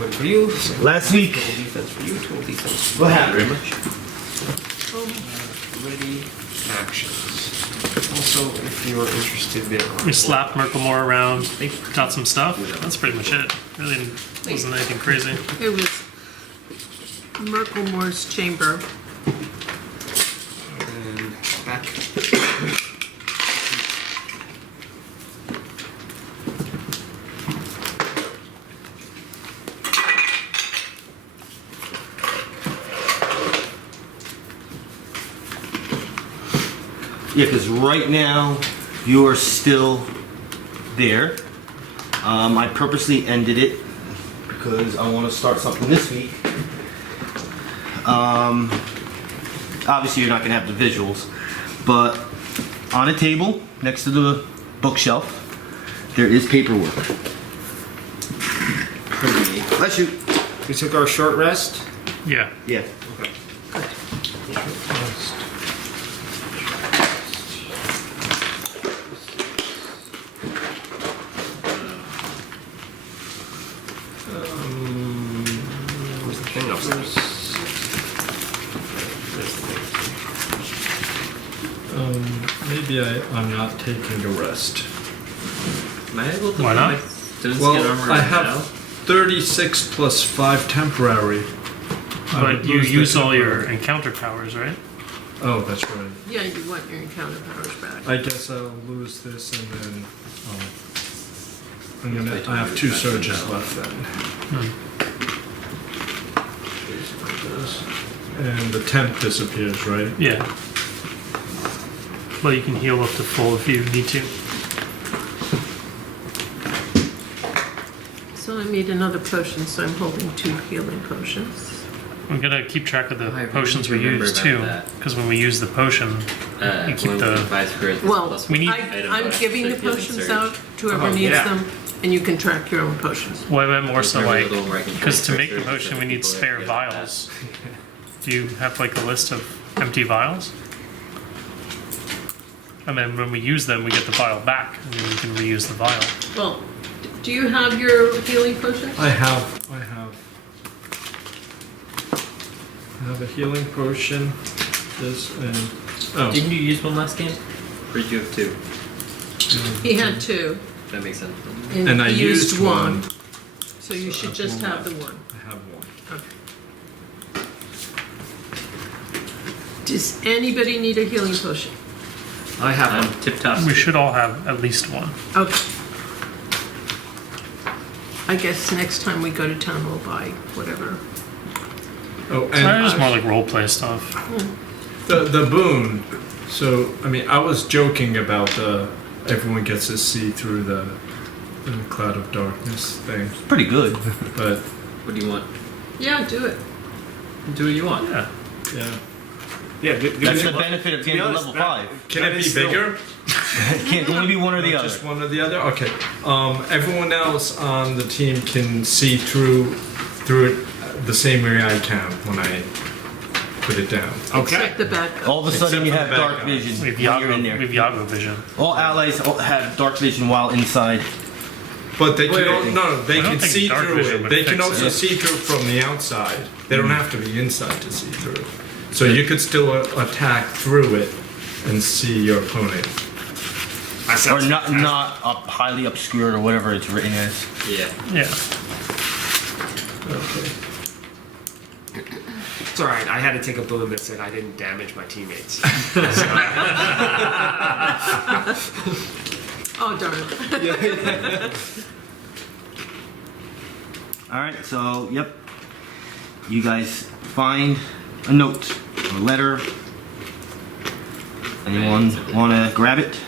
One for you. So Last week. Total defense for you. Total defense. What happened? Very much. Ready. Actions. Also, if you are interested, there are... We slapped Merklemore around, got some stuff. That's pretty much it. Really wasn't anything crazy. It was Merklemore's chamber. And back. Yeah, because right now you're still there. I purposely ended it because I want to start something this week. Obviously, you're not going to have the visuals, but on a table next to the bookshelf, there is paperwork. Bless you. We took our short rest. Yeah. Yeah. Okay. Where's the thing upstairs? Maybe I'm not taking a rest. Am I able to Why put not? my stone skin Well, armor I on have now? 36 plus 5 temporary. I But would you lose the use all your temporary. encounter powers, right? Oh, that's right. Yeah, you want your encounter powers back. I guess I'll lose this and then I have 2 surges left then. And the temp disappears, right? Yeah. Well, you can heal up to full if you need to. So I made another potion, so I'm holding 2 healing potions. We gotta keep track of the I potions we remember use about too, that. because when we use the potion, you keep the. Well, We need- I'm giving the potions out to whoever Oh, needs yeah. them, and you can track your own potions. Well, I meant more so like because to make the pictures potion of we need people that spare get vials. Do you have like a list of empty vials? And then when we use them, we get the vial back, and then we can reuse the vial. Well, do you have your healing potions? I have a healing potion. This and Didn't you use one last game? Or did you have 2? He had 2, That makes sense. And I he used one. So you should just have the one. I have 1. Okay. Does anybody need a healing potion? I have one. Tip top. We should all have at least one. Okay. I guess next time we go to town, we'll buy whatever. Oh, So it's and more like role play stuff. the boon. So I mean, I was joking about the everyone gets to see through the cloud of darkness thing, Pretty good. but What do you want? Yeah, do it. Do what you want. Yeah. yeah. Yeah, That's the benefit of getting to level 5. Can it be bigger? It can't only be one or the other. Just one or the other. Okay. Everyone else on the team can see through it the same way I can when I put it down. Okay. Except the bad guy. All of a sudden Except you for have the bad dark guys. vision We have when you're in Yago. there. We have Yago vision. All allies have dark vision while inside. But they Wait, can they I don't can think see dark through vision it. would They can fix also it. see through from the outside. They don't have to be inside to see through. So you could still attack through it and see your opponent. Or not up highly obscured or whatever it's written as. Yeah. Yeah. Okay. It's alright, I had to take a balloon that said I didn't damage my teammates. Oh, darn it. Alright, so, yep. You guys find a note, a letter. Anyone want to grab it?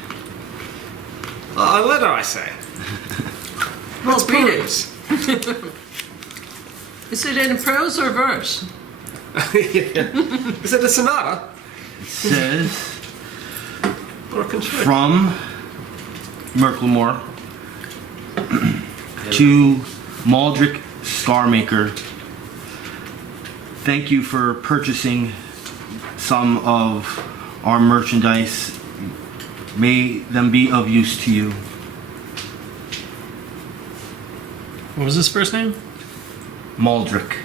A letter, I say. Well, read it. Peruse. Is it in prose or verse? Is it a sonata? It says, Or a concerto? from Merklemore to Maldrick Scarmaker. Thank you for purchasing some of our merchandise. May them be of use to you. What was his first name? Maldrick.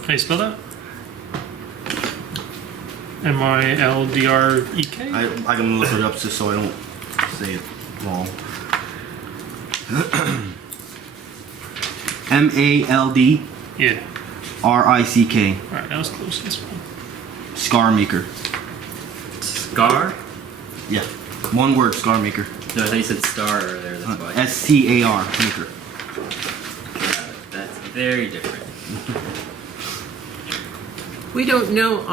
How do you spell that? Mildrek? I can look it up just so I don't say it wrong. Maldrick. Yeah. Alright, that was close. That's fine. Scar Maker. Scar? Yeah. One word, Scar Maker. No, I thought you said star earlier, that's why. SCAR Maker. That's very different. We don't know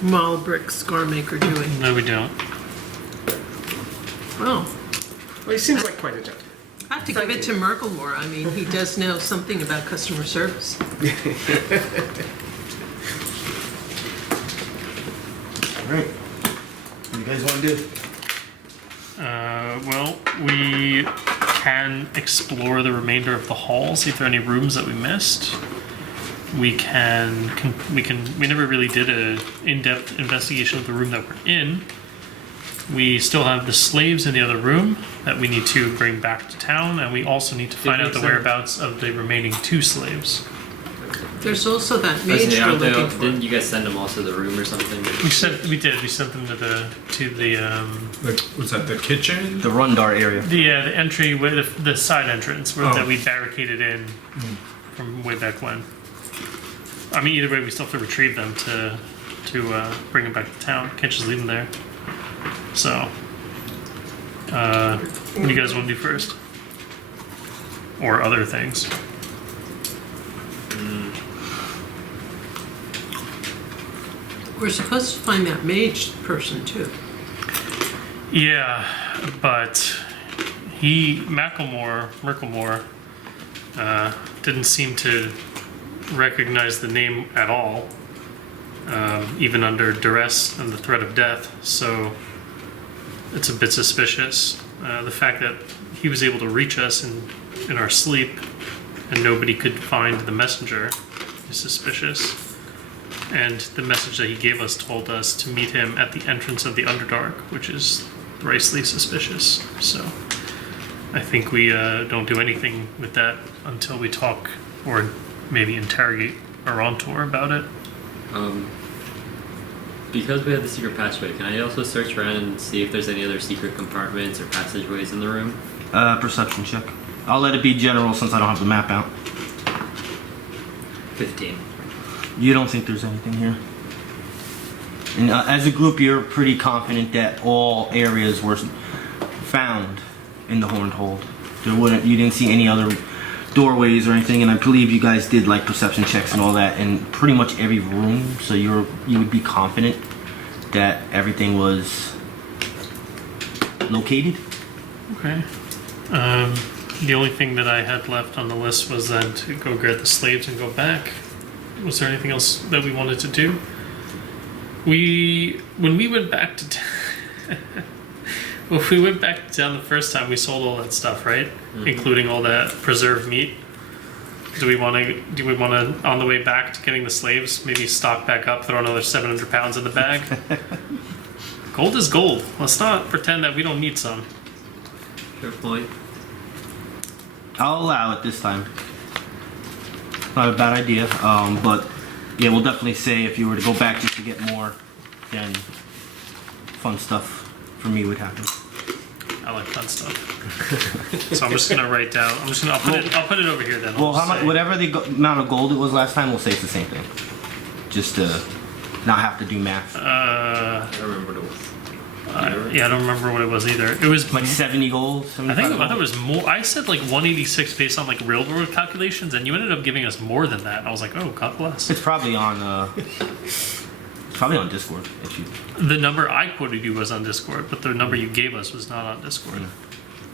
Malbrick Scarmaker, do we? No, we don't. Well, Well, he seems like quite a gentleman. I have to give it to Merklemore. I mean, he does know something about customer service. Alright. What do you guys want to do? Well, we can explore the remainder of the hall, see if there are any rooms that we missed. We never really did a in-depth investigation of the room that we're in. We still have the slaves in the other room that we need to bring back to town, and we also need to find out the whereabouts of the remaining 2 slaves. There's also that mage we're looking for. Didn't you guys send them also to the room or something? We did. We sent them to the Was that the kitchen? The Rundar area. the entry way, the side entrance that we barricaded in from way back when. I mean, either way, we still have to retrieve them to bring them back to town. Can't just leave them there. So, what do you guys want to do first? Or other things? We're supposed to find that mage person, too. Yeah, but Merklemore, didn't seem to recognize the name at all, even under duress and the threat of death. So it's a bit suspicious. The fact that he was able to reach us in our sleep and nobody could find the messenger is suspicious. And the message that he gave us told us to meet him at the entrance of the Underdark, which is thricely suspicious. So I think we don't do anything with that until we talk or maybe interrogate Arontor about it. Because we have the secret passageway, can I also search around and see if there's any other secret compartments or passageways in the room? Perception check. I'll let it be general since I don't have the map out. 15. You don't think there's anything here? And as a group, you're pretty confident that all areas were found in the Horned Hold. You didn't see any other doorways or anything, and I believe you guys did like perception checks and all that in pretty much every room, so you would be confident that everything was located. Okay. The only thing that I had left on the list was then to go grab the slaves and go back. Was there anything else that we wanted to do? When we went back to when we went back down the first time, we sold all that stuff, right? Mm-hmm. Including all that preserved meat. Do we want to on the way back to getting the slaves, maybe stock back up, throw another 700 pounds in the bag? Gold is gold. Let's not pretend that we don't need some. Fair point. I'll allow it this time. Not a bad idea, but yeah, we'll definitely say if you were to go back just to get more, then fun stuff for me would happen. I like fun stuff. So I'm just gonna write down. I'll put it over here then. Well, how much? Whatever the amount of gold it was last time, we'll say it's the same thing. Just to not have to do math. I don't remember what it was. Yeah, I don't remember what it was either. It was Like 70 gold. I thought it was more. I said like 186 based on like railroad calculations, and you ended up giving us more than that. I was like, oh, God bless. It's probably on. It's probably on Discord. If you. The number I quoted you was on Discord, but the number you gave us was not on Discord.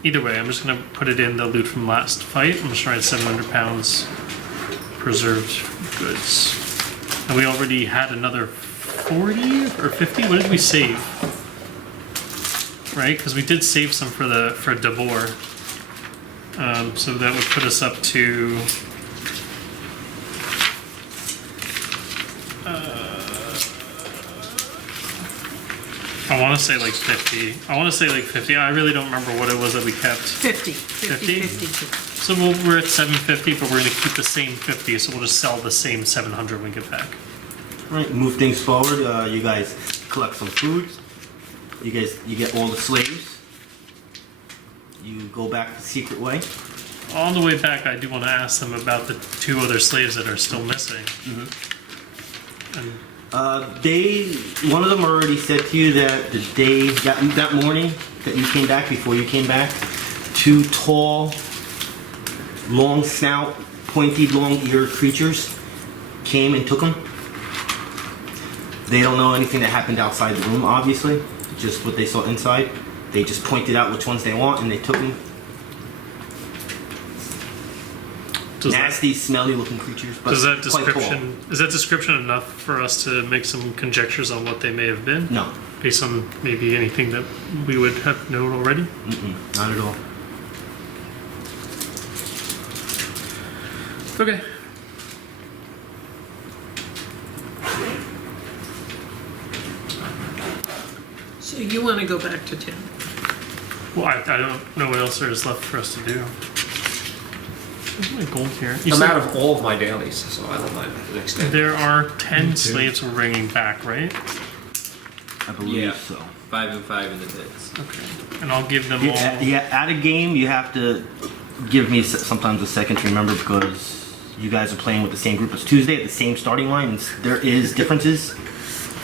Either way, I'm just gonna put it in the loot from last fight. I'm just trying 700 pounds preserved goods, and we already had another 40 or 50. What did we save? Right, because we did save some for Devor, so that would put us up to I want to say like 50. I really don't remember what it was that we kept. 50. 50? 50. So we're at 750, but we're going to keep the same 50, so we'll just sell the same 700 when we get back. All right, move things forward. You guys collect some food. You get all the slaves. You go back the secret way. On the way back, I do want to ask them about the 2 other slaves that are still missing. And One of them already said to you that the day, that morning that you came back, before you came back, 2 tall, long snout, pointy, long-eared creatures came and took them. They don't know anything that happened outside the room, obviously. Just what they saw inside. They just pointed out which ones they want and they took them. Nasty, smelly-looking creatures, but is that quite tall. description enough for us to make some conjectures on what they may have been? No. Based on maybe anything that we would have known already? Not at all. Okay. So you want to go back to town? Well, I don't know what else there is left for us to do. Where's my gold here? You I'm said out of all of my dailies, so I don't mind the next day. there are 10 slaves we're bringing back, right? I believe Yeah. so. 5 and 5 in the pits. Okay. And I'll give them all... Yeah, at a game, you have to give me sometimes a second to remember because you guys are playing with the same group as Tuesday at the same starting line, and there is differences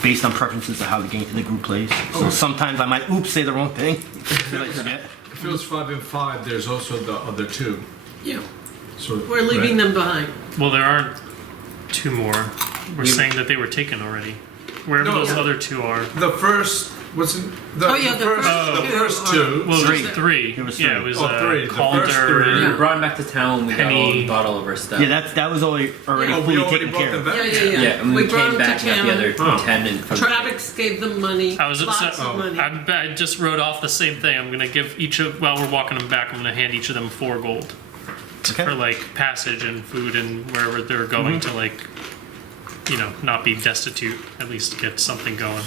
based on preferences of how the group plays. So sometimes I might say the wrong thing. If it was 5 and 5, there's also the other 2. Yeah. So We're leaving them behind. Well, there aren't 2 more. We're saying that they were taken already. Wherever No. those other 2 are. The first wasn't the, Oh, yeah, the first the two first are- 2. Well, Three. there's 3. There was Yeah, it three. was Oh, 3. The Calder first 3. We and brought him back to town when we got Penny- all of our stuff. Yeah, that was already Oh, we fully already taken brought care them of. back. Yeah. and when we brought came them back, to got the town. other Oh. 10 and from Travex gave them money. I was lots upset. of money. I just wrote off the same thing. I'm gonna give each of while we're walking them back. I'm gonna hand each of them 4 gold Okay. for like passage and food and wherever they're going to not be destitute. At least get something going.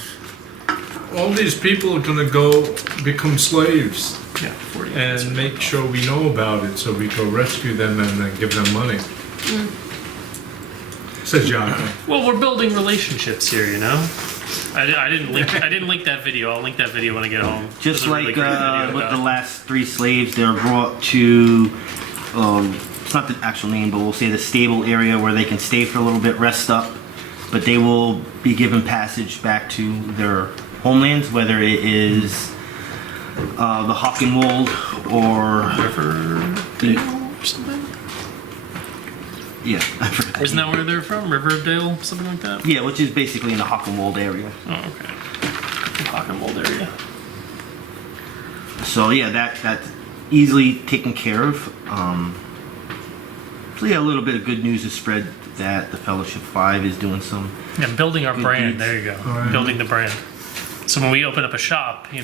All these people are gonna go become slaves Yeah, 40. and make sure we know about it so we go rescue them and then give them money. Says Yago. Well, we're building relationships here, you know. I didn't link that video. I'll link that video when I get home. Just It was a really like great video with about- the last 3 slaves, they're brought to, it's not the actual name, but we'll say the stable area where they can stay for a little bit, rest up, but they will be given passage back to their homelands, whether it is the Hockenwald or Riverdale or something. yeah, I forgot. Isn't that where they're from? Riverdale, something like that. Yeah, which is basically in the Hockenwald area. Oh, okay. Hockenwald area. So yeah, that's easily taken care of. So yeah, a little bit of good news is spread that the Fellowship 5 is doing some. Yeah, building our Good brand. deeds. There you go. Alright. Building the brand. So when we open up a shop, we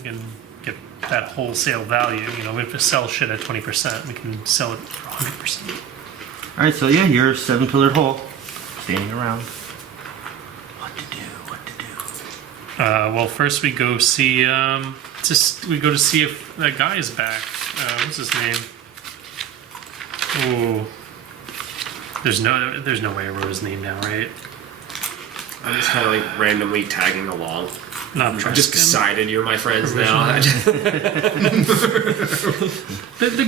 can get that wholesale value. We have to sell shit at 20%. We can sell it for 100%. All right, so yeah, your 7-pillared hall, standing around. What to do? Well, first we go see. We go to see if that guy is back. What's his name? Oh, there's no way I wrote his name down, right? I'm just kind of like randomly tagging along. Not I've just Tristan. decided you're my friends now. I just-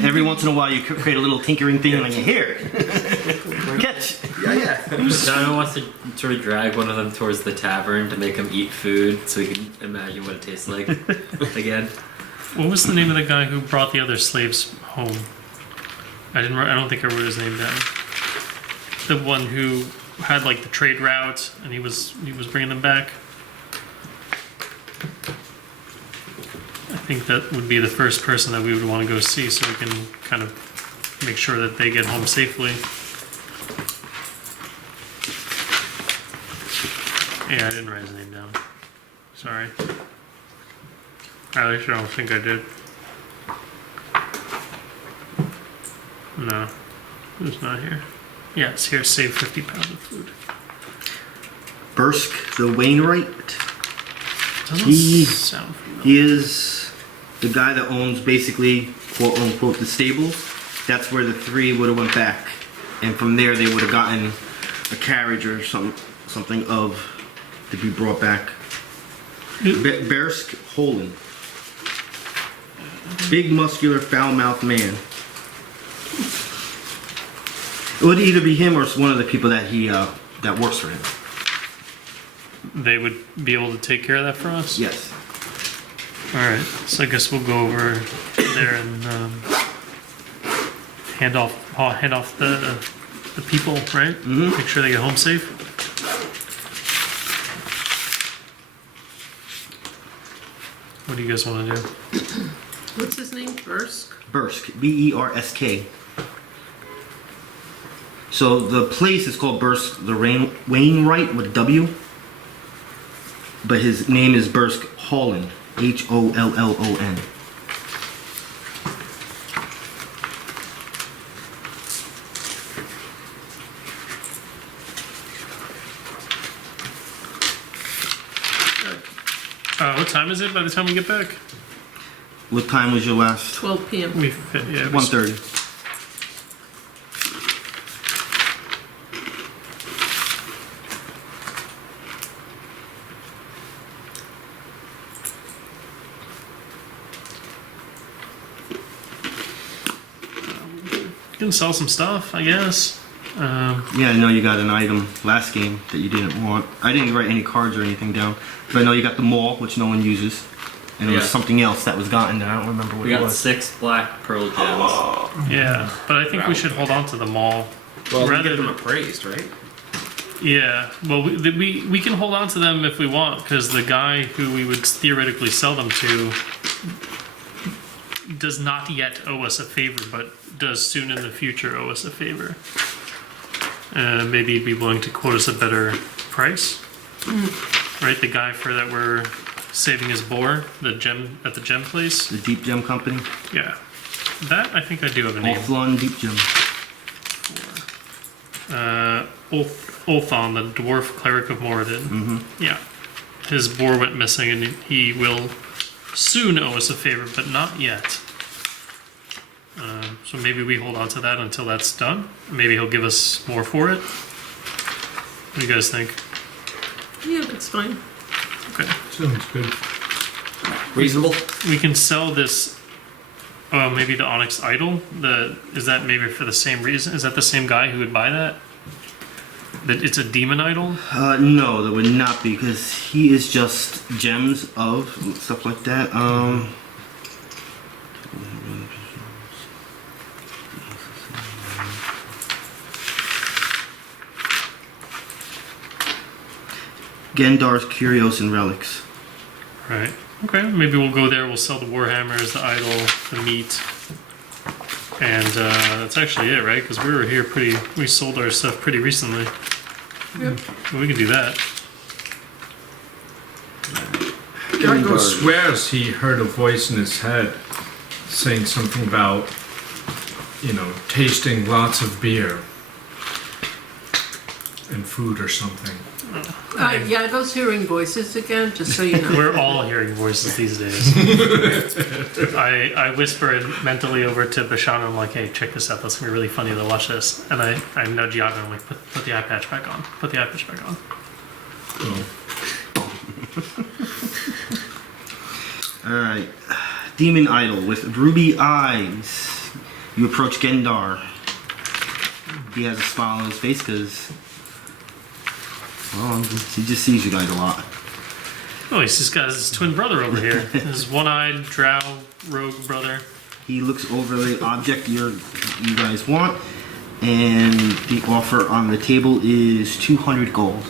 Every once in a while, you create a little tinkering thing, and you here, catch. yeah. John wants to sort of drag one of them towards the tavern to make him eat food so he can imagine what it tastes like again. What was the name of the guy who brought the other slaves home? I don't think I wrote his name down. The one who had like the trade routes, and he was bringing them back. I think that would be the first person that we would want to go see, so we can kind of make sure that they get home safely. Yeah, I didn't write his name down. Sorry. At least I don't think I did. No, it's not here. Yeah, it's here. Save 50 pounds of food. Bursk the Wainwright. Doesn't He- sound familiar. He is the guy that owns basically, quote unquote, the stable. That's where the three would have went back, and from there they would have gotten a carriage or something to be brought back. Bersk Holland. Big, muscular, foul-mouthed man. It would either be him or one of the people that that works for him. They would be able to take care of that for us? Yes. Alright, so I guess we'll go over there and hand off the people, right? Mhm. Make sure they get home safe. What do you guys want to do? What's his name? Bursk? Bersk. B-E-R-S-K. So the place is called Bersk the Wainwright with a W. But his name is Bersk Holland. Hollon. What time is it by the time we get back? What time was your last? 12 p.m. Yeah, 1:30. Can sell some stuff, I guess. Yeah, I know you got an item last game that you didn't want. I didn't write any cards or anything down. But I know you got the maul, which no one uses. And there was Yeah. something else that was gotten there. I don't remember what We it got was. 6 black pearl gems. Yeah, but I think we should hold on to the mall. Well, Rather we get them than- appraised, right? Yeah, well, we can hold on to them if we want, because the guy who we would theoretically sell them to does not yet owe us a favor, but does soon in the future owe us a favor. Maybe he'd be willing to quote us a better price. Right, the guy for that we're saving his boar, the gem at the gem place. The Deep Gem Company. Yeah, that I think I do have a name. Offlon Deep Gem. Ulthon, the dwarf cleric of Moradin. Mm-hmm. Yeah. His boar went missing and he will soon owe us a favor, but not yet. So maybe we hold on to that until that's done. Maybe he'll give us more for it. What do you guys think? Yeah, that's fine. Okay. Sounds good. Reasonable. We can sell this, maybe the Onyx Idol. Is that maybe for the same reason? Is that the same guy who would buy that? That it's a demon idol? No, that would not be, because he is just gems of stuff like that. Gendar's Curios and Relics. Right. Okay, maybe we'll go there, we'll sell the Warhammers, the idol, the meat. And that's actually it, right? Because we were here we sold our stuff pretty recently. Yep. We can do that. Yago swears he heard a voice in his head saying something about, tasting lots of beer and food or something. Yago's hearing voices again, just so you know. We're all hearing voices these days. I whisper it mentally over to Bashanu. I'm like, hey, check this out. That's going to be really funny to watch this. And I nudge Yago. I'm like, put the eye patch back on. Put the eye patch back on. Alright. Demon Idol with ruby eyes. You approach Gendar. He has a smile on his face because, well, he just sees you guys a lot. Oh, he's just got his twin brother over here. His one-eyed drow rogue brother. He looks over the object you guys want, and the offer on the table is 200 gold.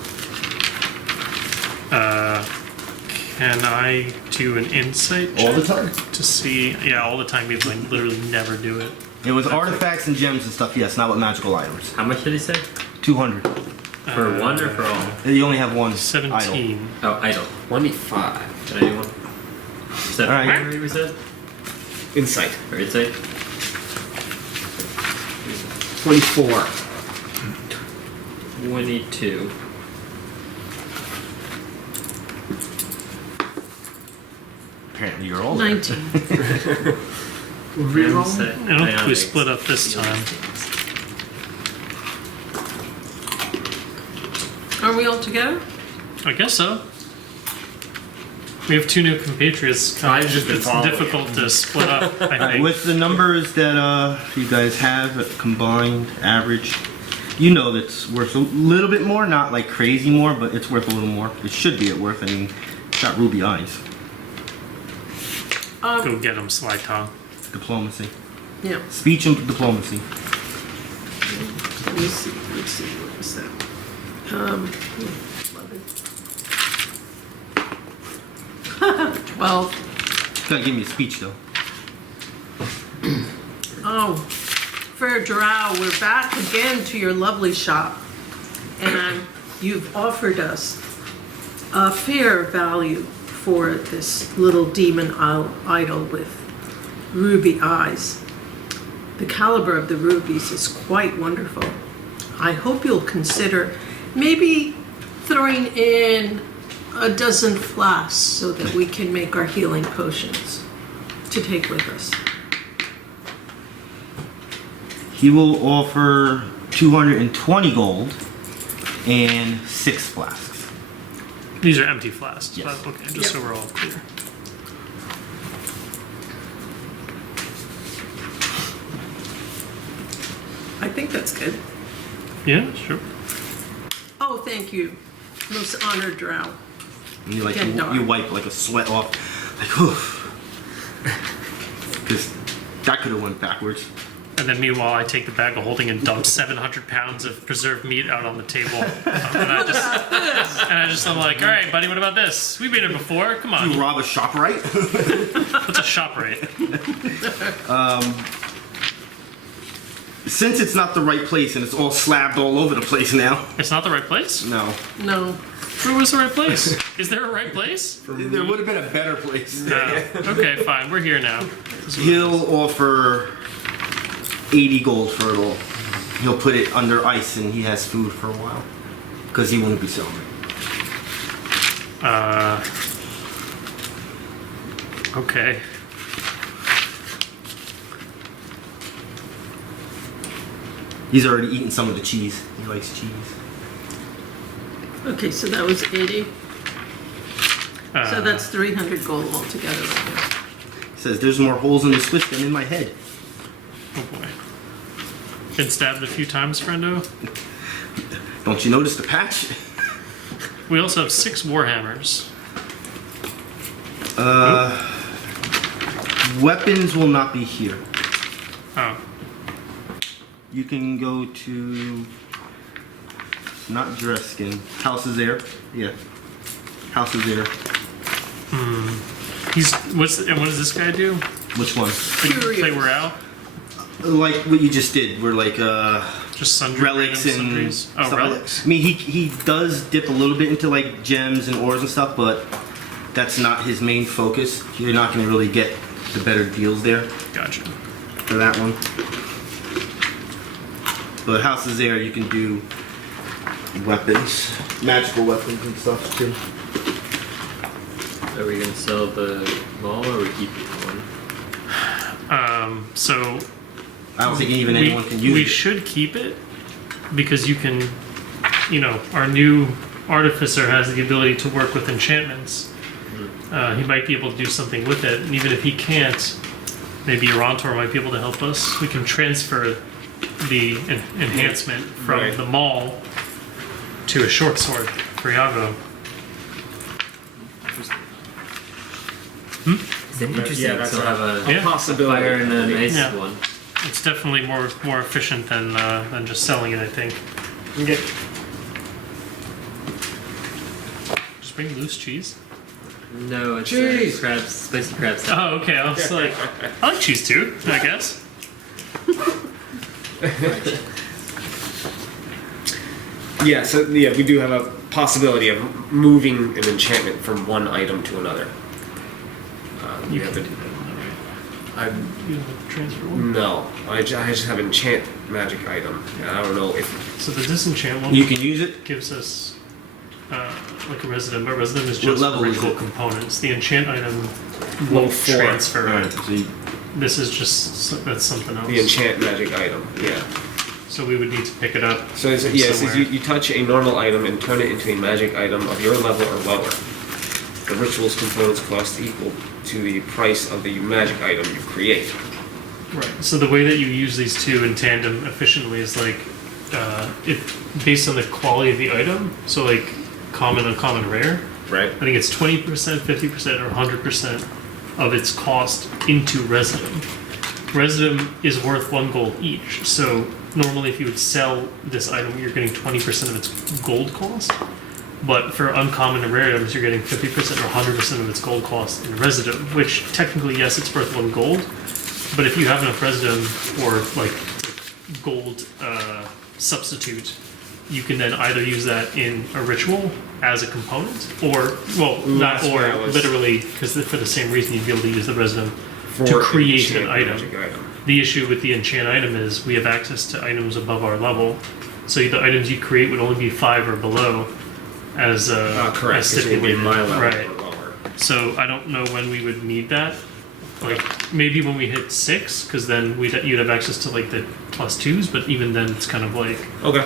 Can I do an insight check? All the time? To see, yeah, all the time. People like literally never do it. It was artifacts and gems and stuff, yes, not with magical items. How much did he say? 200. For one or for all? You only have one 17. Oh, idle. 25. Did I do one? Is that Alright. what we said? Insight. Or insight? 24. 22. apparently you're older. 19. Reroll? I don't think we split up this time. Are we all together? I guess so. We have 2 new compatriots. I've just been It's following difficult to split up, I Alright, think. with the numbers that you guys have combined, average, you know that's worth a little bit more, not like crazy more, but it's worth a little more. It should be at worth. I mean, it's got ruby eyes. Go get him, Sly Tom. Diplomacy. Yeah. Speech and diplomacy. Let me see. What was that? 11. 12. Gotta give me a speech though. Oh, fair Drow, we're back again to your lovely shop. And you've offered us a fair value for this little demon idol with ruby eyes. The caliber of the rubies is quite wonderful. I hope you'll consider maybe throwing in a dozen flasks so that we can make our healing potions to take with us. He will offer 220 gold and 6 flasks. These are empty flasks. Yes. But okay, just so we're all clear. I think that's good. Yeah, sure. Oh, thank you, most honored Drow. And you like Get dark. you wipe like a sweat off, like oof. Because that could have went backwards. And then meanwhile, I take the bag of holding and dump 700 pounds of preserved meat out on the table. I'm like, all right, buddy, what about this? We've been here before. Come on. You rob a shop, right? What's a shop rate? Since it's not the right place and it's all slabbed all over the place now. It's not the right place? No. No. Where was the right place? Is there a right place? There would have been a better place. No. Okay, fine. We're here now. He'll offer 80 gold for it all. He'll put it under ice and he has food for a while. Because he wouldn't be selling it. Okay. He's already eaten some of the cheese. He likes cheese. Okay, so that was 80. So that's 300 gold altogether. He says there's more holes in the Swiss than in my head. Oh boy. Been stabbed a few times, friendo. Don't you notice the patch? We also have 6 warhammers. Weapons will not be here. Oh. You can go to not Dreskin. House is there. Yeah. House is there. What does this guy do? Which one? Play we're out? Like what you just did. We're like Just sundry relics random and sundries? Oh, stuff relics. Like that. I mean, he does dip a little bit into like gems and ores and stuff, but that's not his main focus. You're not going to really get the better deals there Gotcha. for that one. But House is there. You can do weapons, magical weapons and stuff too. Are we gonna sell the mall or are we keeping one? So I don't think even anyone can use we it. should keep it because you can, our new Artificer has the ability to work with enchantments. He might be able to do something with it, and even if he can't, maybe Rontor might be able to help us. We can transfer the enhancement from Right. the maul to a short sword for Yago. It's interesting Yeah, that's to have a Yeah. possibility. fire and a nice Yeah. one. It's definitely more efficient than just selling it, I think. Okay. Just bring loose cheese. No, it's Cheese! crabs, spicy crab salad. Oh, okay. I was like, I like cheese too, I guess. Yeah, so yeah, we do have a possibility of moving an enchantment from one item to another. You have can to- do that, right? I You have a transfer one. no, I just have enchant magic item, and I don't know if So the disenchant one You can use it. gives us like a resident, but resident is What just level is ritual it? components. The enchant item Level won't 4. transfer. Alright, so you, This is just that's something else. The enchant magic item. Yeah. So we would need to pick it up. So it says, you touch a normal item and turn it into a magic item of your level or lower. The ritual's components cost equal to the price of the magic item you create. Right. So the way that you use these two in tandem efficiently is like it based on the quality of the item. So like common, uncommon, rare. Right. I think it's 20%, 50%, or 100% of its cost into residum. Residum is worth 1 gold each. So normally, if you would sell this item, you're getting 20% of its gold cost. But for uncommon and rare items, you're getting 50% or 100% of its gold cost in residum, which technically, yes, it's worth 1 gold. But if you have enough residum or like gold substitute, you can then either use that in a ritual as a component, or that's where I was- literally, because for the same reason you'd be able to use the residum For to create an enchant item. magic item. The issue with the enchant item is we have access to items above our level, so the items you create would only be 5 or below, as Correct. as So it would be stipulated. my level Right. or lower. So I don't know when we would need that. Like maybe when we hit 6, because then you'd have access to like the +2s. But even then, it's kind of like Okay.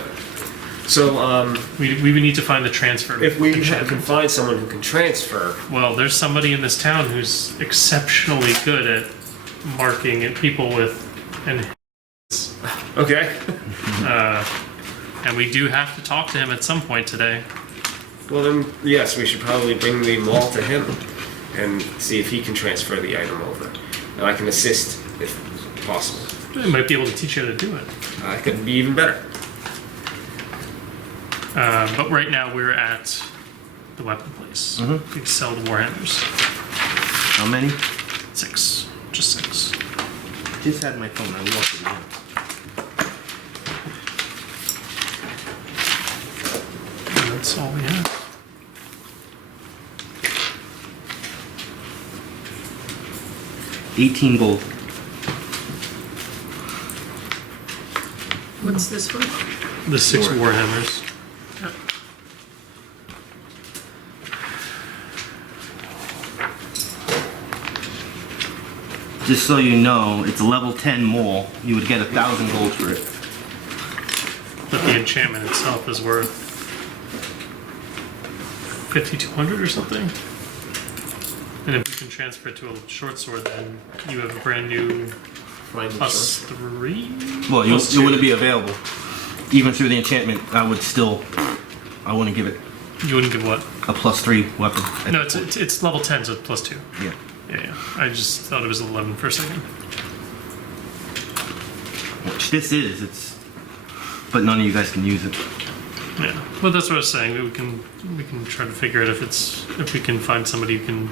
So we would need to find the transfer. if we enchantment. can find someone who can transfer, Well, there's somebody in this town who's exceptionally good at marking and people with and okay. and we do have to talk to him at some point today. Well then, yes, we should probably bring the mall to him and see if he can transfer the item over, and I can assist if possible. He might be able to teach you how to do it. It could be even better. But right now we're at the weapon place. We sell the warhammers. how many? 6, just 6. Just had my phone. I lost it again. And that's all we have. $18 gold. What's this one? The 6 warhammers. Oh. Just so you know, it's a level 10 mole. You would get 1,000 gold for it. But the enchantment itself is worth 5,200 or something. And if you can transfer it to a short sword, then you have a brand new +3. Well, Plus it 2. wouldn't be available. Even through the enchantment, I wouldn't give it You wouldn't give what? a +3 weapon. No, it's level 10, so it's +2. Yeah. Yeah. I just thought it was 11 for a second. Which this is, but none of you guys can use it. Yeah. Well, that's what I was saying. We can try to figure out if we can find somebody who can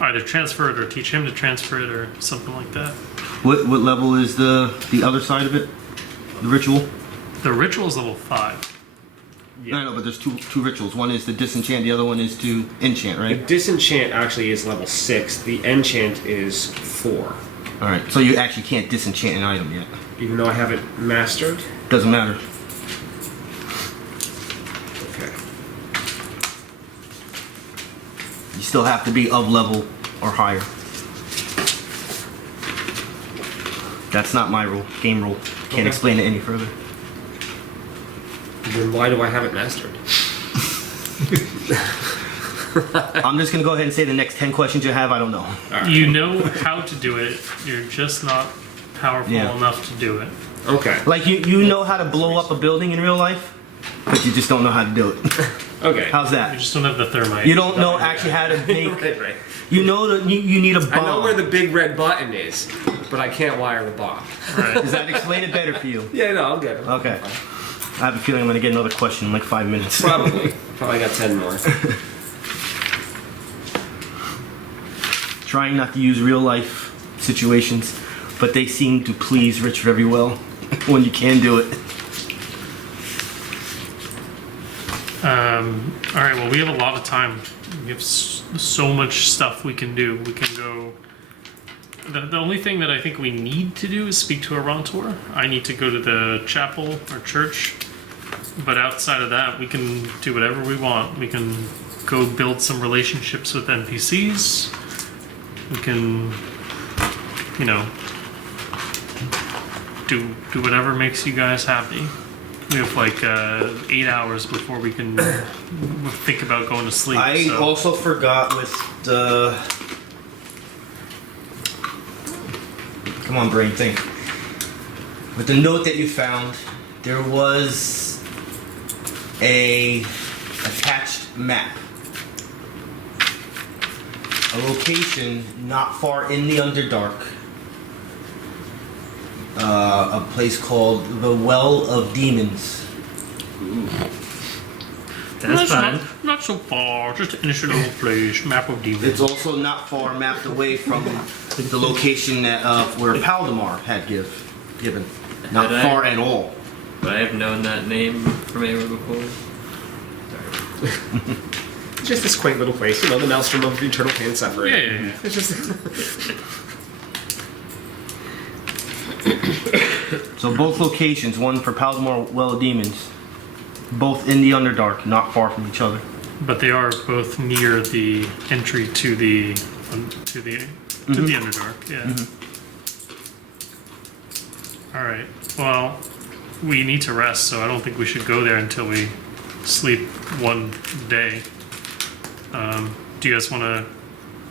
either transfer it or teach him to transfer it or something like that. What level is the other side of it? The ritual? The ritual is level 5. No, but there's two rituals. One is to disenchant, the other one is to enchant, The right? disenchant actually is level 6. The enchant is 4. Alright, so you actually can't disenchant an item yet. Even though I have it mastered. Doesn't matter. Okay. You still have to be of level or higher. That's not my rule, game rule. Can't Okay. explain it any further. Then why do I have it mastered? I'm just gonna go ahead and say the next 10 questions you have, I don't know. You know how to do it. You're just not powerful Yeah. enough to do it. Okay. Like you know how to blow up a building in real life, but you just don't know how to do it. Okay. How's You that? just don't have the thermite. You don't know actually how to make. Right. You know that you need a bomb. I know where the big red button is, but I can't wire the bomb. Right. Does that explain it better for you? Yeah, no, I'm good. Okay. I have a feeling I'm gonna get another question in like 5 minutes. Probably. Probably got 10 more. Trying not to use real life situations, but they seem to please Rich very well when you can do it. All right. Well, we have a lot of time. We have so much stuff we can do. We can go. The only thing that I think we need to do is speak to a Rontor. I need to go to the chapel or church But outside of that, we can do whatever we want. We can go build some relationships with NPCs. We can, you know, do whatever makes you guys happy. We have like 8 hours before we can think about going to sleep. I so. also forgot with the. Come on, brain, think. With the note that you found, there was a attached map. A location not far in the Underdark. A place called the Well of Demons. Ooh. That's fun. Not so far, just an initial place, map of demons. It's also not far mapped away from the location that where Paldamar had given. Not far at all. Would I have known that name from anywhere before? Sorry. It's just this quaint little place, you know, the maelstrom of eternal pain and suffering. Yeah. It's just. So both locations, one for Paldamar, Well of Demons, both in the Underdark, not far from each other. But they are both near the entry to the Underdark. Yeah. All right. Well, we need to rest, so I don't think we should go there until we sleep one day. Do you guys want to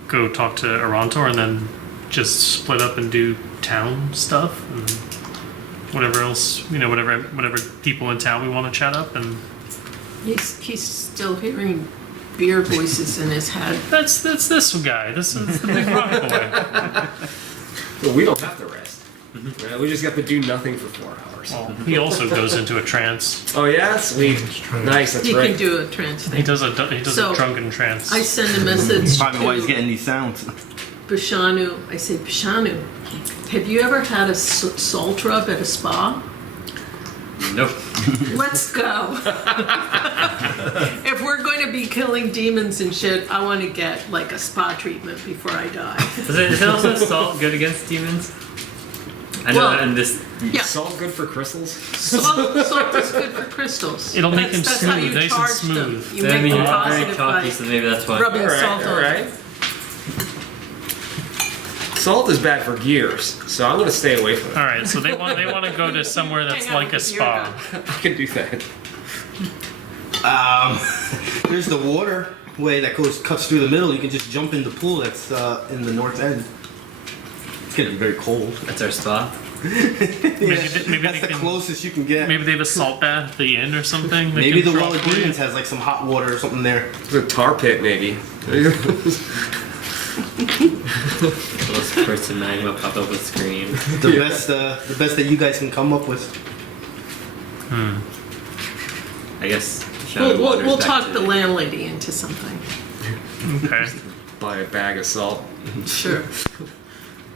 go talk to Arantor and then just split up and do town stuff and whatever else, you know, whatever people in town we want to chat up? And He's still hearing beer voices in his head. that's this guy. This is the big rock boy. Well, we don't have to rest. Yeah, we just have to do nothing for 4 hours. Well, he also goes into a trance. Oh yeah, sweet, nice. That's He right. can do a trance thing. He does a So, drunken trance. I send a message Probably why he's to getting these sounds. Bashanu. I say, Bashanu, have you ever had a salt rub at a spa? Nope. Let's go. If we're going to be killing demons and shit, I want to get like a spa treatment before I die. Is it also salt good against demons? I know Well, that in this. Yeah, Salt good for crystals? salt is good for crystals. It'll make That's them how smooth, you nice and charge smooth. them. You I make mean, them you're not very positive talky, by so maybe that's why. rubbing salt on it. Salt is bad for gears, so I'm gonna stay away from it. All right, so they want to go to somewhere that's Hang out like a with your spa. gun. I can do that. There's the water way that cuts through the middle. You can just jump in the pool that's in the north end. It's gonna be very cold. That's our spa. Maybe That's they the can. closest you can get. Maybe they have a salt bath at the inn or something. They Maybe can the drop Well of for you. Demons has like some hot water or something there. It's a tar pit, maybe. Close person magma pop up with scream. The best that you guys can come up with. I guess. We'll talk the landlady into something. Okay. Buy a bag of salt. Sure.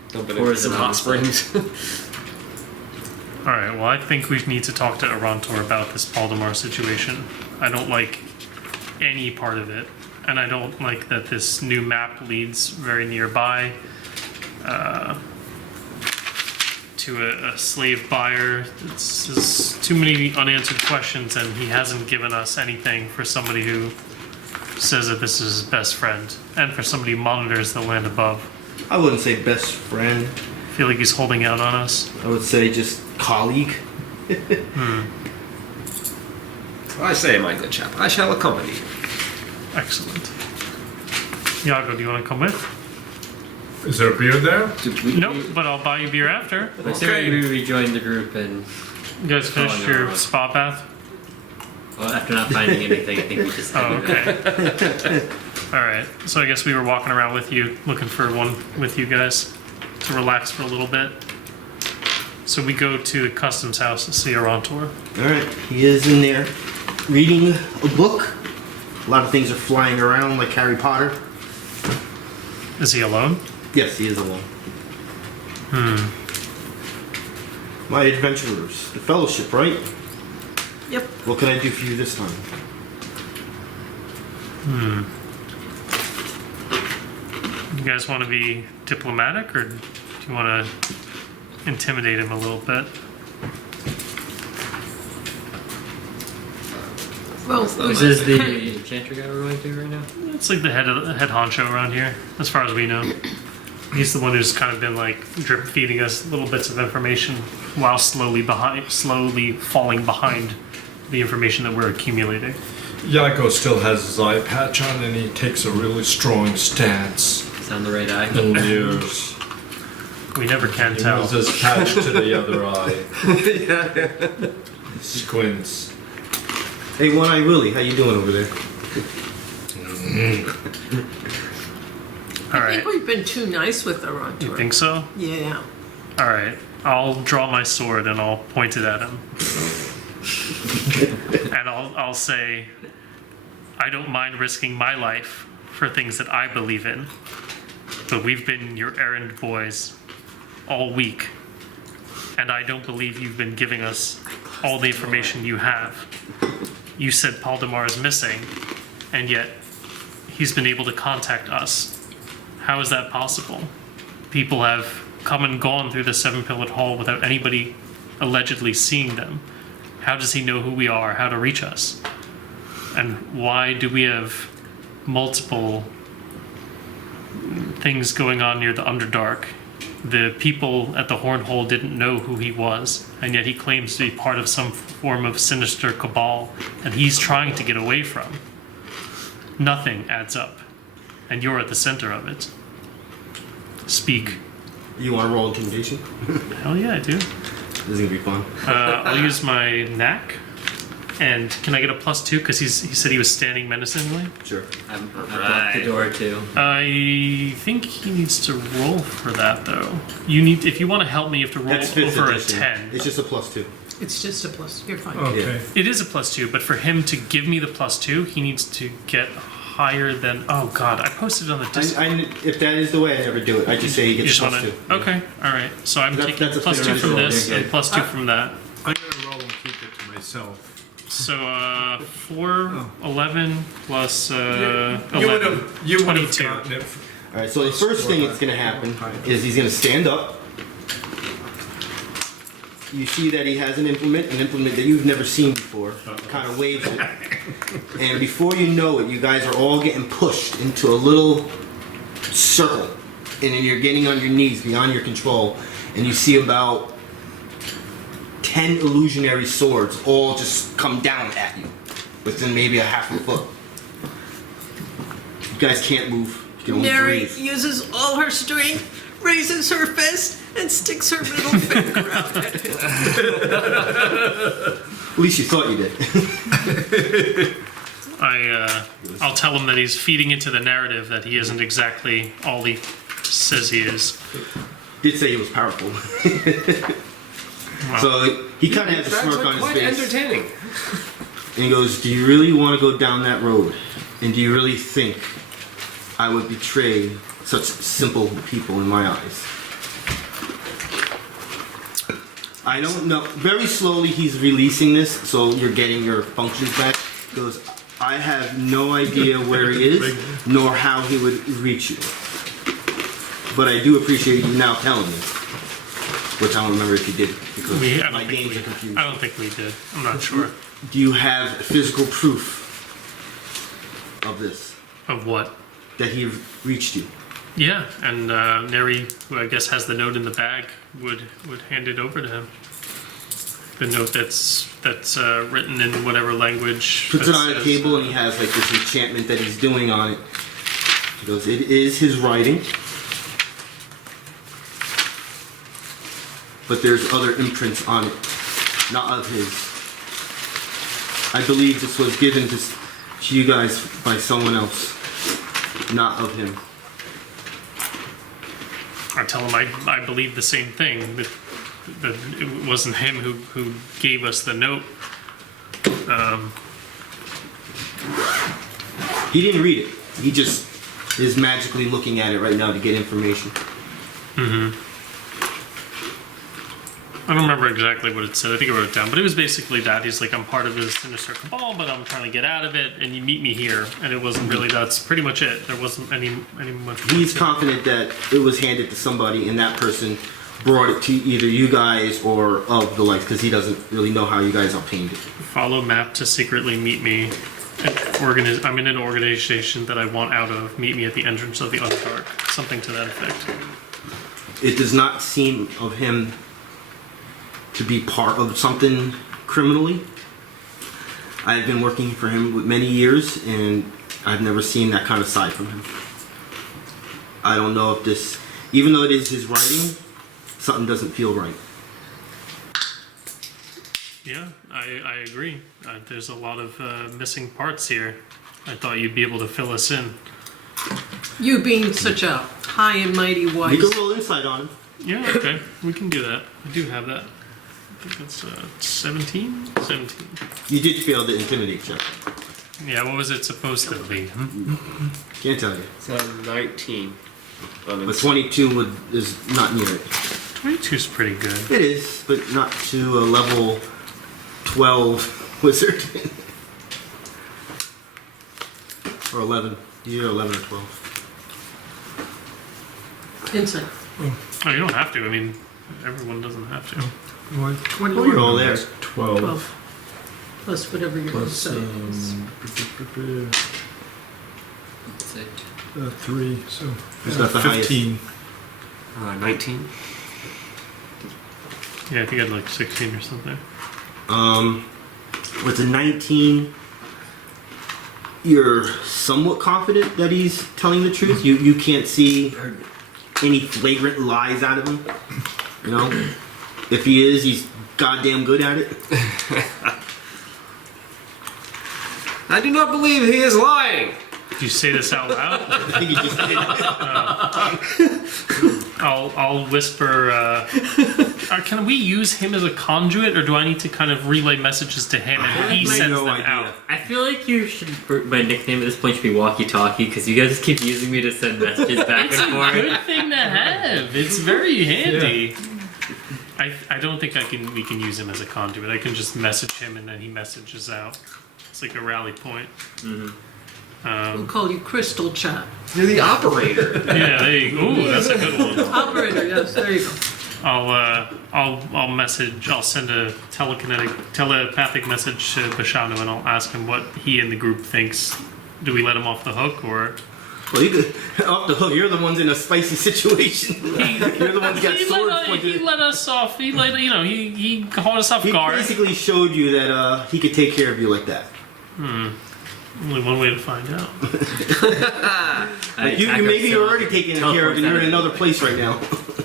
Dump it Pour in it some on hot the springs. All right. Well, I think we need to talk to Arantor about this Paldamar situation. I don't like any part of it, and I don't like that this new map leads very nearby to a slave buyer. It's too many unanswered questions, and he hasn't given us anything for somebody who says that this is his best friend, and for somebody who monitors the land above. I wouldn't say best friend. I feel like he's holding out on us. I would say just colleague. I say, my good chap, I shall accompany you. Excellent. Yago, do you want to come with? Is there a beer there? Nope, but I'll buy you beer after. Let's say maybe we rejoin the group and. You guys finished no. your spa bath? Well, after not finding anything, I think we just. Oh, okay. Alright, so I guess we were walking around with you, looking for one with you guys to relax for a little bit. So we go to the customs house to see Arantor. Alright, he is in there reading a book. A lot of things are flying around like Harry Potter. Is he alone? Yes, he is alone. My adventurers. The Fellowship, right? Yep. What can I do for you this time? You guys want to be diplomatic, or do you want to intimidate him a little bit? Well, This is the enchanter guy we're going to right now. It's like the head honcho around here, as far as we know. He's the one who's kind of been like drip feeding us little bits of information while slowly falling behind the information that we're accumulating. Yago still has his eye patch on and he takes a really strong stance Sound the right eye. and leers. We never can He tell. moves his patch to the other eye. Squints. Hey, One Eye Willie, how you doing over there? All I right. think we've been too nice with our You entourage. think so? Yeah. All right. I'll draw my sword and I'll point it at him. And I'll say, I don't mind risking my life for things that I believe in, but we've been your errand boys all week, and I don't believe you've been giving us all the information you have. You said Paldamar is missing, and yet he's been able to contact us. How is that possible? People have come and gone through the seven-pillared hall without anybody allegedly seeing them. How does he know who we are, how to reach us? And why do we have multiple things going on near the Underdark? The people at the Hornhole didn't know who he was, and yet he claims to be part of some form of sinister cabal that he's trying to get away from. Nothing adds up, and you're at the center of it. Speak. You want to roll intimidation? Hell yeah, I do. This is gonna be fun. I'll use my knack. And can I get a +2? Because he said he was standing menacingly. Sure. I'm at the door too. I think he needs to roll for that, though. If you want to help me, you have to roll That's fifth over edition. a 10. It's just a +2. It's just a plus. You're fine. Okay. It is a +2, but for him to give me the +2, he needs to get higher than. Oh God, I posted it on the Discord. If that is the way, I never do it. I just say he You gets just +2. want to. Okay, all right. So I'm That's- taking that's a +2 from fair this roll. and +2 from that. I'm gonna roll and keep it to myself. So 4, 11 plus 11. You would have 22. gotten it. All right. So the first thing that's gonna happen is he's gonna stand up. You see that he has an implement that you've never seen before. Kind of waves it, and before you know it, you guys are all getting pushed into a little circle, and then you're getting on your knees beyond your control, and you see about 10 illusionary swords all just come down at you within maybe a half a foot. You guys can't move. You can only Neri breathe. uses all her strength, raises her fist, and sticks her middle finger out at him. At least you thought you did. I'll tell him that he's feeding into the narrative that he isn't exactly all he says he is. Did say he was powerful. So he kind of has a That's smirk on his quite face. entertaining. And he goes, do you really want to go down that road? And do you really think I would betray such simple people in my eyes? I don't know. Very slowly he's releasing this, so you're getting your functions back. He goes, I have no idea where he is, nor how he would reach you. But I do appreciate you now telling me. Which I don't remember if you did, because I my games are confused. don't think we did. I'm not sure. Do you have physical proof of this? Of what? That he reached you? Yeah, and Neri, who I guess has the note in the bag, would hand it over to him. The note that's written in whatever language. Puts it that on a says, table and he has like this enchantment that he's doing on it. He goes, it is his writing. But there's other imprints on it, not of his. I believe this was given to you guys by someone else, not of him. I tell him I believe the same thing. That it wasn't him who gave us the note. He didn't read it. He just is magically looking at it right now to get information. I don't remember exactly what it said. I think I wrote it down, but it was basically that. He's like, I'm part of this sinister cabal, but I'm trying to get out of it, and you meet me here. And it wasn't really, that's pretty much it. There wasn't any much. He's confident that it was handed to somebody, and that person brought it to either you guys or of the lights, because he doesn't really know how you guys obtained it. Follow map to secretly meet me. I'm in an organization that I want out of. Meet me at the entrance of the Underdark. Something to that effect. It does not seem of him to be part of something criminally. I've been working for him with many years, and I've never seen that kind of side from him. I don't know if this, even though it is his writing, something doesn't feel right. Yeah, I agree. There's a lot of missing parts here. I thought you'd be able to fill us in. You being such a high and mighty wife. You can roll insight on him. Yeah, okay. We can do that. I do have that. I think that's 17? 17. You did fail the intimidate check. Yeah, what was it supposed to be? Can't tell you. It's 19. But 22 is not near it. 22's pretty good. It is, but not to a level 12 wizard. Or 11. You're 11 or 12. Insight. Oh, you don't have to. I mean, everyone doesn't have to. 21. Oh, you're all there. 12. 12. Plus whatever your Plus, insight is. 3, so Who's got the 15. 19. Yeah, I think I had like 16 or something. With a 19, you're somewhat confident that he's telling the truth. You can't see any flagrant lies out of him. You know? If he is, he's goddamn good at it. I do not believe he is lying. Did you say this out loud? I think he just did. I'll whisper. Can we use him as a conduit, or do I need to kind of relay messages to him and he have sends no them idea. out? I feel like you should. My nickname at this point should be Walkie Talkie because you guys keep using me to send messages back It's and a forth. good thing to have. It's very handy. I don't think we can use him as a conduit. I can just message him and then he messages out. It's like a rally point. We'll call you Crystal Chat. You're the operator. Yeah, there you go. Ooh, that's a good one. Operator, yes, there you go. I'll message. I'll send a telepathic message to Bashanu, and I'll ask him what he and the group thinks. Do we let him off the hook, or Well, you could, off the hook, you're the ones in a spicy situation. You're the ones got swords he pointed. let us off. He caught us off He guard. basically showed you that he could take care of you like that. Only one way to find out. You maybe you're already taking care of it and you're in another place right now.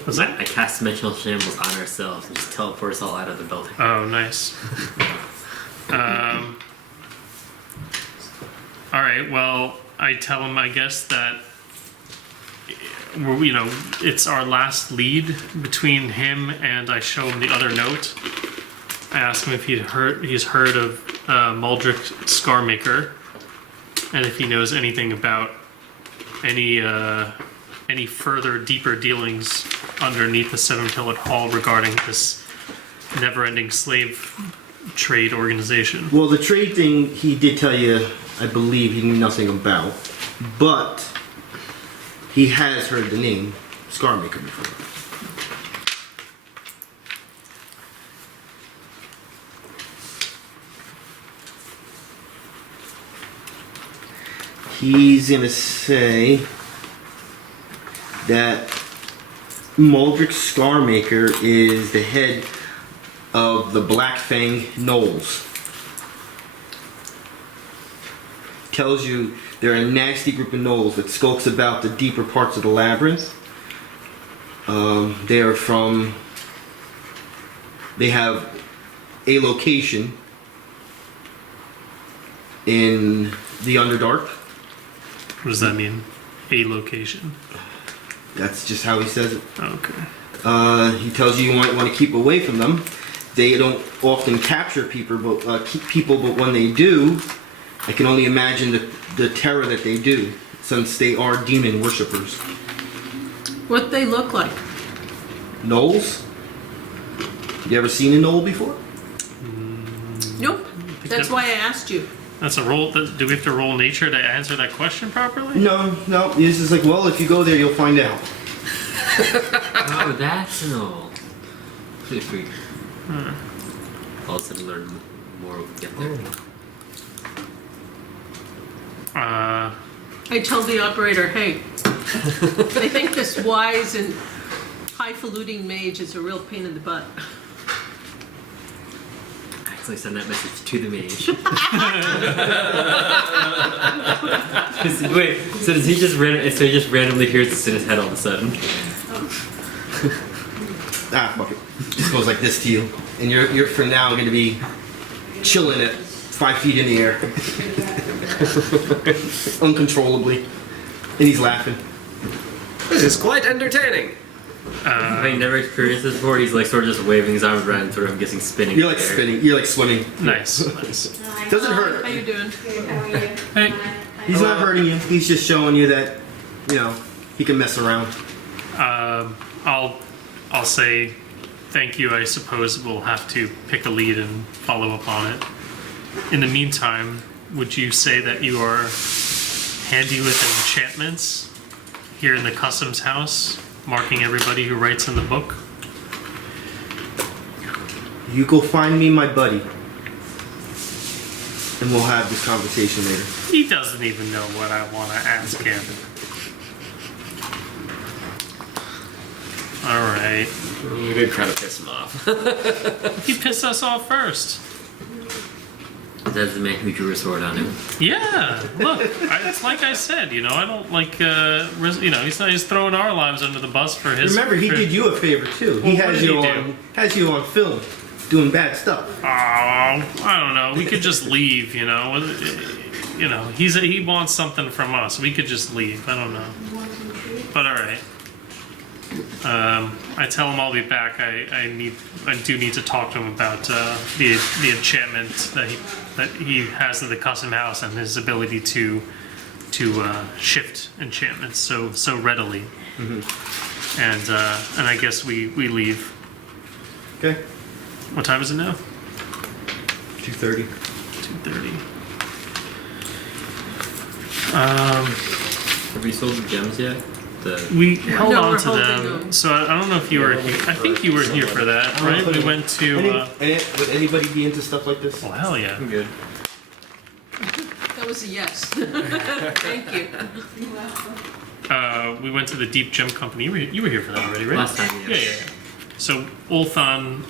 Was that? I cast Dimensional Shambles on ourselves and just teleport us all out of the building. Oh, nice. All right. Well, I tell him, I guess, that it's our last lead between him, and I show him the other note. I ask him if he's heard of Muldrick Scarmaker, and if he knows anything about any further deeper dealings underneath the Seven-Pillared Hall regarding this never-ending slave trade organization. Well, the trade thing, he did tell you, I believe, he knew nothing about. But he has heard the name Scarmaker before. He's gonna say that Muldrick Scarmaker is the head of the Black Fang Knolls. Tells you they're a nasty group of gnolls that skulks about the deeper parts of the labyrinth. They have a location in the Underdark. What does that mean? A location. That's just how he says it. Okay. He tells you might want to keep away from them. They don't often capture people, but when they do, I can only imagine the terror that they do, since they are demon worshippers. What they look like? Gnolls? You ever seen a gnoll before? Nope. That's why I asked you. That's a roll. Do we have to roll nature to answer that question properly? No. This is like, well, if you go there, you'll find out. Oh, that's an old. If we all of a sudden learn more, we get there. I told the operator, hey, I think this wise and highfalutin mage is a real pain in the butt. Actually, send that message to the mage. Wait, so does he just randomly hears this in his head all of a sudden? Fuck it. Just goes like this to you, and you're for now going to be chilling at 5 feet in the air, uncontrollably, and he's laughing. This is quite entertaining. Having never experienced this before, he's like sort of just waving his arms around, sort of, I'm guessing spinning. You're like in the air. spinning. You're like swimming. Nice. Doesn't hurt. How you doing? Good, how are you? Hey. He's not hurting you. He's just showing you that, he can mess around. I'll say thank you. I suppose we'll have to pick a lead and follow up on it. In the meantime, would you say that you are handy with enchantments here in the customs house, marking everybody who writes in the book? You go find me my buddy, and we'll have this conversation later. He doesn't even know what I want to ask him. All right. We did try to piss him off. He pissed us off first. That's the man who drew a sword on him. Yeah, look, it's like I said, I don't like, he's not just throwing our lives under the bus for his. Remember, he did you a favor too. Well, He what has did you he on film, doing bad stuff. Oh, I don't know. We could just leave, he wants something from us. We could just leave. I don't know. But all right. I tell him I'll be back. I do need to talk to him about the enchantment that he has in the custom house and his ability to shift enchantments so readily. Mm-hmm. And I guess we leave. Okay. What time is it now? 2:30. 2:30. Have we sold the gems yet? We held No, on we're to holding them, them. so I don't know if you were here. I think you were here for that, right? We went to. Would anybody be into stuff like this? Oh hell yeah! I'm good. That was a yes. Thank you. We went to the Deep Gem Company. You were here for that already, right? Last time, Yeah, yeah. yeah. So Ulthan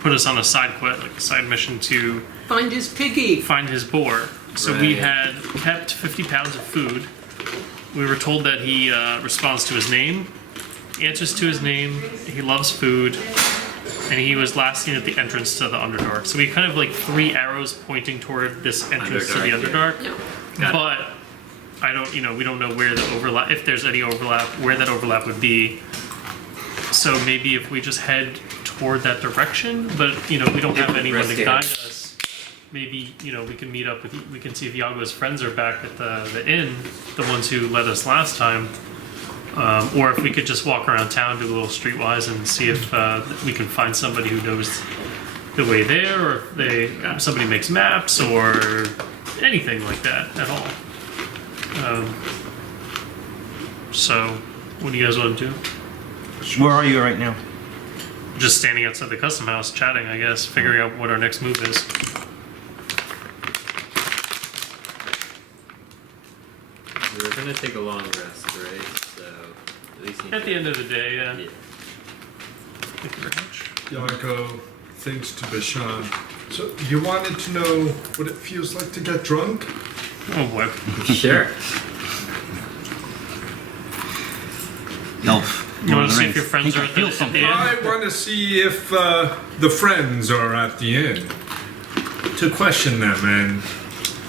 put us on a side quest, like a side mission to Find his piggy. find his boar. So we Right. had kept 50 pounds of food. We were told that he responds to his name, answers to his name, he loves food, and he was last seen at the entrance to the Underdark. So we kind of like 3 arrows pointing toward this entrance to the Underdark, Underdark. Got it. But I don't, we don't know where the overlap, if there's any overlap, where that overlap would be. So maybe if we just head toward that direction, but we don't have anyone to Risky. guide us. Maybe we can meet up with. We can see if Yago's friends are back at the inn, the ones who led us last time, or if we could just walk around town, do a little streetwise, and see if we can find somebody who knows the way there, or if somebody makes maps, or anything like that at all. So, what do you guys want to do? Where are you right now? Just standing outside the custom house, chatting, I guess, figuring out what our next move is. We were gonna take a long rest, right? So at least At the end of the day, yeah. Yeah. Thank you very much. Yago, thanks to Bashanu. So you wanted to know what it feels like to get drunk? Oh boy. Sure. Elf. You want to see if your friends are at the inn? I want to see if the friends are at the inn. To question them and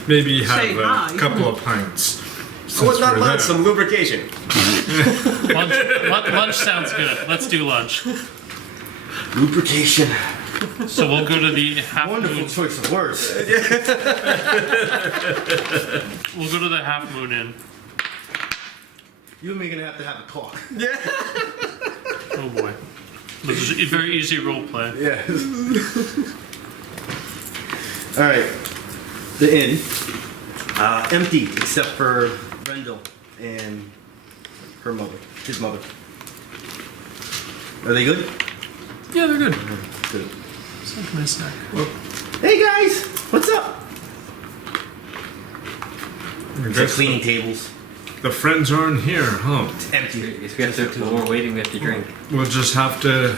maybe have Say a hi. couple of pints. I would not we're mind there. some lubrication. Lunch sounds good. Let's do lunch. Lubrication. So we'll go to the half Wonderful moon. choice of words. We'll go to the half moon inn. You and me are gonna have to have a talk. Oh boy. This is a very easy role play. Yes. All right. The inn, empty except for Brendel and her mother, his mother. Are they good? Yeah, they're good. Good. It's like my snack. Hey guys, what's up? I It's like guess cleaning tables. the friends aren't here, huh? It's empty. If we have to, while we're waiting, we have to drink. We'll just have to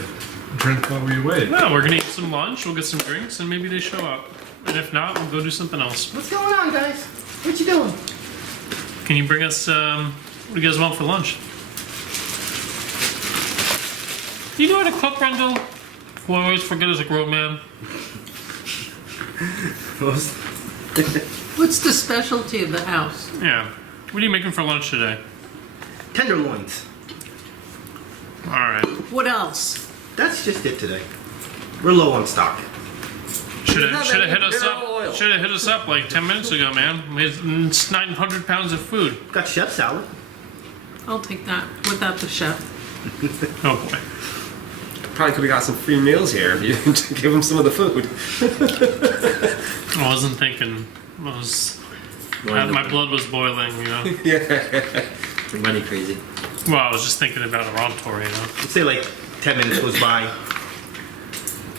drink while we wait. No, we're gonna eat some lunch, we'll get some drinks, and maybe they show up. And if not, we'll go do something else. What's going on, guys? What you doing? Can you bring us, what do you guys want for lunch? You know how to cook, Rendell? Who I always forget as a grown man. What's the specialty of the house? Yeah. What are you making for lunch today? Tenderloins. Alright. What else? That's just it today. We're low on stock. Should have any hit us barrel oil. up. Should have hit us up like 10 minutes ago, man. It's 900 pounds of food. Got chef salad. I'll take that without the chef. Oh boy. Probably could have got some free meals here if you give them some of the food. I wasn't thinking. My blood was boiling, you know. We're money crazy. Well, I was just thinking about a on tour, you know. Let's say like 10 minutes goes by.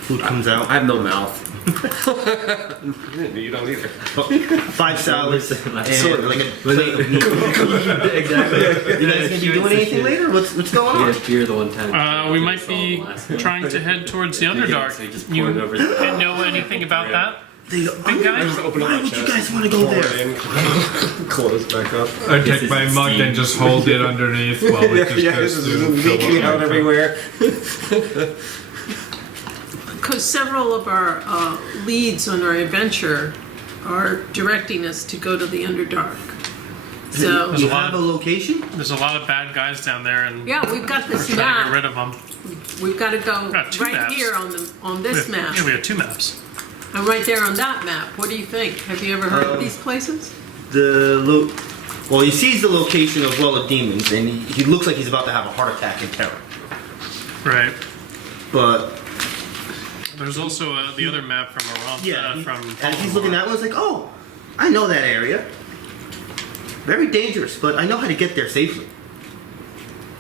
Food comes out. I have no mouth. You don't either. 5 salads and Sort of. like a plate of meat. Exactly. You guys gonna be doing anything later? What's going We on? had beer the one time. We might be trying to head towards the Underdark. So we just You poured over the top. know anything about that? Big guy? Why would you guys want to go there? Close back up. I This take is my mug steam. and just hold it underneath while it just Yeah, goes this is through. leaking out everywhere. Because several of our leads on our adventure are directing us to go to the Underdark. So, You a lot have a of- location? There's a lot of bad guys down there, and yeah, we've got this we're trying to get map. rid of them. We've got to go Got 2 right maps. here on this map. Yeah, we have 2 maps. And right there on that map. What do you think? Have you ever heard of these places? Well, he sees the location of Well of Demons, and he looks like he's about to have a heart attack in terror. Right. But There's also the other map from around from and he's looking Paldamar. at one, it's like, oh, I know that area. Very dangerous, but I know how to get there safely.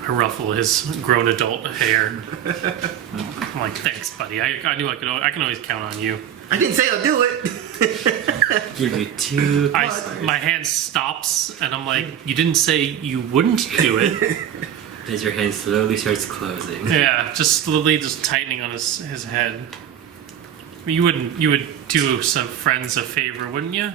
I ruffle his grown adult hair. I'm like, thanks, buddy. I knew I can always count on you. I didn't say I'll do it. Give you 2. My hand stops, and I'm like, you didn't say you wouldn't do it. As your hand slowly starts closing. Yeah, just slowly just tightening on his head. You would do some friends a favor, wouldn't you?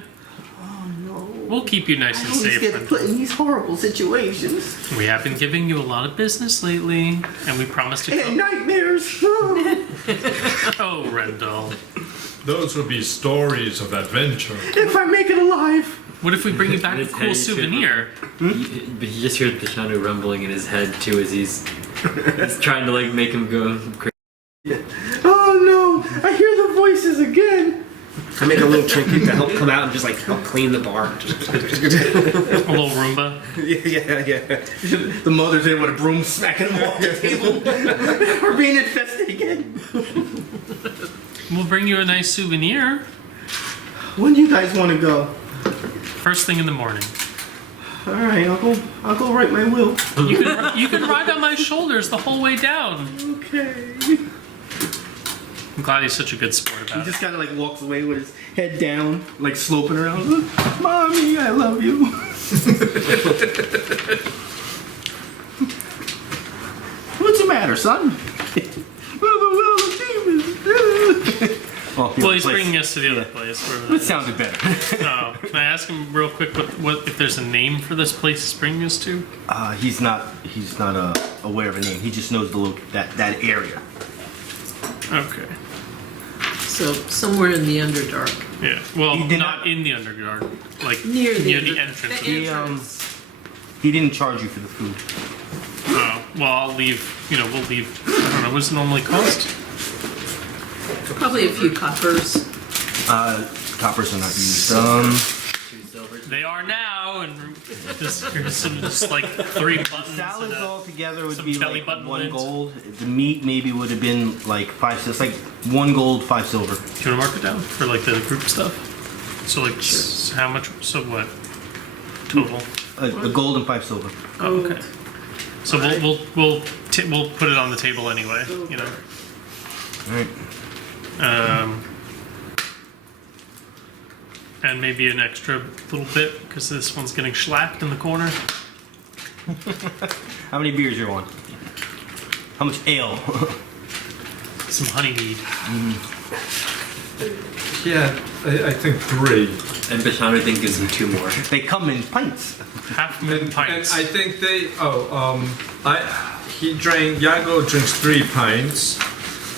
Oh no. We'll keep you nice I and always safe. get friend. put in these horrible situations. We have been giving you a lot of business lately, and we promise to And come. nightmares. Oh, Oh, Rendell. Those would be stories of adventure. if I make it alive. What if we bring you back a It's cool heavy, souvenir? But you just hear Bashanu rumbling in his head too as he's trying to like make him go crazy. Oh no, I hear the voices again. I make a little trinket to help come out and just like help clean the bar. A little Roomba? yeah. The mother's in with a broom smacking them off the table. We're being infested again. We'll bring you a nice souvenir. When do you guys want to go? First thing in the morning. All right, I'll go write my will. You can ride on my shoulders the whole way down. Okay. I'm glad he's such a good sport He about it. just kind of like walks away with his head down, like sloping around. Mommy, I love you. What's the matter, son? Well, he's bringing us to the other place. It sounded better. Oh, can I ask him real quick what if there's a name for this place he's bringing us to? He's not aware of a name. He just knows that area. Okay. So somewhere in the Underdark. Yeah. Well, He did not not- in the Underdark. Like Near the entrance. the entrance. He didn't charge you for the food. Oh, well, I'll leave. We'll leave. I don't know. What does it normally cost? Probably a few coppers. Coppers are not used. 2 silver. They are now, and here's some just like 3 buttons. Salads and a- all together would some be belly like button 1 lids. gold. The meat maybe would have been like 5. It's like 1 gold, 5 silver. Do you want to mark it down for like the group stuff? So like how much? So what? Total. A gold and 5 silver. Oh, okay. So we'll put it on the table anyway. You know. Alright. And maybe an extra little bit because this one's getting schlacked in the corner. How many beers you want? How much ale? Some honey mead. Yeah, I think 3. And Bashanu then gives him 2 more. They come in pints. Half moon pints. And I think they. Yago drinks 3 pints,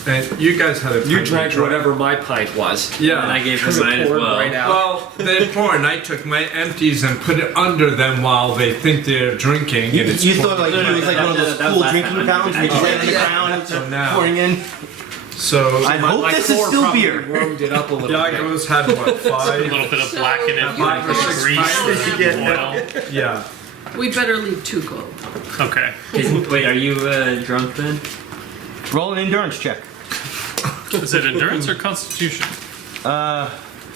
and you guys had a pint. You drank each, right? whatever my pint was. Yeah. And I gave him Because it mine as poured well. right out. Well, they pour, and I took my empties and put it under them while they think they're drinking. You, and it's you thought like it was like one of those that was cool last drinking time. fountains where you just lay on the Yeah. ground and So start now- pouring in. so. I hope My this is core still probably beer. warmed it up a little bit. Yago's had what, A 5? little bit of black in it, 5 or 6 grease, pints. oil. Yeah. We better leave 2 gold. Okay. Wait, are you drunk then? Roll an endurance check. Is it endurance or constitution?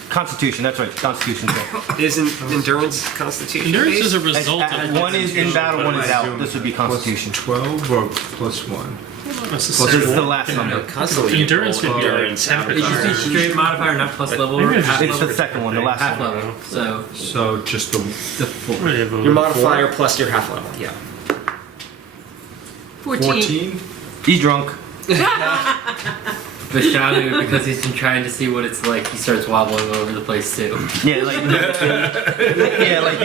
Constitution, that's right. Constitution check. Isn't endurance constitution? Endurance based? is a result of One is in battle, one is out. This would be Constitution. 12 or plus 1? not This necessarily. is the last number. Constantly Endurance would be like endurance temperature. Did you see straight modifier, not plus level? Maybe Or it's half It's the level? second one, the last Half one. level. So So just the 4. Your modifier plus your half level. Yeah. 14? He's drunk. Bashanu, because he's been trying to see what it's like, he starts wobbling over the place too. Yeah, like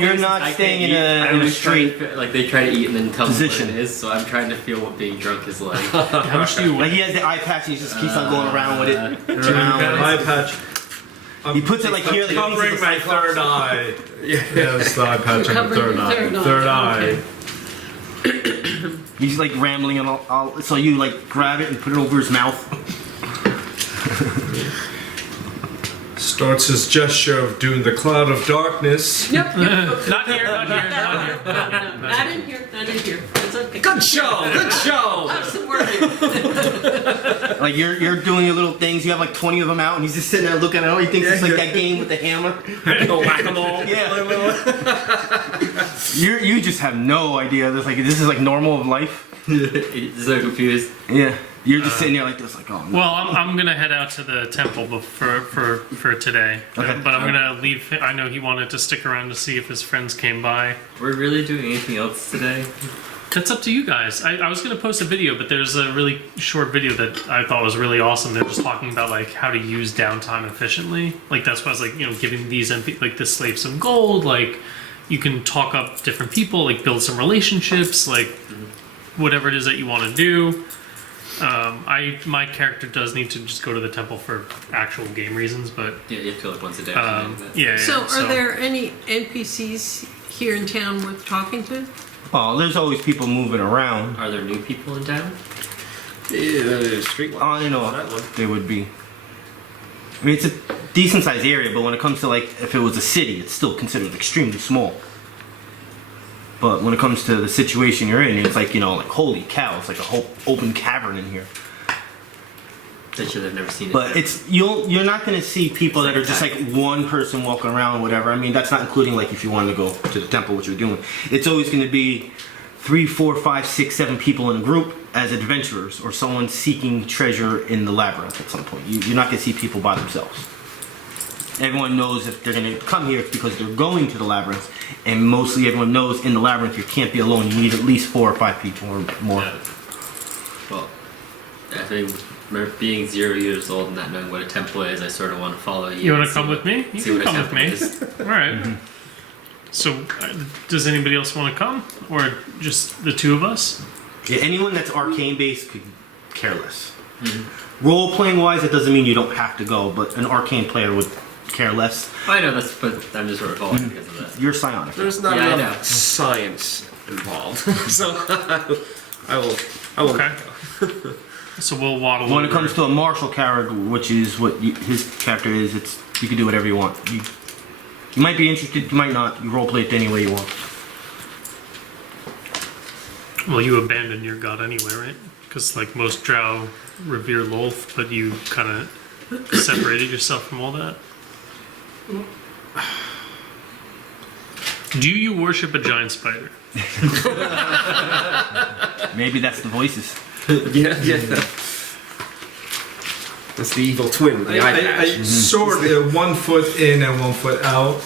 you're not staying in a straight. Like they try to eat and then tell me position. what it is, so I'm trying to feel what being drunk is like. How much do you Like weigh? he has the eye patch and he just keeps on going around with it. Eye patch. He puts it like here, like Covering he's my like third eye. Yes, the eye patch on the Covering third your eye. third eye, Third eye. okay. He's like rambling and all, so you like grab it and put it over his mouth. Starts his gesture of doing the cloud of darkness. Yep. Not here, not here, not here. Not in here, not in here. It's okay. Good show. Good show. How's the wording? Like you're doing your little things. You have like 20 of them out, and he's just sitting there looking at it. He thinks it's like that game with the hammer. Whack-a-mole. Yeah. You just have no idea. This is like normal of life. He's so confused. Yeah. You're just sitting there like this, like oh no. Well, I'm gonna head out to the temple for today, Okay. but I'm gonna leave. I know he wanted to stick around to see if his friends came by. We're really doing anything else today? That's up to you guys. I was gonna post a video, but there's a really short video that I thought was really awesome. They're just talking about like how to use downtime efficiently. Like that's why I was like, giving these like the slave some gold. Like you can talk up different people, like build some relationships, like whatever it is that you want to do. My character does need to just go to the temple for actual game reasons, but Yeah, you have to like once a day. yeah. So, are there any NPCs here in town worth talking to? Well, there's always people moving around. Are there new people in town? Street I know That one. they would be. I mean, it's a decent sized area, but when it comes to like if it was a city, it's still considered extremely small. But when it comes to the situation you're in, it's like like holy cow, it's like a whole open cavern in here. That should have never seen it. But you're not gonna see people that are just like one person walking around, whatever. I mean, that's not including like if you wanted to go to the temple, what you're doing. It's always gonna be 3, 4, 5, 6, 7 people in a group as adventurers or someone seeking treasure in the labyrinth at some point. You're not gonna see people by themselves. Everyone knows if they're gonna come here, it's because they're going to the labyrinth, and mostly everyone knows in the labyrinth you can't be alone. You need at least 4 or 5 people or more. Yeah. Well, I think being 0 years old and not knowing what a temple is, I sort of want to follow you. You want and to come see with me? You see can what a come with me. temple is. All right. So, does anybody else want to come, or just the two of us? Yeah, anyone that's arcane based could care less. Role playing wise, it doesn't mean you don't have to go, but an arcane player would care less. I know that's, but I'm just sort of following because of that. You're psionic. There's not Yeah, I enough know. science involved, so I will. Okay. So we'll waddle. When it over. comes to a martial character, which is what his character is, it's you can do whatever you want. You might be interested, you might not. You roleplay it any way you want. Well, you abandoned your god anyway, right? Because like most Drow revere Lolth, but you kind of separated yourself from all that. Do you worship a giant spider? Maybe that's the voices. Yeah. That's the evil twin, the eye patch. I sort of 1 foot in and 1 foot out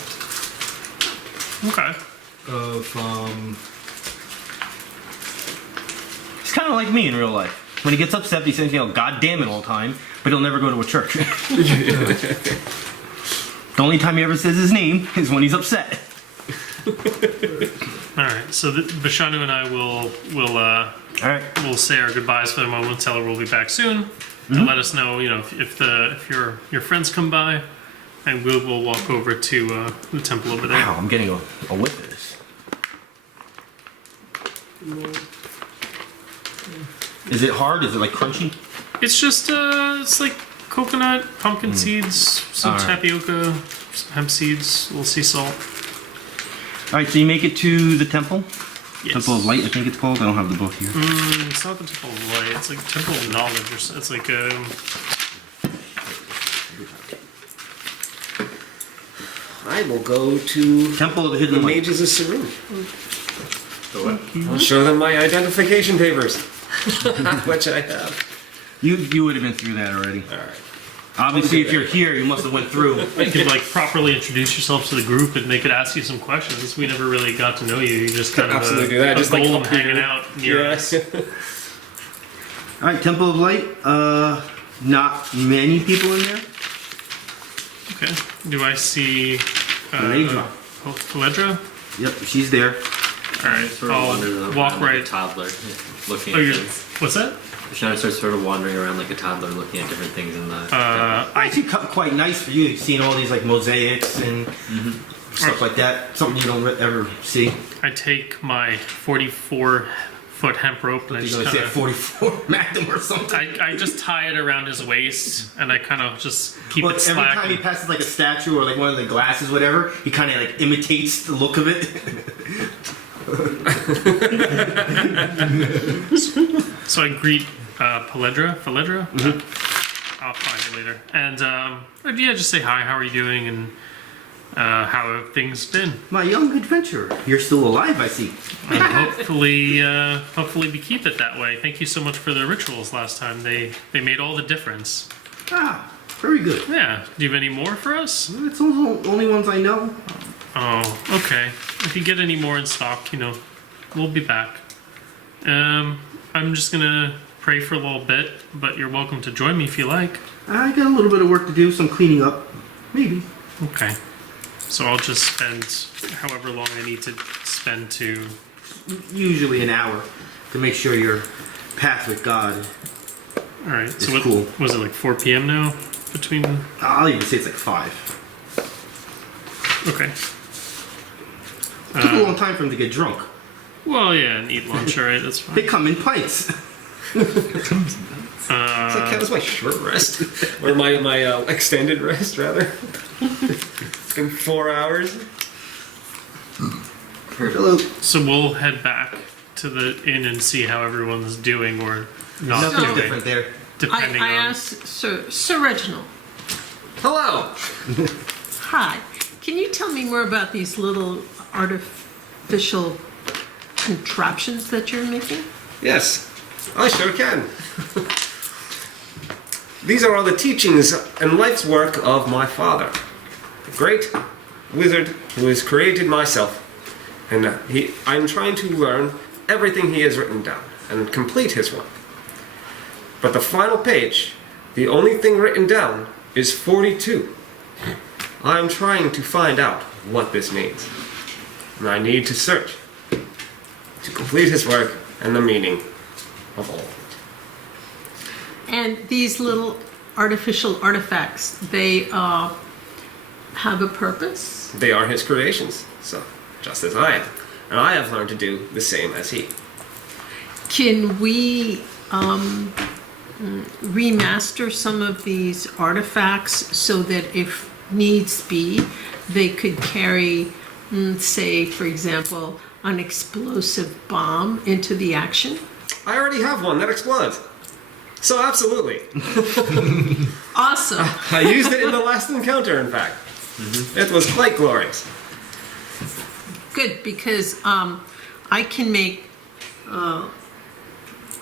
Okay. of He's kind of like me in real life. When he gets upset, he says, God damn it all the time, but he'll never go to a church. The only time he ever says his name is when he's upset. All right. So Bashanu and I will All right. we'll say our goodbyes for the moment. Tell her we'll be back soon. To let us know, if your friends come by, and we'll walk over to the temple over there. Wow, I'm getting a whiff of this. Is it hard? Is it like crunchy? It's just it's like coconut, pumpkin seeds, some All right. tapioca, some hemp seeds, a little sea salt. All right, so you make it to the temple? Yes. Temple of Light, I think it's called. I don't have the book here. It's not the temple of light. It's like temple of knowledge. It's like I will go to Temple of the the Hidden Light. Mages of Serene. The what? I'll show them my identification papers, which I have. You would have been through that already. All right. Obviously, if you're here, you must have went through. you could like properly introduce yourself to the group, and they could ask you some questions. We never really got to know you. You just kind of Absolutely do that, a just like golem up here. hanging out near us. Yes. All right, Temple of Light. Not many people in there. Okay. Do I see Phaledra. Phaledra? Yep, she's there. All right. Sort of wandering I'll around walk like a right. toddler, looking Oh, at you're. things. What's that? Bashanu starts sort of wandering around like a toddler, looking at different things in the. Actually, quite nice for you. Seeing all these like mosaics and stuff like that. Something you don't ever see. I take my 44-foot hemp rope and I You're just gonna say kind a of. 44 Magnum or something. I just tie it around his waist and I kind of just keep But it every slack. time he passes like a statue or like one of the glasses, whatever, he kind of like imitates the look of it. So I greet Phaledra. I'll find it later. And yeah, just say hi. How are you doing? And how have things been? My young adventurer, you're still alive, I see. And hopefully we keep it that way. Thank you so much for the rituals last time. They made all the difference. Ah, very good. Yeah. Do you have any more for us? It's the only ones I know. Oh, okay. If you get any more in stock, we'll be back. I'm just gonna pray for a little bit, but you're welcome to join me if you like. I got a little bit of work to do, some cleaning up. Maybe. Okay. So I'll just spend however long I need to spend to. Usually an hour to make sure your path with God. All right. It's So what cool. was it, like 4 p.m. now? Between. I'll even say it's like 5. Okay. Took a long time for him to get drunk. Well, yeah, and eat lunch. All right, that's They fine. come in pints. That was my short rest, or my extended rest rather. It's been 4 hours. Hello. So we'll head back to the inn and see how everyone's doing or not Nothing doing, different there. depending I on. asked Sir Reginald. Hello. Hi. Can you tell me more about these little artificial contraptions that you're making? Yes, I sure can. These are all the teachings and life's work of my father, the great wizard who has created myself. And I'm trying to learn everything he has written down and complete his work. But the final page, the only thing written down, is 42. I'm trying to find out what this means. And I need to search to complete his work and the meaning of all of it. And these little artificial artifacts, they have a purpose? They are his creations, so just as I am. And I have learned to do the same as he. Can we remaster some of these artifacts so that if needs be, they could carry, say, for example, an explosive bomb into the action? I already have one that explodes. So absolutely. Awesome. I used it in the last encounter, in fact. It was quite glorious. Good, because I can make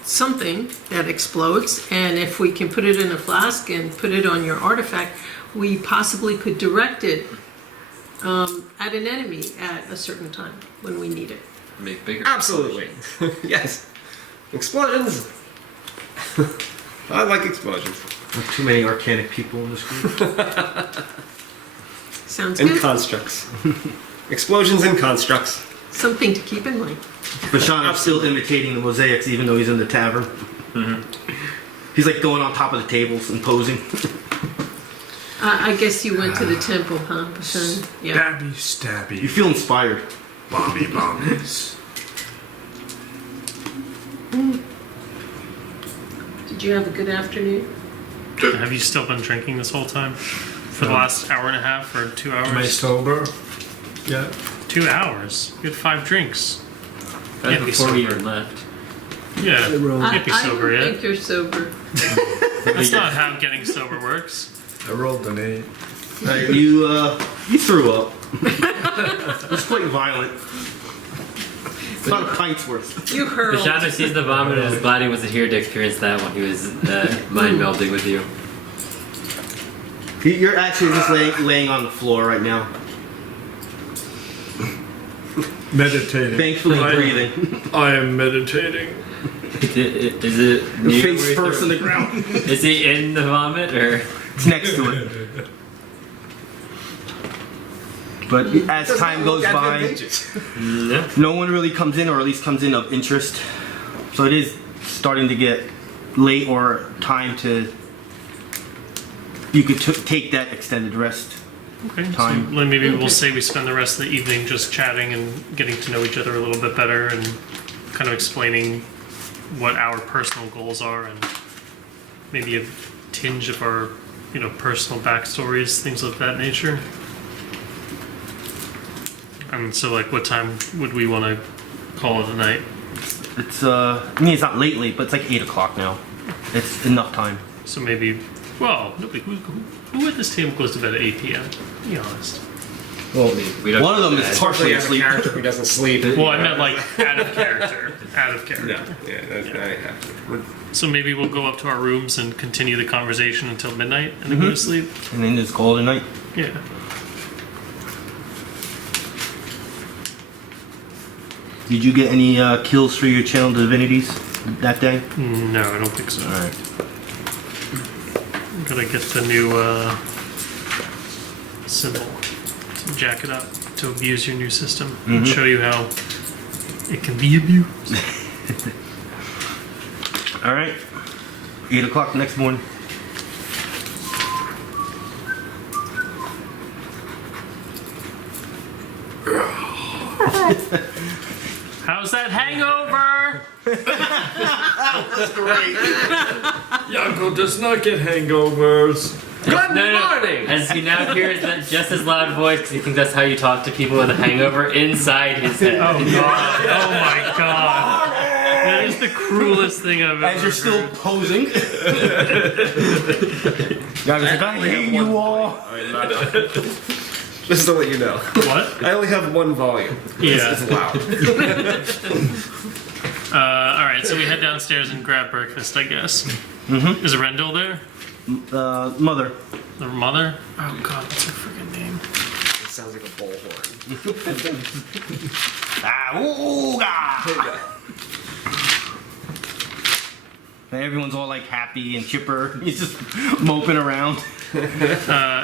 something that explodes, and if we can put it in a flask and put it on your artifact, we possibly could direct it at an enemy at a certain time when we need it. Make bigger. Absolutely. Yes. Explosions. I like explosions. There's too many arcanic people in this group. Sounds And good. constructs. Explosions and constructs. Something to keep in mind. Bashanu's still imitating the mosaics even though he's in the tavern. He's like going on top of the tables and posing. I guess you went to the temple, huh, Bashanu? Yeah. You Stabby. feel inspired. Bombies. Did you have a good afternoon? Have you still been drinking this whole time? For the last hour and a half or 2 hours? Am I sober? Yeah. 2 hours. You had 5 drinks. That Can't be before we sober. even left. Yeah, can't be sober I don't yet. think you're sober. That's not how getting sober works. I rolled an 8. Right, you threw up. It was quite violent. It's not a pint's worth. You hurled. Bashanu sees the vomit and is glad he wasn't here to experience that when he was mind melding with you. You're actually just laying on the floor right now. Meditating. Thankfully breathing. I am meditating. Is it near Face where first in you're- the ground. Is he in the vomit or? It's next to it. But as Doesn't time look goes by, advantageous. No. no one really comes in, or at least comes in of interest. So it is starting to get late, or time to. You could take that extended rest. Okay, Time. so maybe we'll say we spend the rest of the evening just chatting and getting to know each other a little bit better and kind of explaining what our personal goals are and maybe a tinge of our, personal backstories, things of that nature. And so, what time would we want to call it a night? It's it's not late, but it's like 8 o'clock now. It's enough time. So maybe, nobody, who at this table goes to bed at 8 p.m.? Be honest. Well, We don't one of them is Especially partially as a asleep. character who doesn't sleep. Well, I meant out of character. Out of character. No, yeah, that's not happening. So maybe we'll go up to our rooms and continue the conversation until midnight and then go to sleep. And then just call it a night. Yeah. Did you get any kills for your channel divinities that day? No, I don't think so. Alright. Gotta get the new symbol to jack it up to abuse your new system and show you how it can be abused. Alright. 8 o'clock the next morning. How's that hangover? Yago does not get hangovers. Good No. morning! As he now hears that just as loud voice because he thinks that's how you talk to people with a hangover inside his head. Oh god! Oh my god! That is the cruelest thing I've ever As you're still heard. posing. Guys, like, I hate you all. Just to let you know. What? I only have one volume. Yeah. It's loud. Alright, so we head downstairs and grab breakfast, I guess. Mm-hmm. Is Rendell there? Mother. The mother? Oh god, what's her freaking name? It sounds like a bullhorn. Ooga! And everyone's all like happy and chipper. He's just moping around.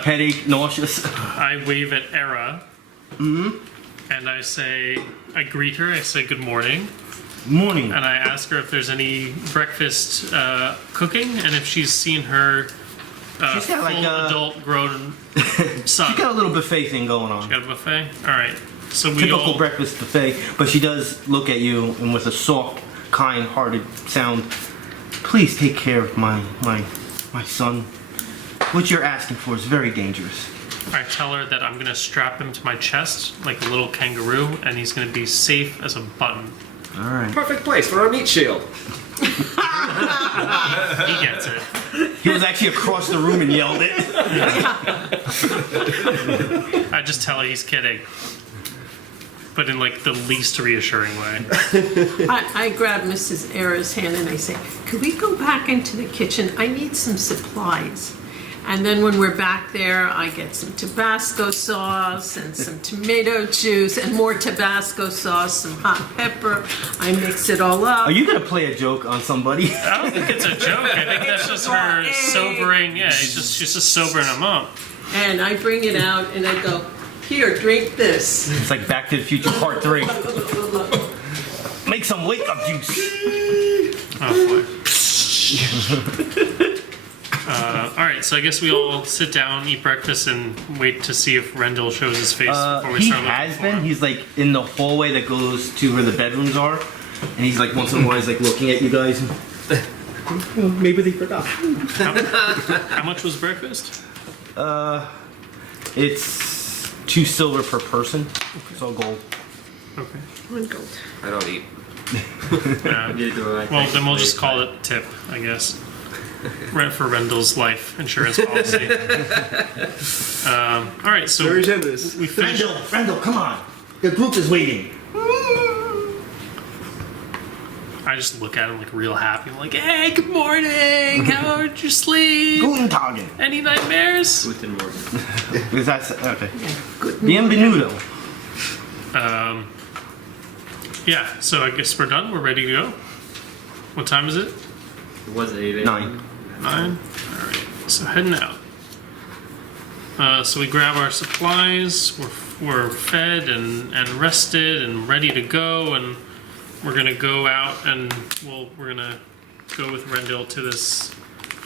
Headache, nauseous. I wave at Era. And I greet her, I say good morning. Morning. And I ask her if there's any breakfast cooking and if she's seen her She's got full like a- adult grown son. She's got a little buffet thing going on. Got a buffet? Alright. So we Typical all... breakfast buffet, but she does look at you and with a soft, kind-hearted sound. Please take care of my son. What you're asking for is very dangerous. I tell her that I'm going to strap him to my chest like a little kangaroo and he's going to be safe as a button. All right. Perfect place for our meat shield. He gets it. He was actually across the room and yelled it. I just tell her he's kidding. but in like the least reassuring way. I grab Mrs. Era's hand and I say, could we go back into the kitchen? I need some supplies. And then when we're back there, I get some Tabasco sauce and some tomato juice and more Tabasco sauce, some hot pepper. I mix it all up. Are you gonna play a joke on somebody? I don't think it's a joke. I think that's just her sobering. Yeah, she's just sobering him up. And I bring it out and I go, here, drink this. It's like Back to the Future Part 3. Make some wake up juice. Oh boy. All right, so I guess we all sit down, eat breakfast, and wait to see if Rendell shows his face before we He start looking has for been. him. He's like in the hallway that goes to where the bedrooms are, and he's like once in a while he's like looking at you guys. Maybe they forgot. How much was breakfast? It's 2 silver per person. It's all gold. Okay. One gold. I don't eat. Well, then we'll just call it tip, I guess. Rent for Rendell's life insurance policy. All right, so Very generous. we finished. Randall, come on. The group is waiting. I just look at him like real happy. I'm like, hey, good morning. How did you sleep? Guten Tagen. Any nightmares? Guten Morgen. Is that okay? Bienvenido. Yeah, so I guess we're done. We're ready to go. What time is it? It was 8 a.m. 9. 9? Alright, so heading out. So we grab our supplies, we're fed and rested and ready to go, and we're gonna go out and we're gonna go with Rendell to this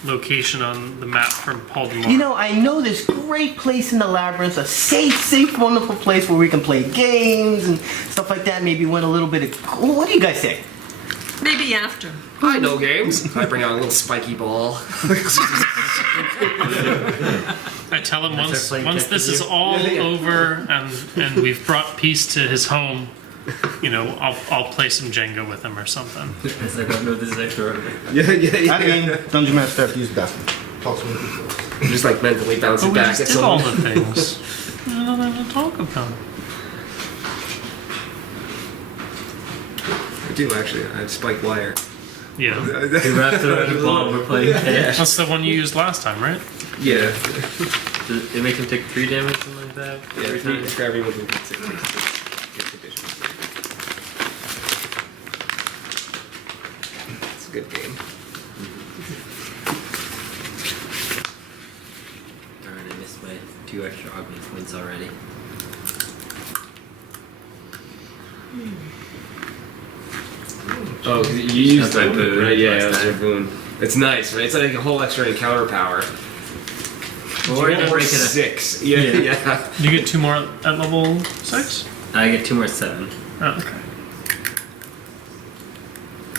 location on the map from Paldamar. You know, I know this great place in the Labyrinth, a safe, wonderful place where we can play games and stuff like that. Maybe win a little bit of... What do you guys say? Maybe after. I know games. I bring out a little spiky ball. I tell him That's once our plan this is all over and we've brought peace to his home, you know, I'll play some Jenga with him or something. Because I don't know this is extra. I mean, Dungeon Master have to use the bathroom. Talk to me. Just like mentally bouncing But we back just at did all someone. the things. I don't know to talk about. I do actually. I have spiked wire. Yeah. We wrapped around the ball, we're playing cash. That's the one you used last time, right? Yeah. Does it make him take 3 damage, something like that? Yeah, Every time? for everyone who gets it. It's a good game. Darn, I missed my 2 extra augment points already. Oh, 'cause you used That's my that boon right? Yeah, last that's your time. boon. It's nice, right? It's like a whole extra encounter power. Or You get more break it up. 6. Yeah, Yeah. yeah. You get 2 more at level 6? I get 2 more 7. Oh, okay.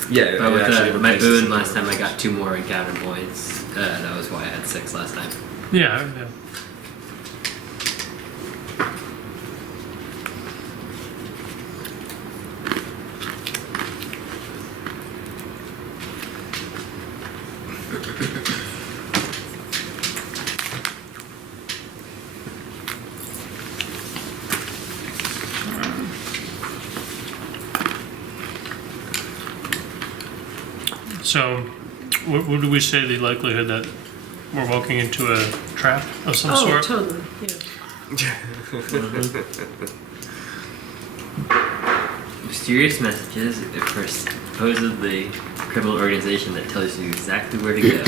Yeah, But it with actually my replaces boon some last of time, I got 2 more encounter points. That was why I had 6 last time. Yeah. So, what do we say the likelihood that we're walking into a trap of some Oh, sort? totally. Yeah. Mysterious messages for supposedly criminal organization that tells you exactly where to go.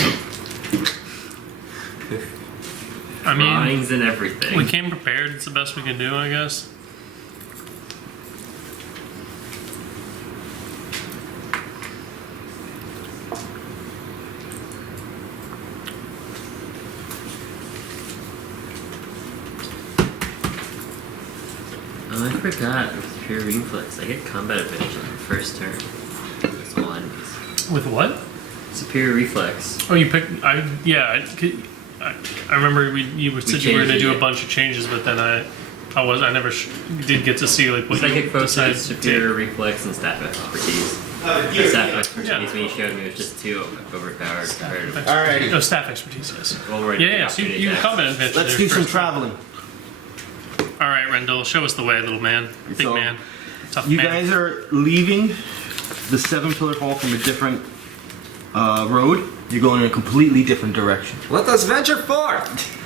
I mean, Drawings and everything. we came prepared. It's the best we can do, I guess. Oh, I forgot. With pure reflex, I get combat advantage on the first turn. That's all enemies. With what? Superior reflex. Oh, you picked. I remember you said you were going to changed do it. a bunch of changes, but then I never did get to see like what Psychic you focus, decided to superior do. reflex, and staff expertise. The staff expertise when you showed me was just 2 overpowered compared to Alright. Oh, staff expertise, yes. well, we're Yeah, yeah. So you combat advantage. Let's there do some first. traveling. All right, Rendell, show us the way, little man. Big So, man. Tough You man. guys are leaving the 7-pillared hall from a different road. You're going in a completely different direction. Let us venture forth.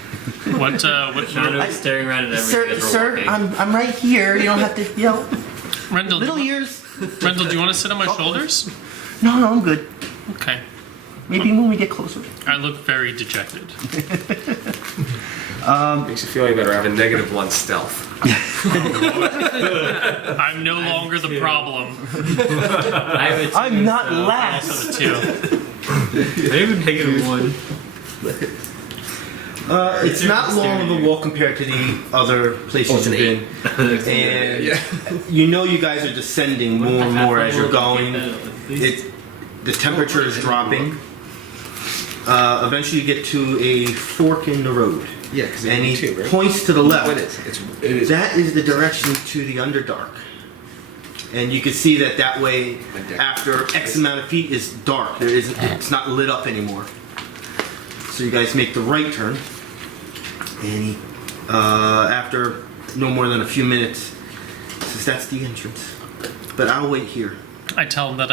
What Bashanu staring around at everything as we're walking. I'm right here. You don't have to yell. Rendell, Little ears. Rendell, do you want to sit on my shoulders? No, I'm good. Okay. Maybe when we get closer. I look very dejected. Makes you feel you better have a -1 stealth. I'm no longer the problem. I have a 2, I'm not so last. Also the 2. I have a -1. It's not long of a walk compared to the other places you've been. And you know you guys are descending more and more as you're going. The temperature is dropping. Eventually you get to a fork in the road. Yeah, because And he points to the left. What is it? Is. That is the direction to the Underdark. And you can see that way, after X amount of feet, is dark. It's not lit up anymore. So you guys make the right turn. And after no more than a few minutes, says that's the entrance. But I'll wait here. I tell him that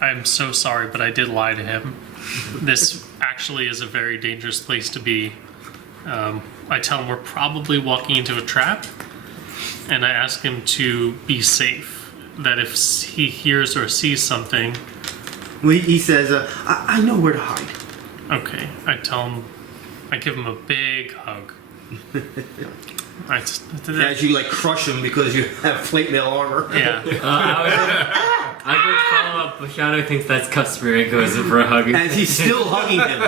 I'm so sorry, but I did lie to him. This actually is a very dangerous place to be. I tell him we're probably walking into a trap, and I ask him to be safe. That if he hears or sees something, Well, he says, I know where to hide. okay. I give him a big hug. As you like crush him because you have plate mail armor. Yeah. I go to follow up. Bashanu thinks that's customary and goes in for a hug. As he's still hugging him.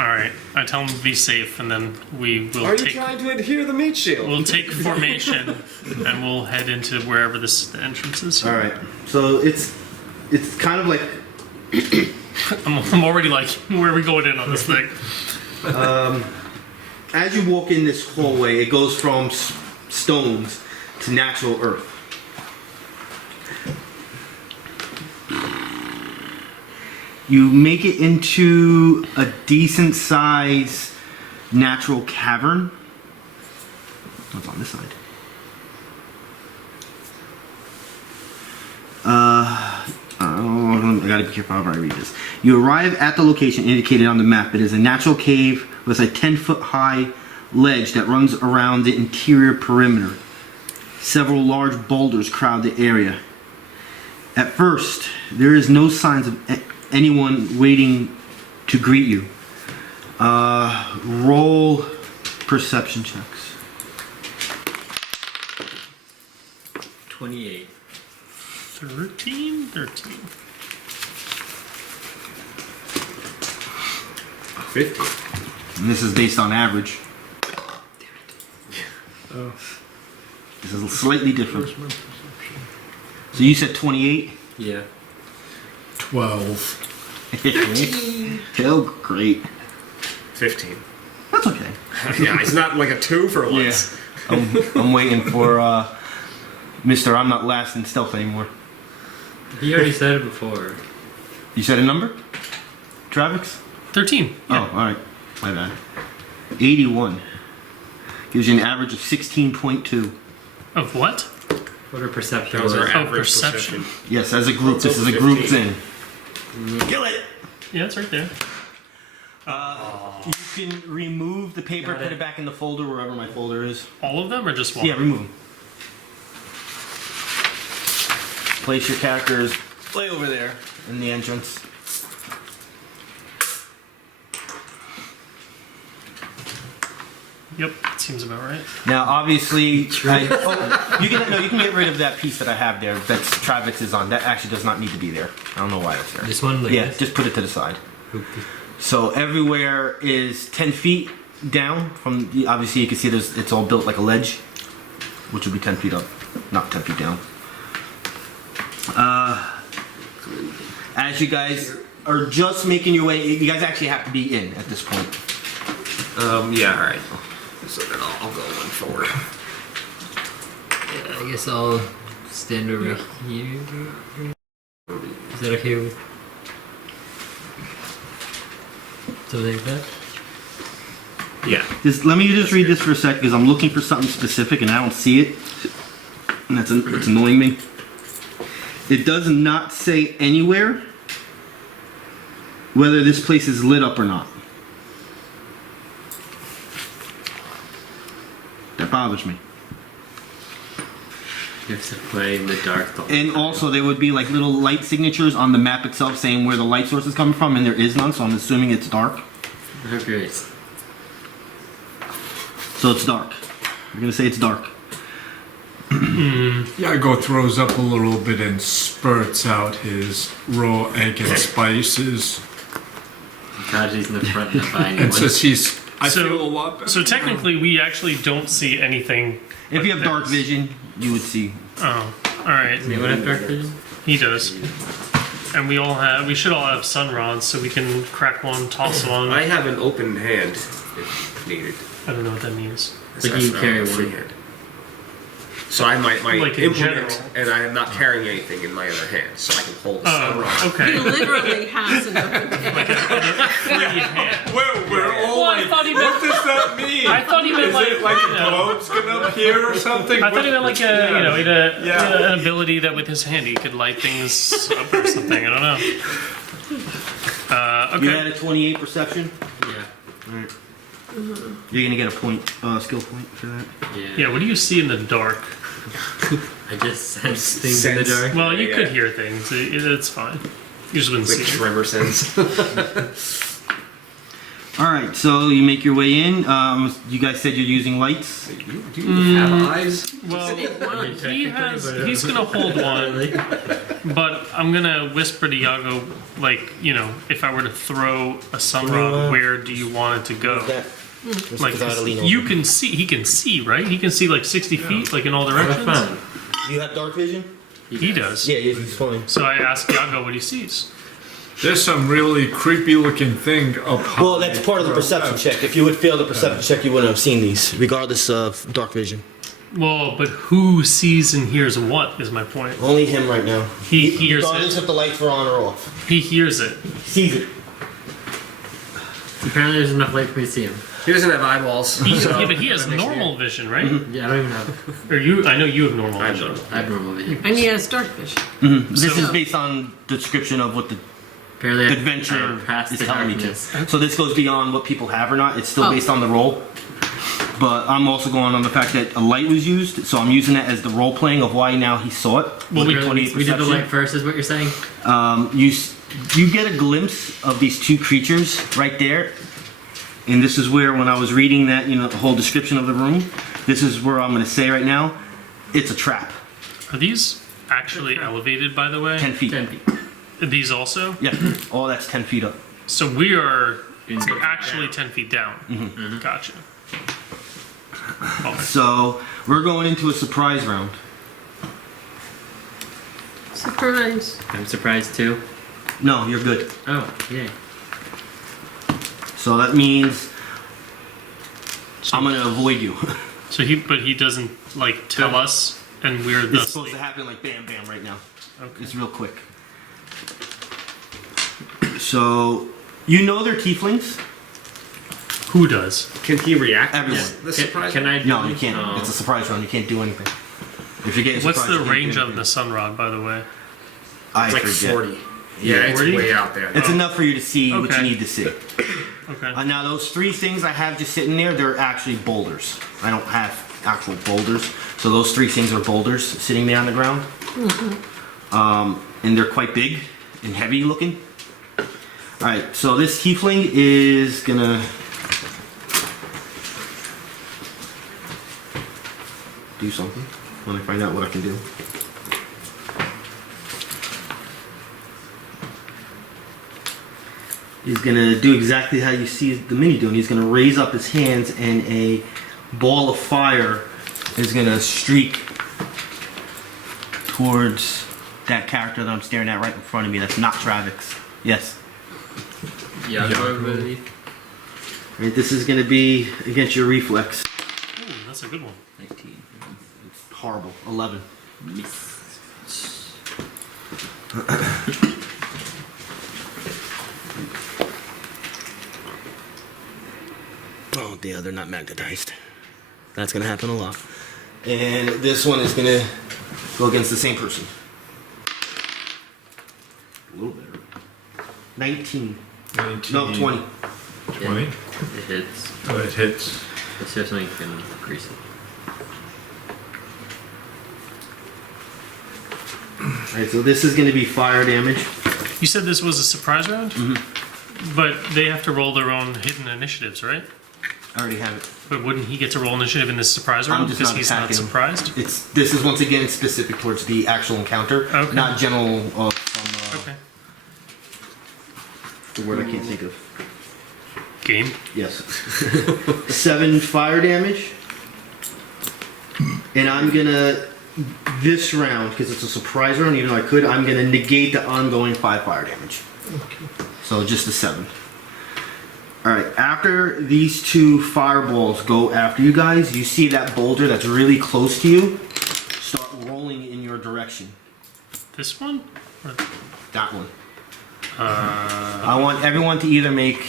All right. I tell him to be safe, and then we will Are you take. trying to adhere the meat shield? We'll take formation, and we'll head into wherever the entrance is. All right. So it's kind of like I'm already like, where are we going in on this thing? as you walk in this hallway, it goes from stones to natural earth. You make it into a decent size natural cavern. What's on this side? I gotta be careful how I read this. You arrive at the location indicated on the map. It is a natural cave with a 10-foot high ledge that runs around the interior perimeter. Several large boulders crowd the area. At first, there is no signs of anyone waiting to greet you. Roll perception checks. 28. 13? 13. 50. And this is based on average. This is slightly different. So you said 28? Yeah. 12. Oh, great. 15. That's okay. Yeah, it's not like a 2 for once. I'm waiting for Mr. I'm not last in stealth anymore. He already said it before. You said a number? Travex? 13. Yeah. Oh, alright. My bad. 81. Gives you an average of 16.2. Of what? What are perception? That was our was? average perception. Yes, as a group. It's This is over a group 15. thing. Kill it! Yeah, it's right there. You can remove the paper, Got put it. it back in the folder, wherever my folder is. All of them or just one? Yeah, remove them. Place your characters way over there in the entrance. Yep, seems about right. Now, obviously, you can get rid of that piece that I have there. That's Travex is on. That actually does not need to be there. I don't know why it's there. This one? Like Yeah, this? just put it to the side. So everywhere is 10 feet down from. Obviously, you can see it's all built like a ledge, which will be 10 feet up, not 10 feet down. As you guys are just making your way, you guys actually have to be in at this point. Yeah, alright. So then I'll go one forward. Yeah, I guess I'll stand over here. Is that okay with something like that? Yeah. Let me just read this for a sec because I'm looking for something specific and I don't see it. And it's annoying me. It does not say anywhere whether this place is lit up or not. That bothers me. You have to play in the dark. And also there would be like little light signatures on the map itself saying where the light source is coming from, and there is none, so I'm assuming it's dark. Oh, great. So it's dark. We're gonna say it's dark. Yago throws up a little bit and spurts out his raw egg and spices. God, he's in the front not buying And anyone. says I feel a lot better. So technically, we actually don't see anything. If you have dark vision, you would see. Oh, all right. Anyone have dark vision? He does. And we should all have sun rods, so we can crack one, toss one. I have an open hand if needed. I don't know what that means. But you carry free one. hand. So I might Like in implement, general. and I am not carrying anything in my other hand, so I can hold the sun rod. He Okay. literally has an open hand. Free hand. We're all Well, I like, thought he meant- what does that mean? I thought he meant Is like, it like you a know, globe's gonna appear or something? I thought he meant like a, you know, he had Yeah. an ability that with his hand he could light things up or something. I don't know. You Okay. had a 28 perception. Yeah. Alright. You're gonna get a point, skill point for that. Yeah. Yeah. What do you see in the dark? I just sense things in the Sense. dark. Well, you Yeah. could hear things. It's fine. You just wouldn't Like see it. Trevor sense. Alright, so you make your way in. You guys said you're using lights. Do you have eyes? Well, Technically, he's gonna hold one, but I'm gonna whisper to Yago, like, you know, if I were to throw a sunrod, where do you want it to go? Like, you can see, he can see, right? He can see like 60 feet, like in all directions. Fun. You have dark vision? He does. Yeah, he's fine. So I ask Yago what he sees. There's some really creepy looking thing up high. Well, that's part of the perception check. If you would fail the perception check, you wouldn't have seen these, regardless of dark vision. Well, but who sees and hears what is my point. Only him right now. He hears Regardless it. if the lights were on or off. He hears it. He sees it. Apparently, there's enough light for me to see him. He doesn't have eyeballs. Yeah, but he has normal vision, right? Yeah, I don't even have. Or you? I know you have normal I have vision. normal. I have normal vision. And he has dark vision. This So- is based on the description of what the Apparently, I adventure passed is the telling me darkness. to. So this goes beyond what people have or not. It's still Oh. based on the roll. But I'm also going on the fact that a light was used, so I'm using that as the role playing of why now he saw it. Well, With we- 28 We did the perception. light first, is what you're saying? You get a glimpse of these two creatures right there, and this is where when I was reading that, you know, the whole description of the room, this is where I'm going to say right now, it's a trap. Are these actually elevated, by the way? 10 feet. 10 feet. These also? Yeah, all that's 10 feet up. So we are Inside. actually 10 feet down. Gotcha. Okay. So we're going into a surprise round. Surprise. I'm surprised too. No, you're good. Oh, yay. So that means I'm going to avoid you. So he doesn't like tell us, and we're It's thus. supposed to happen like bam, bam right now. Okay. It's real quick. So, you know they're tieflings? Who does? Can he react? Everyone. The surprise? Can I do No, you can't. Oh. It's a surprise round. You can't do anything. If you're getting What's surprised, the you can't range do of the sunrod, by the way? I It's like forget. 40. Yeah, it's 40? way out there. It's enough for you to see what you Okay. need to see. Okay. Now, those three things I have just sitting there, they're actually boulders. I don't have actual boulders. So those three things are boulders sitting there on the ground. And they're quite big and heavy looking. Alright, so this tiefling is gonna do something when I find out what I can do. He's gonna do exactly how you see the mini doing. He's gonna raise up his hands and a ball of fire is gonna streak towards that character that I'm staring at right in front of me. That's not Travex. Yes. Yago, I believe. Right, this is gonna be against your reflex. Ooh, that's a good one. 19. It's horrible. 11. Miss. Oh, yeah, they're not magnetized. That's gonna happen a lot. And this one is gonna go against the same person. A little better. 19. 19. No, 20. 20? It hits. Oh, it hits. Let's see if something can increase it. Alright, so this is gonna be fire damage. You said this was a surprise round? But they have to roll their own hidden initiatives, right? I already have it. But wouldn't he get to roll initiative in this surprise I'm round just because not he's not attacking him. surprised? This is once again specific towards the actual encounter, Okay. not general from Okay. the word I can't think of. Game. Yes. 7 fire damage. And I'm gonna, this round, because it's a surprise round, even though I could, I'm gonna negate the ongoing 5 fire damage. So just a 7. Alright, after these 2 fireballs go after you guys, you see that boulder that's really close to you start rolling in your direction. This one? Or- That one. I want everyone to either make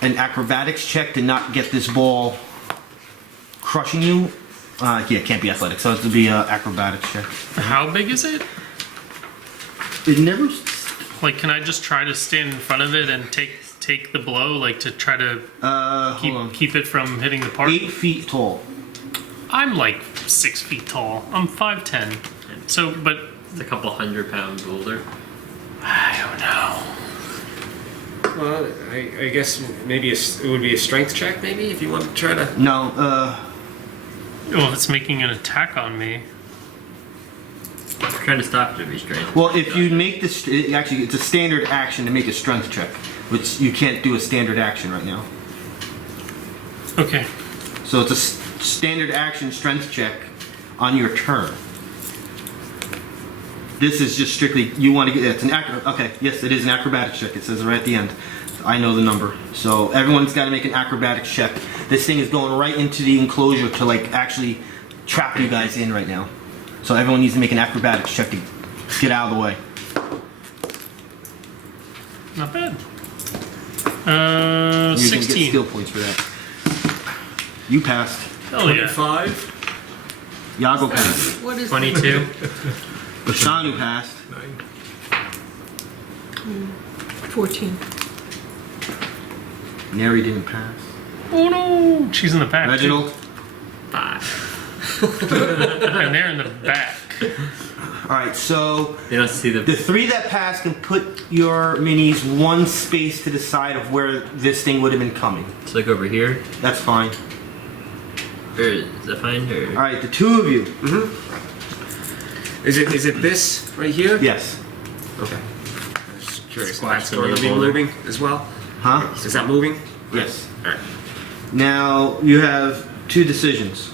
an acrobatics check to not get this ball crushing you. Yeah, it can't be athletics, so it has to be an acrobatics check. How big is it? It never. Like, can I just try to stand in front of it and take the blow, like to try to Hold on. keep it from hitting the part? 8 feet tall. I'm like 6 feet tall. I'm 5'10". So, but It's a couple 100-pound boulder. I don't know. Well, I guess maybe it would be a strength check, maybe, if you want to try to. No, Well, if it's making an attack on me. We're trying to stop it to be strength. well, if you make this, actually, it's a standard action to make a strength check, which you can't do a standard action right now. Okay. So it's a standard action strength check on your turn. This is just strictly, you want to get, it's an okay, yes, it is an acrobatics check. It says right at the end. I know the number. So everyone's got to make an acrobatics check. This thing is going right into the enclosure to like actually trap you guys in right now. So everyone needs to make an acrobatics check to get out of the way. Not bad. You're gonna get 16. skill points for that. You passed. Hell yeah. 5. Yago passed. What is 22. Bashanu passed. 14? Neri didn't pass. Oh no! She's in the back. Reginald. 5. And they're in the back. Alright, so They don't see the the. 3 that passed can put your minis 1 space to the side of where this thing would have been coming. So like over here. That's fine. Or is that fine? Or Alright, the 2 of you. Is it this right here? Yes. Okay. I'm just curious. Squash That's the going to be little boulder. moving as well? Huh? Is that moving? Yes. Alright. Now you have 2 decisions.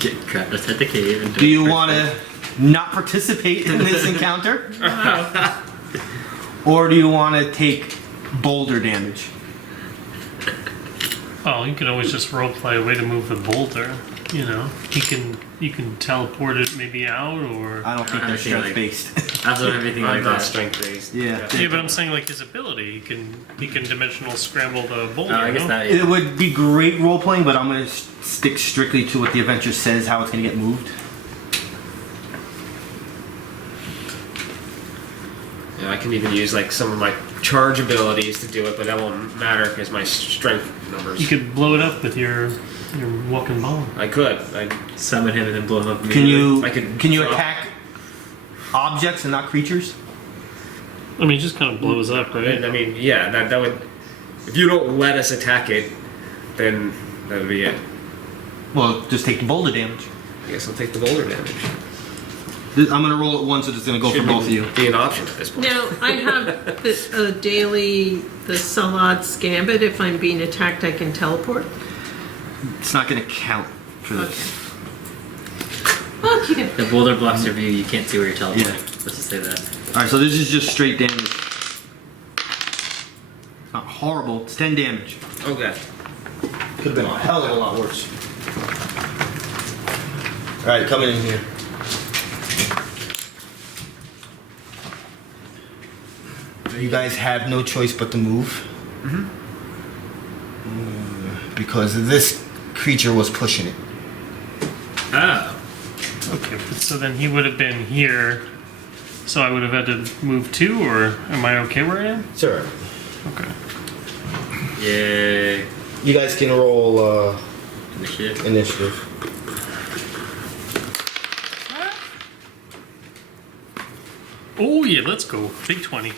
get trapped outside the cave. And Do you want to not participate in this encounter? Or do you want to take boulder damage? Oh, you can always just roleplay a way to move the boulder. You know, you can teleport it maybe out, or I don't think I they're think, like- strength based. That's what everything like I'm not that. strength based. Yeah. yeah. But I'm saying like his ability, he can dimensional scramble the boulder. Oh, I guess no? that. It would be great role playing, but I'm going to stick strictly to what the adventure says, how it's going to get moved. Yeah, I can even use like some of my charge abilities to do it, but that won't matter because my strength numbers. You could blow it up with your walking bomb. I could. Summon him and then blow him up. Can you I could can you drop- attack objects and not creatures? I mean, it just kind of blows up, right? I mean, yeah, that would. If you don't let us attack it, then that would be it. Well, just take the boulder damage. I guess I'll take the boulder damage. I'm going to roll it once, so it's going to go for Shouldn't both of you. Be an option at this point. Now, I have the Salad's Gambit. If I'm being attacked, I can teleport. It's not going to count for this. Okay. The boulder blocks your view. You can't see where you're teleporting. Yeah. Let's just say that. Alright, so this is just straight damage. It's not horrible. It's 10 damage. Okay. Could have been a hell of a lot worse. Alright, coming in here. You guys have no choice but to move. Because this creature was pushing it. Ah. Okay, but so then he would have been here. So I would have had to move 2, or am I okay where I am? Sure. Okay. Yay. You guys can roll Initiative. initiative. Oh yeah, let's go. Big 20.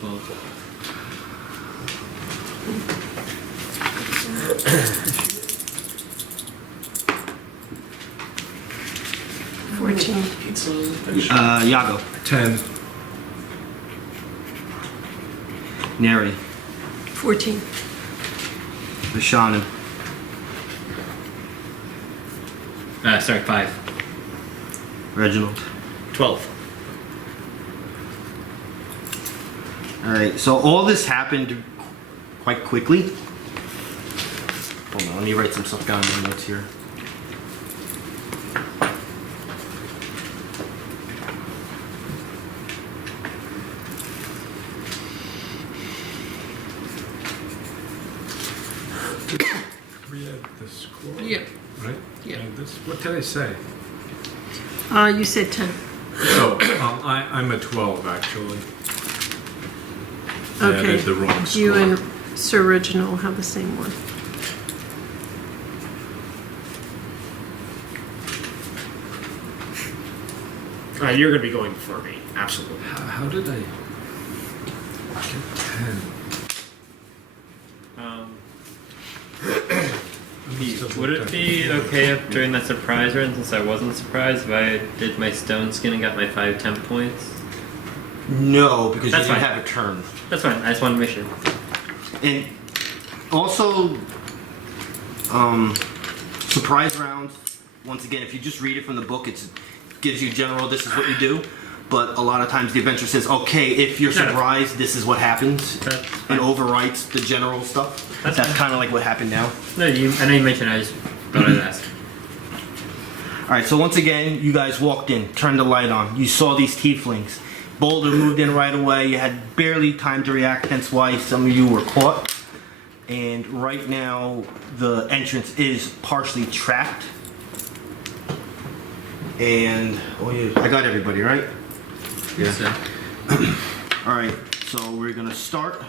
Cool. Yago. 10. Neri. 14. Bashanu. Sorry, 5. Reginald. 12. Alright, so all this happened quite quickly. Hold on, let me write some stuff down in my notes here. We had the score. Yeah. Right? Yeah. And this. What did I say? You said 10. Oh, I'm a 12 actually. I Okay. added the wrong score. You and Sir Reginald have the same one. You're going to be going before me. Absolutely. How did I get 10? Would it be okay if during that surprise run, since I wasn't surprised, if I did my stone skin and got my 5 temp points? No, because That's you didn't fine. have a turn. That's fine. I just wanted to make sure. And also, surprise rounds, once again, if you just read it from the book, it gives you general, this is what you do. But a lot of times the adventure says, okay, if you're Yeah. surprised, this is what happens. That's And fine. overwrites the general stuff. That's That's fine. kind of like what happened now. No, I know you mentioned. I just thought I'd ask. Alright, so once again, you guys walked in, turned the light on. You saw these tieflings. Boulder moved in right away. You had barely time to react, hence why some of you were caught. And right now, the entrance is partially trapped. And, oh yeah, I got everybody, right? Yeah. So, Alright, so we're gonna start.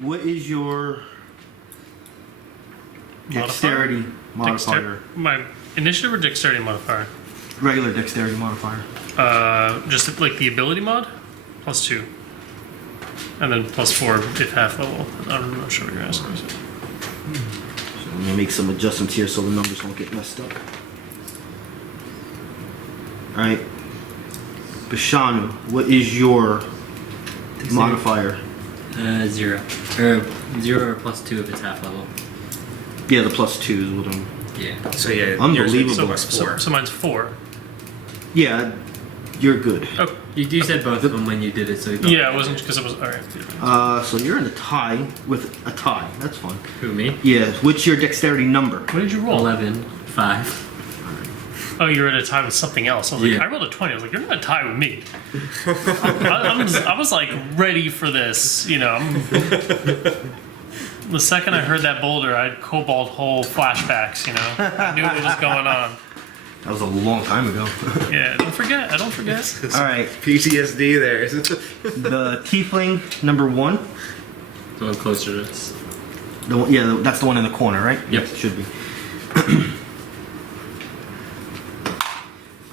What is your dexterity modifier? My initiative or dexterity modifier? Regular dexterity modifier. Just like the ability mod, +2, and then +4 if half level. I'm not sure what you're asking. So I'm gonna make some adjustments here so the numbers won't get messed up. Alright. Bashanu, what is your modifier? 0. Or 0 or +2 if it's half level. Yeah, the +2 is what I'm. Yeah. So yeah, Unbelievable. yours is +4. So mine's 4. Yeah, you're good. Oh, You said both of them when you did it, so you yeah, it wasn't because it was alright. So you're in a tie with a tie. That's fun. Who, me? Yeah, what's your dexterity number? What did you roll? 11, 5. Oh, you were at a tie with something else. I was like, Yeah. I rolled a 20. I was like, you're not a tie with me. I was like ready for this, you know. The second I heard that boulder, I had Cobalt Hole flashbacks, you know. I knew what was going on. That was a long time ago. Yeah, don't forget. I don't forget. Alright, PTSD there, isn't it? the tiefling number 1. The one closer to us. The one, yeah, that's the one in the corner, right? Yep. Should be.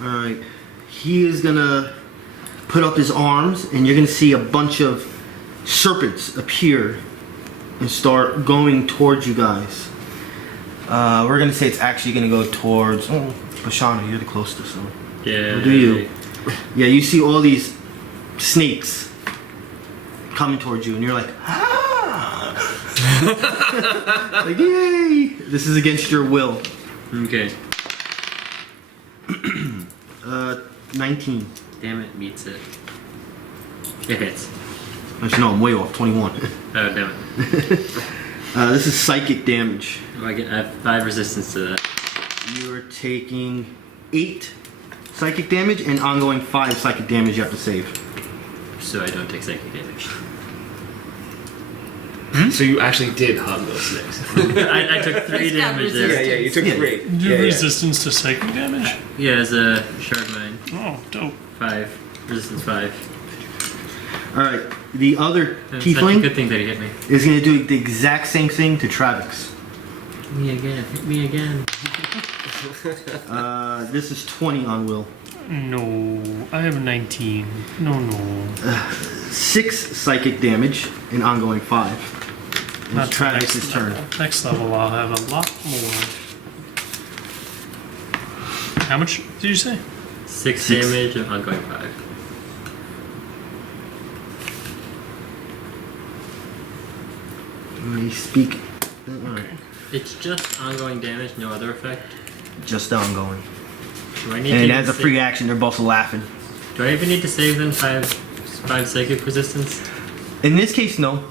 Alright. He is gonna put up his arms, and you're gonna see a bunch of serpents appear and start going towards you guys. We're gonna say it's actually gonna go towards. Oh, Bashanu, you're the closest, so. Yeah. What do you? Yeah, you see all these snakes coming towards you, and you're like, ah! Like, yay! This is against your will. Okay. 19. Damn it, meets it. It hits. Actually, no, I'm way off. 21. Oh, damn it. This is psychic damage. Oh, I have 5 resistance to that. You are taking 8 psychic damage and ongoing 5 psychic damage you have to save. so I don't take psychic damage. So you actually did hug those snakes. I took 3 damage there. Yeah, you took 3. Do you have resistance to psychic damage? Yeah, as a Shardmind. Oh, dope. 5. Resistance 5. All right, the other That's such a tiefling good thing that he hit me. is going to do the exact same thing to Travex. Hit me again. Hit me again. This is 20 on will. No, I have 19. No. 6 psychic damage and ongoing 5. It's Not the next Travex's turn. level. Next level, I'll have a lot more. How much did you say? 6 Six. damage and ongoing 5. I speak. Alright. It's just ongoing damage, no other effect. Just ongoing. Do I need And to as a save- free action, they're both laughing. Do I even need to save them 5 psychic resistance? In this case, no.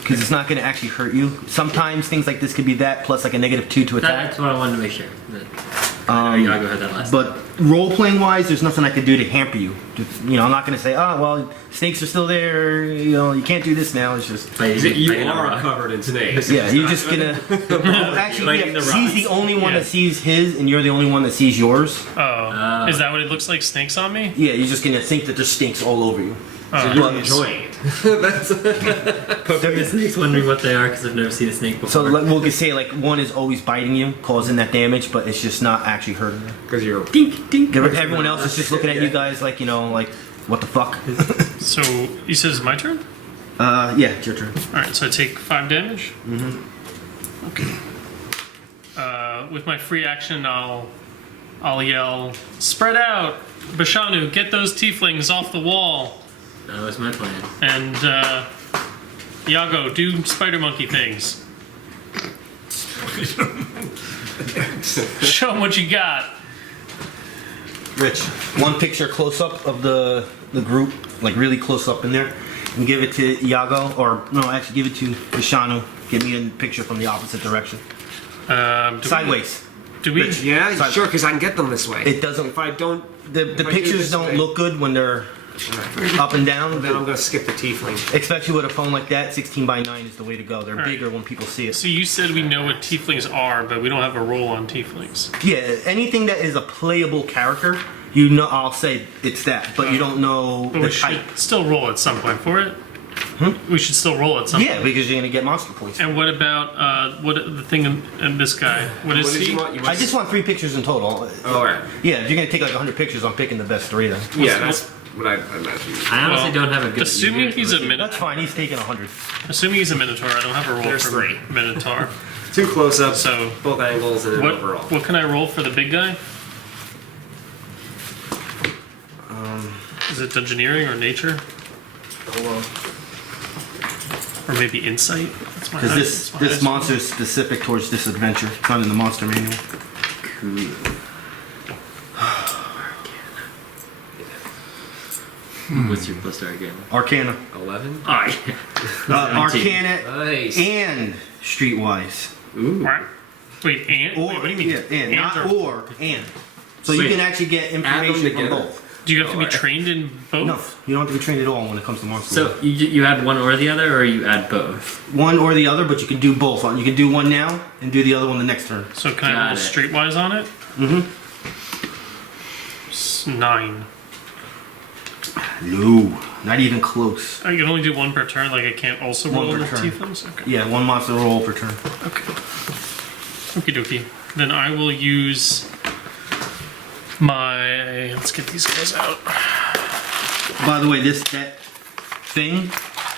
Because it's not going to actually hurt you. Sometimes things like this could be that plus like a -2 to attack. That's what I wanted to make sure. I know Yago had that last time. But role playing wise, there's nothing I can do to hamper you. You know, I'm not going to say, oh, well, snakes are still there. You know, you can't do this now. It's just. You are covered in snakes. Yeah, you're just gonna. Actually, Biting yeah, the he's rocks. the only one Yeah. that sees his, and you're the only one that sees yours. Oh, is that what it looks like? Snakes on me? Yeah, you're just gonna think that there's snakes all over you. Oh, You're Well, enjoying it. Poking the snakes, wondering what they are because I've never seen a snake before. So like, we'll just say like one is always biting you, causing that damage, but it's just not actually hurting you. Because you're. dink, dink. Everyone else is just looking at you guys like, you know, like what the fuck. so you said it's my turn? Yeah, it's your turn. All right, so I take 5 damage. Okay. With my free action, I'll yell, "Spread out, Bashanu! Get those tieflings off the wall!" That was my plan. And Yago, do spider monkey things. Show them what you got. Rich, one picture close up of the group, like really close up in there, and give it to Yago, or no, actually give it to Bashanu. Give me a picture from the opposite direction. Sideways. Do we? Rich. Yeah, Side- sure, because I can get them this way. It doesn't. If I don't, The if I do pictures this don't way- look good when they're up and down. then I'm going to skip the tiefling. Especially with a phone like that, 16 by 9 is the way to go. They're All right. bigger when people see it. So you said we know what tieflings are, but we don't have a roll on tieflings. Yeah, anything that is a playable character, you know, I'll say it's that, but you don't know But the we should type. still roll at some point for it. We should still roll at some Yeah, point. because you're gonna get monster points. And what about what the thing in this guy? What is What did he? you want? You I just want 3 pictures in total. Oh, all right. Yeah, if you're gonna take like 100 pictures, I'm picking the best 3 then. Yeah, that's what I imagine. I honestly Well, don't have a good. assuming he's a That's minotaur. fine. He's taking 100. Assuming he's a minotaur, I don't have a roll There's for 3. minotaur. 2 close-ups, So both angles, and an overall. what can I roll for the big guy? Is it engineering or nature? Hold on. Or maybe insight? That's my Because that's my this highest monster is specific towards this adventure. It's not in the monster manual. What's your plus target? Arcana. 11? Oh, yeah. 19. Arcana Nice. and Streetwise. Ooh. roll. Wait, and? Or, Wait, what do you mean? yeah, and, not or- or, and. So you Wait. can actually get information from together. both. Do you have to be Alright. trained in both? No, you don't have to be trained at all when it comes to monsters. So you add one or the other, or you add both? One or the other, but you can do both. You can do one now and do the other one the next turn. So can I Got roll it. streetwise on it? Mm-hmm. 9. No, not even close. I can only do 1 per turn, like I can't also One roll per the turn. tieflings? Okay. Yeah, one monster roll per turn. Okay. Okie dokie. Then I will use my. Let's get these guys out. By the way, that thing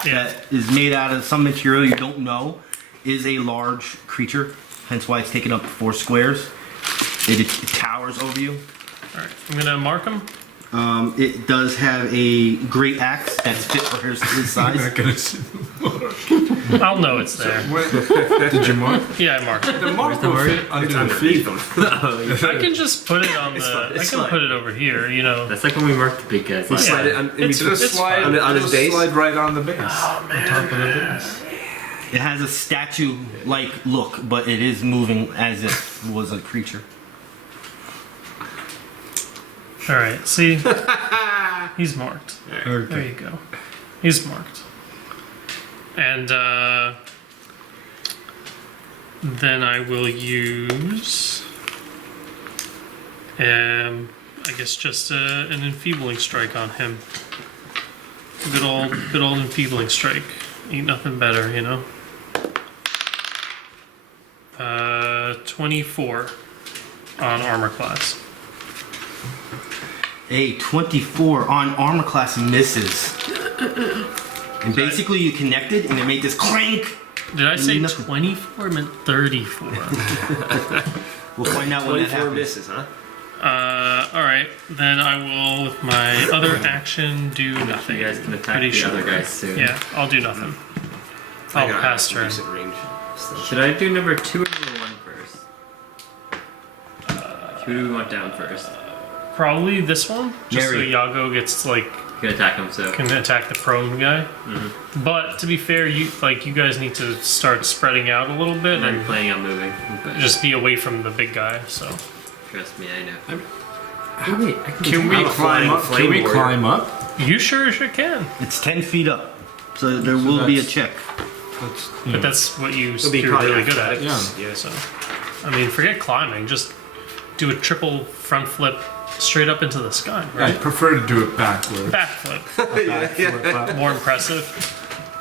Yeah. that is made out of some material you don't know is a large creature. Hence why it's taking up 4 squares. It towers over you. Alright, I'm gonna mark them. It does have a great axe that's fit for his size. Not gonna see. I'll know it's there. Did you mark? Yeah, I marked it. The mark the will mark? fit under the Underneath feet. them. I can just put it on the. fine, it's I can fine. put it over here, you know. That's like when we marked the big guys. You last slide it time. on, in It's- between. it's fine. On his It'll base? slide right on the base. Oh man. On top of the base. It has a statue-like look, but it is moving as if it was a creature. All right. See, he's marked. There Okay. you go. He's marked. And then I will use, I guess just an enfeebling strike on him. Good old enfeebling strike. Ain't nothing better, you know. 24 on armor class. A 24 on armor class misses. And basically you connected and it made this clank. Did I say Nothing. 24? I meant 34. We'll find out when that 24 happens. misses, huh? Alright, then I will, with my other action, do nothing. You guys can attack Pretty the sure. other guys soon. Yeah, I'll do nothing. I I'll got pass turn. decent range. So. Should I do number 2 or number 1 first? Who do we want down first? Probably this one, just Neri. so Yago gets You can attack him, so. can attack the prone guy. But to be fair, you guys need to start spreading out a little bit I'm and planning on moving. But just be away from the big guy. So trust me, I know. Can we I'm a climb flying up? flame Can we warrior. climb up? you sure can. It's 10 feet up. So there will be a check. Let's, But that's what It'll be you're probably really good at. athletics. Yeah. So I mean, forget climbing. Just do a triple front flip straight up into the sky. I Right? prefer to do it backwards. Backflip. Backflip. More impressive.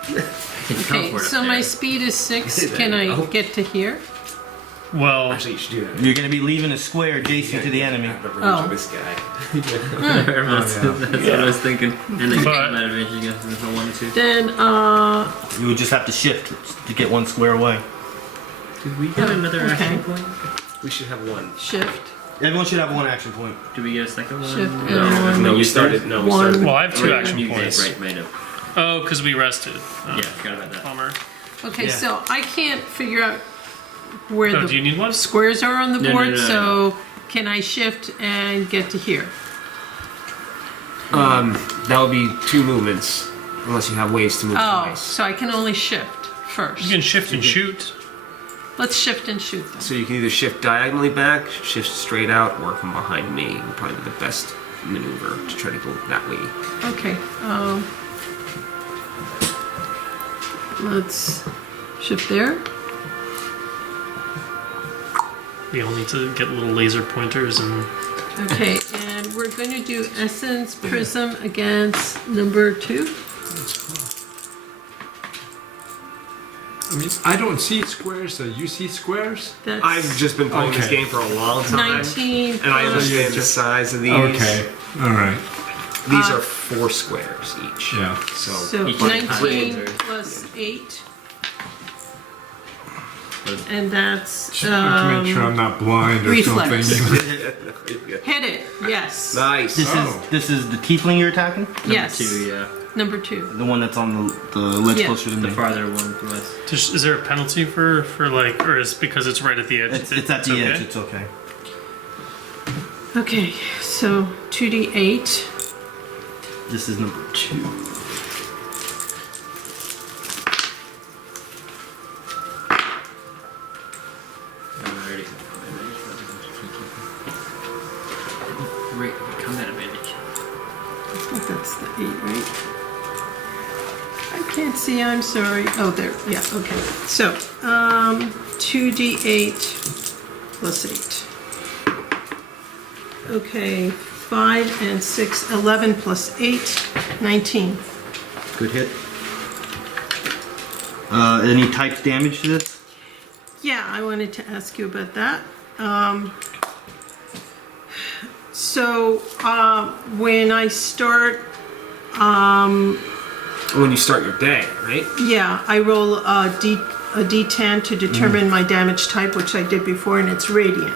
Can you Okay, teleport so up my there? speed is 6. There Can you I go. get to here? Well, Actually, you should do that. You're going to be leaving a square adjacent to the enemy. The range Oh. of this guy. That's what I was thinking. And then you But- get that advantage against him if I wanted to. Then, You would just have to shift to get one square away. Do we get another okay. action point? We should have one. shift, Everyone should have one action point. Do we get a second one? shift, No. and one. No, we You started. No, we One. started. well, I have 2 Right, action you did, points. Right, made up. Oh, because we rested. Oh, Yeah, forgot about that. Bummer. Okay, Yeah. so I can't figure out where Oh, do you the need one? squares are on the No, board, no, no, so can I shift and get to here? That would be 2 movements, unless you have ways to move Oh, twice. so I can only shift first. You can shift and shoot. Let's shift and shoot then. So you can either shift diagonally back, shift straight out, or from behind me. Would probably be the best maneuver to try to go that way. Okay, let's shift there. We all need to get little laser pointers and Okay, and we're going to do Essence Prism against number 2. I mean, I don't see squares, so you see squares? That's I've just been playing this Okay. game for a long time, 19 and I plus- understand the size of these. Okay, alright. These are 4 squares each. Yeah. So, So Each 19 time. plus 8. And that's Just to make sure I'm not blind or reflex. something. hit it. Yes. nice. This is the tiefling you're attacking? Yes. 2, yeah. Number 2. The one that's on the ledge Yeah. closer to The me. farther one from us. is there a penalty for like, or is it because it's right at the edge? It's at the edge, it's okay. Okay, so 2d8. This is number 2. Alrighty. Great combat advantage. I think that's the 8, right? I can't see, I'm sorry. Oh, there, yeah, okay. So, 2d8 plus 8. Okay, 5 and 6, 11 plus 8, 19. Good hit. Any typed damage to this? Yeah, I wanted to ask you about that. When I start, When you start your day, right? yeah, I roll a d10 to determine my damage type, which I did before, and it's radiant.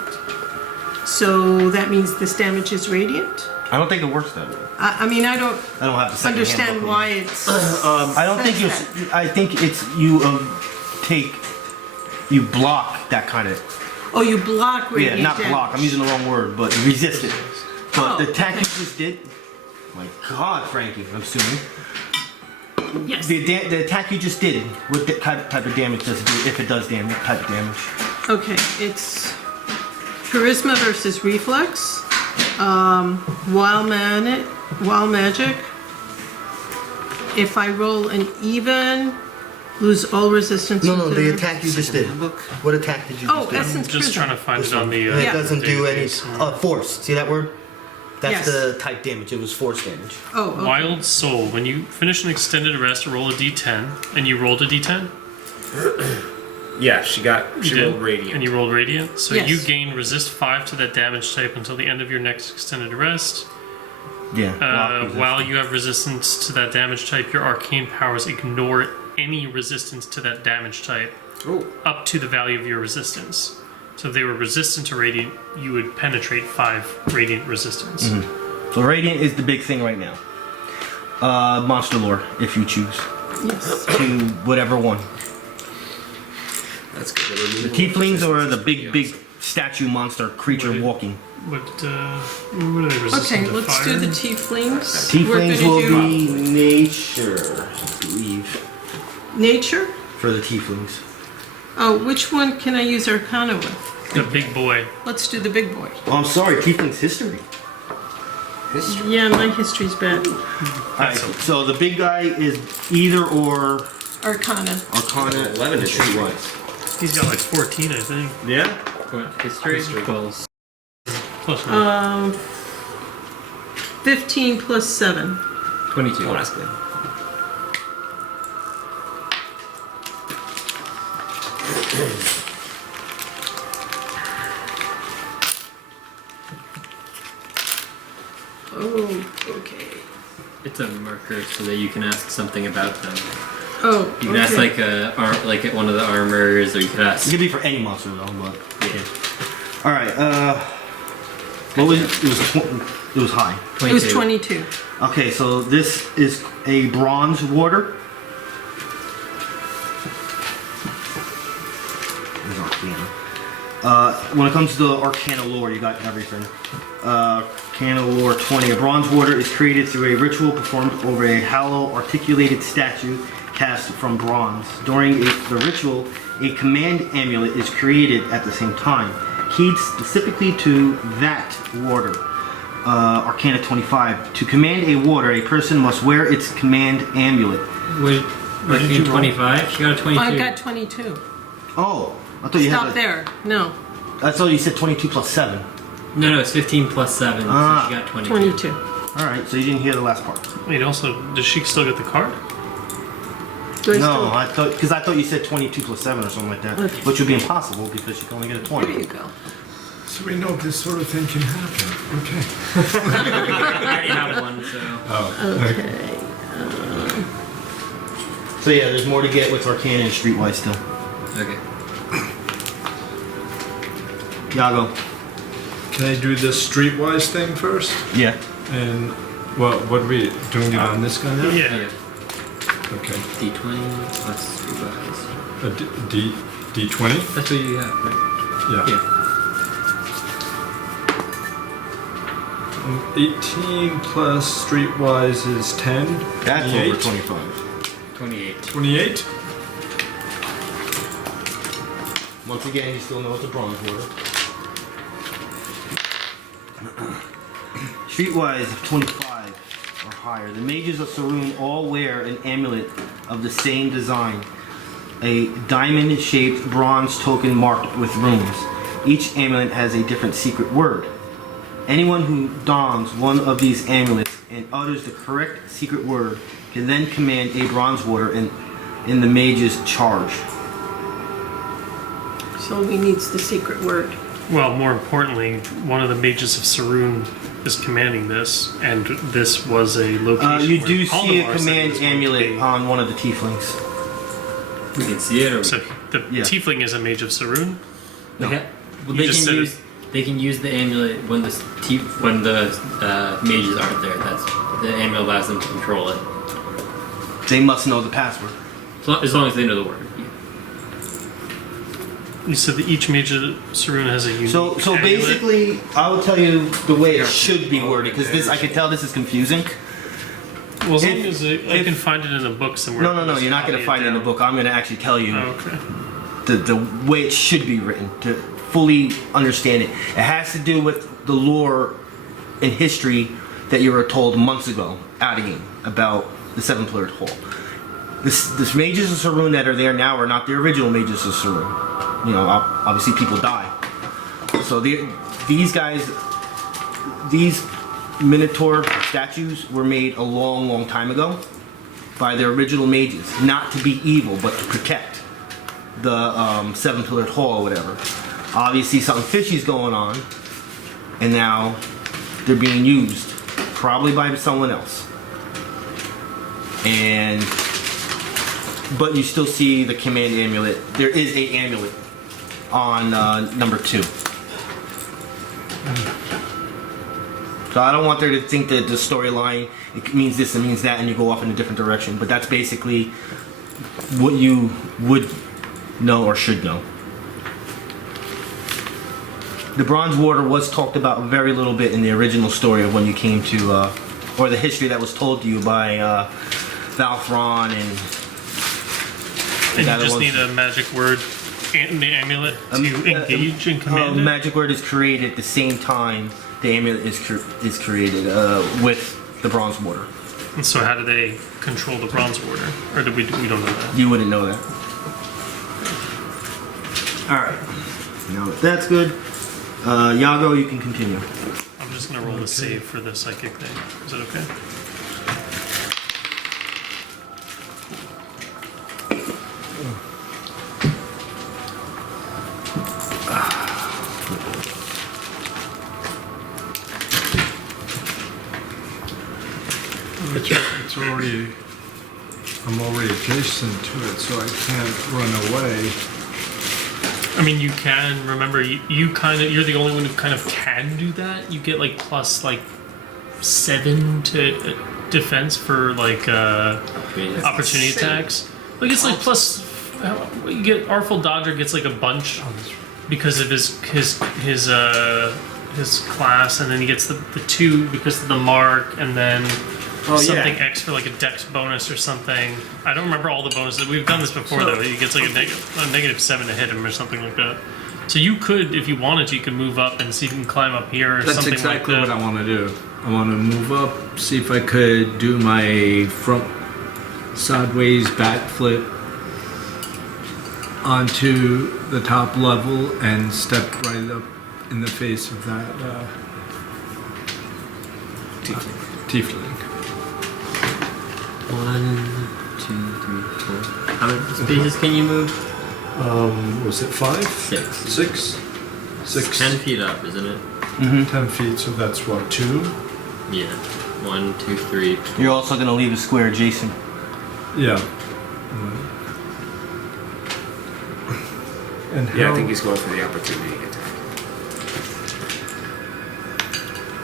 So that means this damage is radiant? I don't think it works that way. I mean, I don't I don't have the second understand handbook. why it's... I don't think you. I think it's you you block that kind of. Oh, you block Yeah, radiant not damage. block. I'm using the wrong word, but resist it. But Oh, the attack okay. you just did. My God, Frankie, I'm assuming Yes. the attack you just did. What type of damage does it do? If it does type of damage. Okay, it's charisma versus reflex. Wild magic. If I roll an even, lose all resistance. No, to the attack you just did. Handbook? What attack did you Oh, just do? essence Just prism. trying to find This it on one. the. And it Yeah. doesn't do any database. force. See that word? That's Yes. the type damage. It was force damage. Oh, okay. Wild Soul. When you finish an extended rest, roll a d10, and you rolled a d10. Yeah, she You did, rolled radiant. and you rolled radiant. So Yes. you gain resist 5 to that damage type until the end of your next extended rest. Yeah. While you have resistance to that damage type, your arcane powers ignore any resistance to that damage type Oh, up to the value of your resistance. So if they were resistant to radiant, you would penetrate 5 radiant resistance. So radiant is the big thing right now. Monster lore, if you choose Yes. to whatever one. that's good. The tieflings or the big statue monster creature Wait. walking. What are they resistant Okay, to? let's Fire? do the tieflings. Tieflings We're will gonna be nature, I believe, nature. for the tieflings. Oh, which one can I use Arcana with? The big boy. Let's do the big boy. Oh, I'm sorry, tieflings history. History. Yeah, my history's bad. Alright, so the big guy is either or Arcana. Arcana 11 is streetwise. He's got like 14, I think. Yeah? What? History? Close. Plus one. 15 plus 7. 22. Oh, that's good. Oh, okay. It's a marker so that you can ask something about them. Oh, You can okay. ask like at one of the armors, or you could It ask. could be for any monster though, but. Yeah. Alright, what was it? It was high. It was 22. Okay, so this is a bronze warder. There's Arcana. When it comes to the Arcana lore, you got everything. Arcana lore 20. A bronze warder is created through a ritual performed over a hollow articulated statue cast from bronze. During the ritual, a command amulet is created at the same time, keyed specifically to that warder. Arcana 25. To command a warder, a person must wear its command amulet. Wait, What did you roll? 25? She got a 22. I got 22. Oh, I thought you Stop had. there. No, I thought you said 22 plus 7. No, it's 15 plus 7, Ah. so she got 22. 22. All right, so you didn't hear the last part. Wait, also, does she still get the card? Do I No, still- I thought because I thought you said 22 plus 7 or something like that, Okay. which would be impossible because you can only get a There 20. you go. So we know this sort of thing can happen. Okay. I already have one, so. Okay. So yeah, there's more to get with Arcana and Streetwise still. Okay. Yago. Can I do the streetwise thing first? Yeah. And what are we doing it on this guy now? Yeah. Yeah. Okay. D20 plus 3 bucks. A D20? That's what you have, right? Yeah. Yeah. 18 plus streetwise is 10. That's 28. over 25. 28. 28? Once again, you still know it's a bronze warder. Streetwise of 25 or higher. The mages of Sarun all wear an amulet of the same design. A diamond-shaped bronze token marked with runes. Each amulet has a different secret word. Anyone who dons one of these amulets and utters the correct secret word can then command a bronze warder in the mage's charge. So he needs the secret word. Well, more importantly, one of the mages of Sarun is commanding this, and this was a location. You where do see a Paldamar said command it was going to amulet be. on one of the tieflings. We can see it, or So the Yeah. tiefling is a mage of Sarun. well, You they just can said use. They can use the amulet when the mages aren't there. That's the amulet allows them to control it, They must know the password. as long as they know the word. Yeah. You said that each mage of Sarun has a unique So amulet. basically, I will tell you the way it should be worded because this I can tell this is confusing. Well, as long if- as I can find it in the book somewhere. No, you're not going to find it in the book. I'm going to actually tell you Oh, okay. the way it should be written to fully understand it. It has to do with the lore in history that you were told months ago out of game about the Seven Pillared Hall. This Mages of Saroon that are there now are not the original Mages of Saroon. You know, obviously people die. So these guys, these Minotaur statues were made a long, long time ago by the original mages, not to be evil, but to protect the Seven Pillared Hall or whatever. Obviously something fishy's going on, and now they're being used, probably by someone else. But you still see the command amulet. There is a amulet on number 2. So I don't want there to think that the storyline, it means this and means that, and you go off in a different direction. But that's basically what you would know or should know. The Bronze Warder was talked about a very little bit in the original story of when you came to, or the history that was told to you by Valthron and you just need a magic word and the amulet to engage and command it? Magic word is created at the same time the amulet is created with the Bronze Warder. And so how do they control the Bronze Warder? Or do we don't know that? You wouldn't know that. Alright. Now that that's good, Yago, you can continue. I'm just going to roll the save for the psychic thing. Is that okay? It's already. I'm already adjacent to it, so I can't run away. I mean, you can. Remember, you're the only one who kind of can do that. You get like plus like 7 to defense for like opportunity attacks. Like it's like plus. You get Artful Dodger gets like a bunch because of his class, and then he gets the 2 because of the mark, and then. Something X for like a dex bonus or something. I don't remember all the bonuses. We've done this before though. He gets like a -7 to hit him or something like that. So you could, if you wanted to, you could move up and see if you can climb up here or That's something exactly like that. what I want to do. I want to move up, see if I could do my front sideways backflip onto the top level and step right up in the face of that tiefling. 1, 2, 3, 4. How many spaces can you move? Was it 5? 6. 6? 6. 10 feet up, isn't it? 10 feet, so that's what, 2? Yeah. 1, 2, 3. You're also going to leave a square adjacent. Yeah. And Yeah, I how- think he's going for the opportunity attack.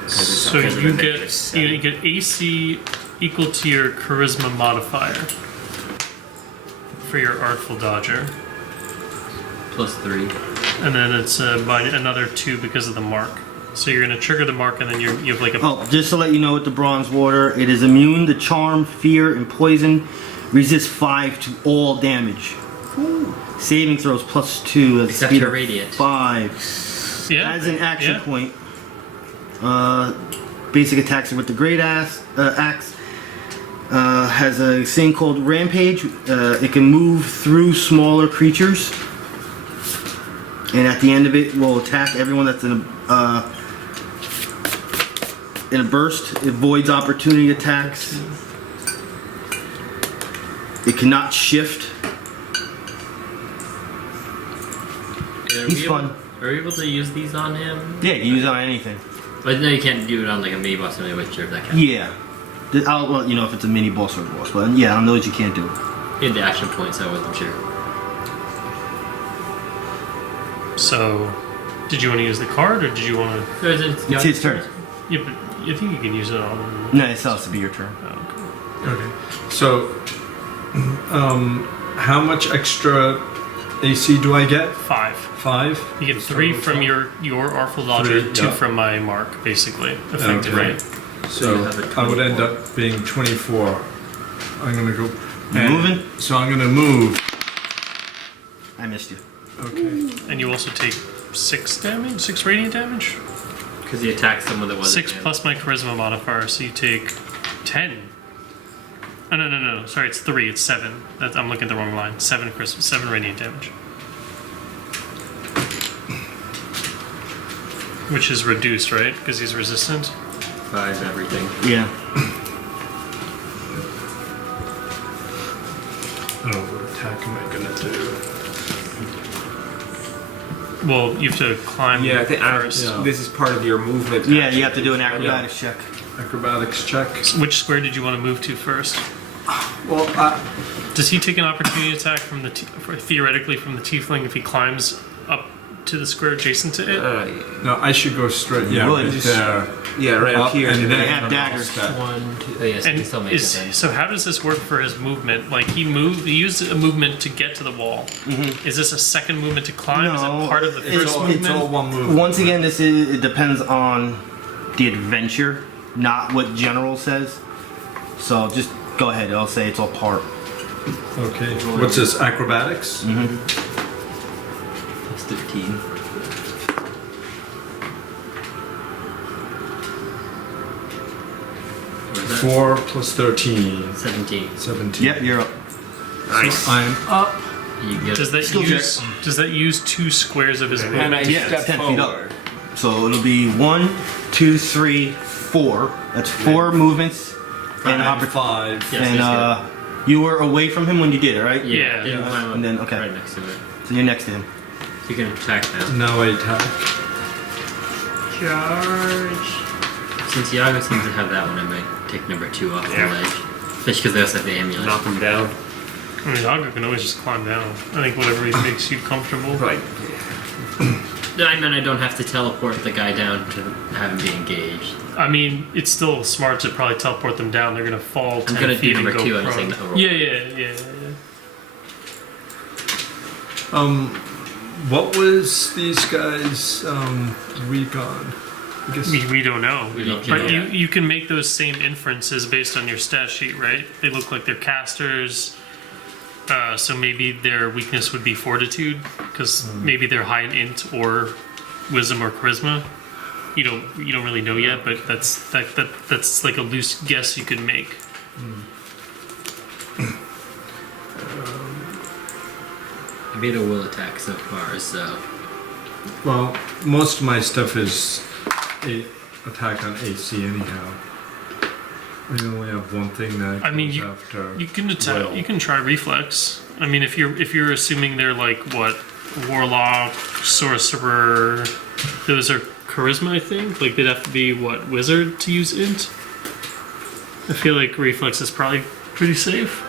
So you get AC equal to your charisma modifier for your Artful Dodger, Plus 3. and then it's by another 2 because of the mark. So you're going to trigger the mark, and then you have like a Oh, just to let you know with the Bronze Warder, it is immune to charm, fear, and poison. Resists 5 to all damage. Saving throws plus 2. That's Except speed for of radiant. 5. As an action point, basic attacks with the Great Axe. Has a thing called Rampage. It can move through smaller creatures, and at the end of it, will attack everyone that's in a burst. It voids opportunity attacks. It cannot shift. He's fun. Are we able to use these on him? Yeah, you use it on anything. But no, you can't do it on like a mini boss or which of that kind. Yeah. Well, you know, if it's a mini boss or a boss, but yeah, on those you can't do it. He had the action point, so I wasn't sure. So, did you want to use the card, or did you want to? It's his turn. Yeah, but I think you can use it on. No, it still has to be your turn. Okay. So, how much extra AC do I get? 5. 5? You get 3 from your Artful Dodger, 3, 2 yeah. from my mark, basically, effectively. Okay. So you have a I would 24. end up being 24. I'm gonna go. Moving? So I'm gonna move. I missed you. Okay. And you also take 6 damage, 6 radiant damage. Because he attacked someone that wasn't 6 him. plus my charisma modifier, so you take 10. Oh, no. Sorry, it's 3. It's 7. I'm looking at the wrong line. 7 radiant damage. Which is reduced, right? Because he's resistant. 5 everything. Yeah. Oh, what attack am I gonna do? Well, you have to climb Yeah, I think first. yeah. this is part of your movement. Yeah, action. you have to do an acrobatics check. Acrobatics check. Which square did you want to move to first? Well, Does he take an opportunity attack from the theoretically from the tiefling if he climbs up to the square adjacent to it? no, I should go straight. Yeah, would. right there. Yeah, right up here. and and then They have daggers. step. 1, 2. Oh, yes, he And can still make it then. so how does this work for his movement? Like he used a movement to get to the wall. Is this a second movement to climb? Is No, it part of the it's first all- movement? It's all one move. Once again, it depends on the adventure, not what general says. So just go ahead. I'll say it's all part. Okay. What's this? Acrobatics? Plus 15. What is that? 4 plus 13. 17. 17. Yep, you're up. Nice. I'm up. You get Does that Skill use 2 squares of his And movement? I Yeah, step it's 10 feet up. forward. So it'll be 1, 2, 3, 4. That's 4 movements. And I'm 5. Yes, and he's you were away from him when you did it, right? Yeah. You climb up And then- okay. right next to it. So you're next to him. So you can attack now. Now I attack. Charge. Since Yago seems to have that one, I might take number 2 off Yeah. the ledge. Especially because they also have the amulet. Knock him down. I mean, Yago can always just climb down. I think whatever makes you comfortable. Right. And then I don't have to teleport the guy down to have him be engaged. I mean, it's still smart to probably teleport them down. They're gonna fall 10 gonna do feet and number go 2, I'm just prone. saying the overall. Yeah. What was these guys recon? I guess We don't know. We don't But know. you can make those same inferences based on your stat sheet, right? They look like they're casters. So maybe their weakness would be fortitude, because maybe they're high in int or wisdom or charisma. You don't really know yet, but that's like a loose guess you could make. I made a will attack so far, so well, most of my stuff is attack on AC anyhow. I only have one thing that I mean, goes you- after. You can attack. will. You can try reflex. I mean, if you're assuming they're like what, warlock, sorcerer, those are charisma. I think like they'd have to be what, wizard to use int. I feel like reflex is probably pretty safe.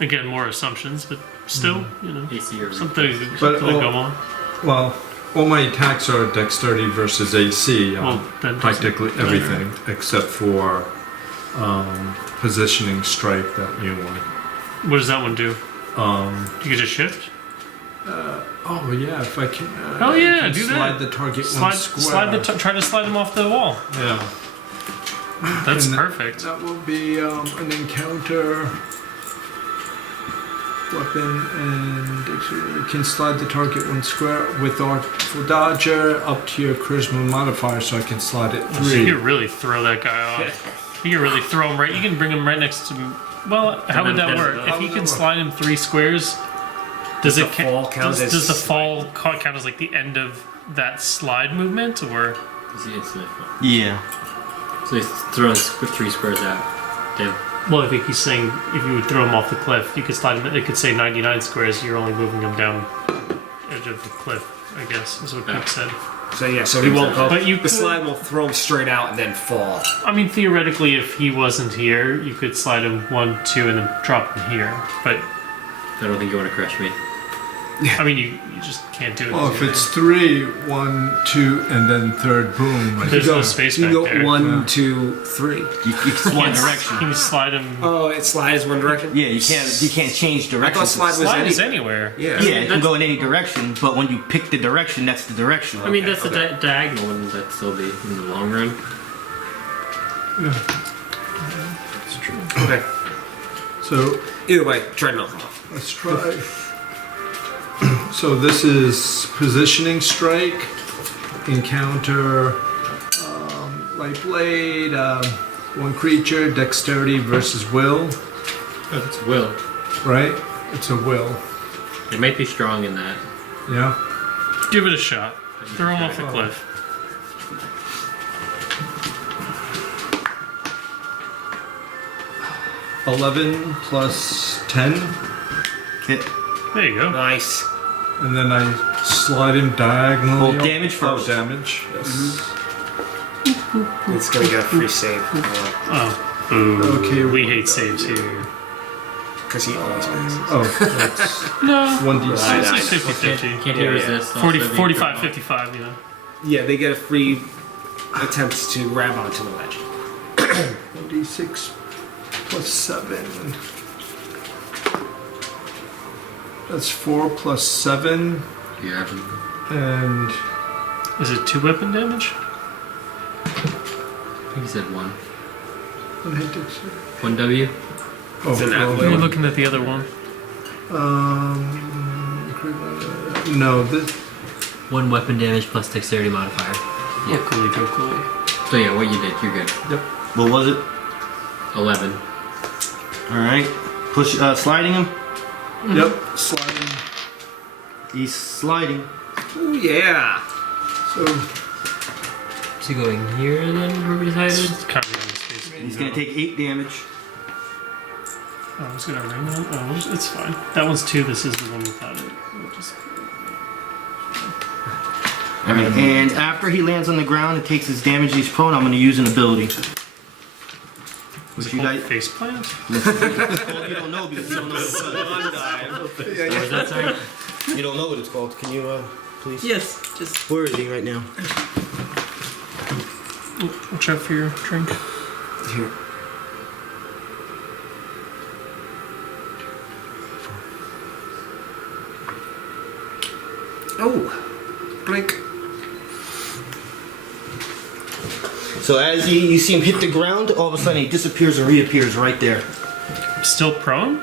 Again, more assumptions, but still, AC or something But, to well, go on. Well, all my attacks are dexterity versus AC. Well, then Practically doesn't everything except for positioning strike, that new one. What does that one do? You can just shift. Oh yeah, if I can. Oh, yeah, I can do slide that. the target one square. Try to slide them off the wall. Yeah. That's And perfect. That will be an encounter weapon, and you can slide the target one square with Artful Dodger up to your charisma modifier, so I can slide it So you 3. can really throw that guy off. You can really throw him right. You can bring him right next to. Well, how would that work? If you can slide him 3 squares, does it the fall count as does the fall count as like the end of that slide movement, or Does he instantly fall? Yeah. So he's throwing 3 squares out. Damn. well, I think he's saying if you would throw him off the cliff, you could slide him. It could say 99 squares. You're only moving him down the edge of the cliff. I guess is what Pete said. So he won't go. But you the could- slide will throw him straight out and then fall. I mean, theoretically, if he wasn't here, you could slide him 1, 2, and then drop him here. But I don't think you want to crush me. I mean, you just can't do it. Well, if it's 3, 1, 2, and then third boom. I There's can no go. space You back go there. 1, 2, 3. You can one direction. You can slide him. Oh, it slides one direction. Yeah, you can't change I direction. thought slide was Slide is any. anywhere. Yeah. Yeah, it can go in any direction, but when you pick the direction, that's the direction. I mean, that's the diagonal one. That'd still be in the long run. Okay. So Either way, try to knock him off. let's try. So this is positioning strike. encounter light blade. One creature, dexterity versus will. Oh, it's will. Right? It's a will. It might be strong in that. Yeah. Give it a shot. Throw him off the cliff. $11 plus 10, Hit. There you go. Nice. and then I slide him diagonally. Well, damage Oh, first. damage. Yes. It's gonna get a free save. Oh. Boo. Okay, We hate saves here. Because he always passes. Oh, that's No. 1d6. Nice. It's 50-50. Can't he Yeah, resist? 40, also being 45, provoked? 55, you know. Yeah, they get a free attempts to grab onto the ledge. 1d6 plus 7. That's 4 plus 7. Yeah. And Is it 2 weapon damage? I think he said one. what hit did you? 1 W. Oh, It's an well, athlete. You're looking at the other one. no, this 1 weapon damage plus dexterity modifier. Yeah. Coolly, go coolly. So yeah, what you did, you're good. What was it? 11. All right. Push. Sliding him. Yep, sliding. He's sliding. Oh yeah. So Is he going here then, where we decided? It's kind of in space. He's gonna take 8 damage. Oh, I was gonna ring that. Oh, it's fine. That one's 2. This is the one without it. We'll just- And after he lands on the ground and takes his damage, he's prone. I'm gonna use an ability. Is Which it you called guys face plant? well, you don't know because you don't know what it's called. What was that, sorry? You don't know what it's called. Can you please? Yes, just Where is he right now? Watch out for your drink. Here. Oh, blink. So as you see him hit the ground, all of a sudden he disappears and reappears right there. Still prone?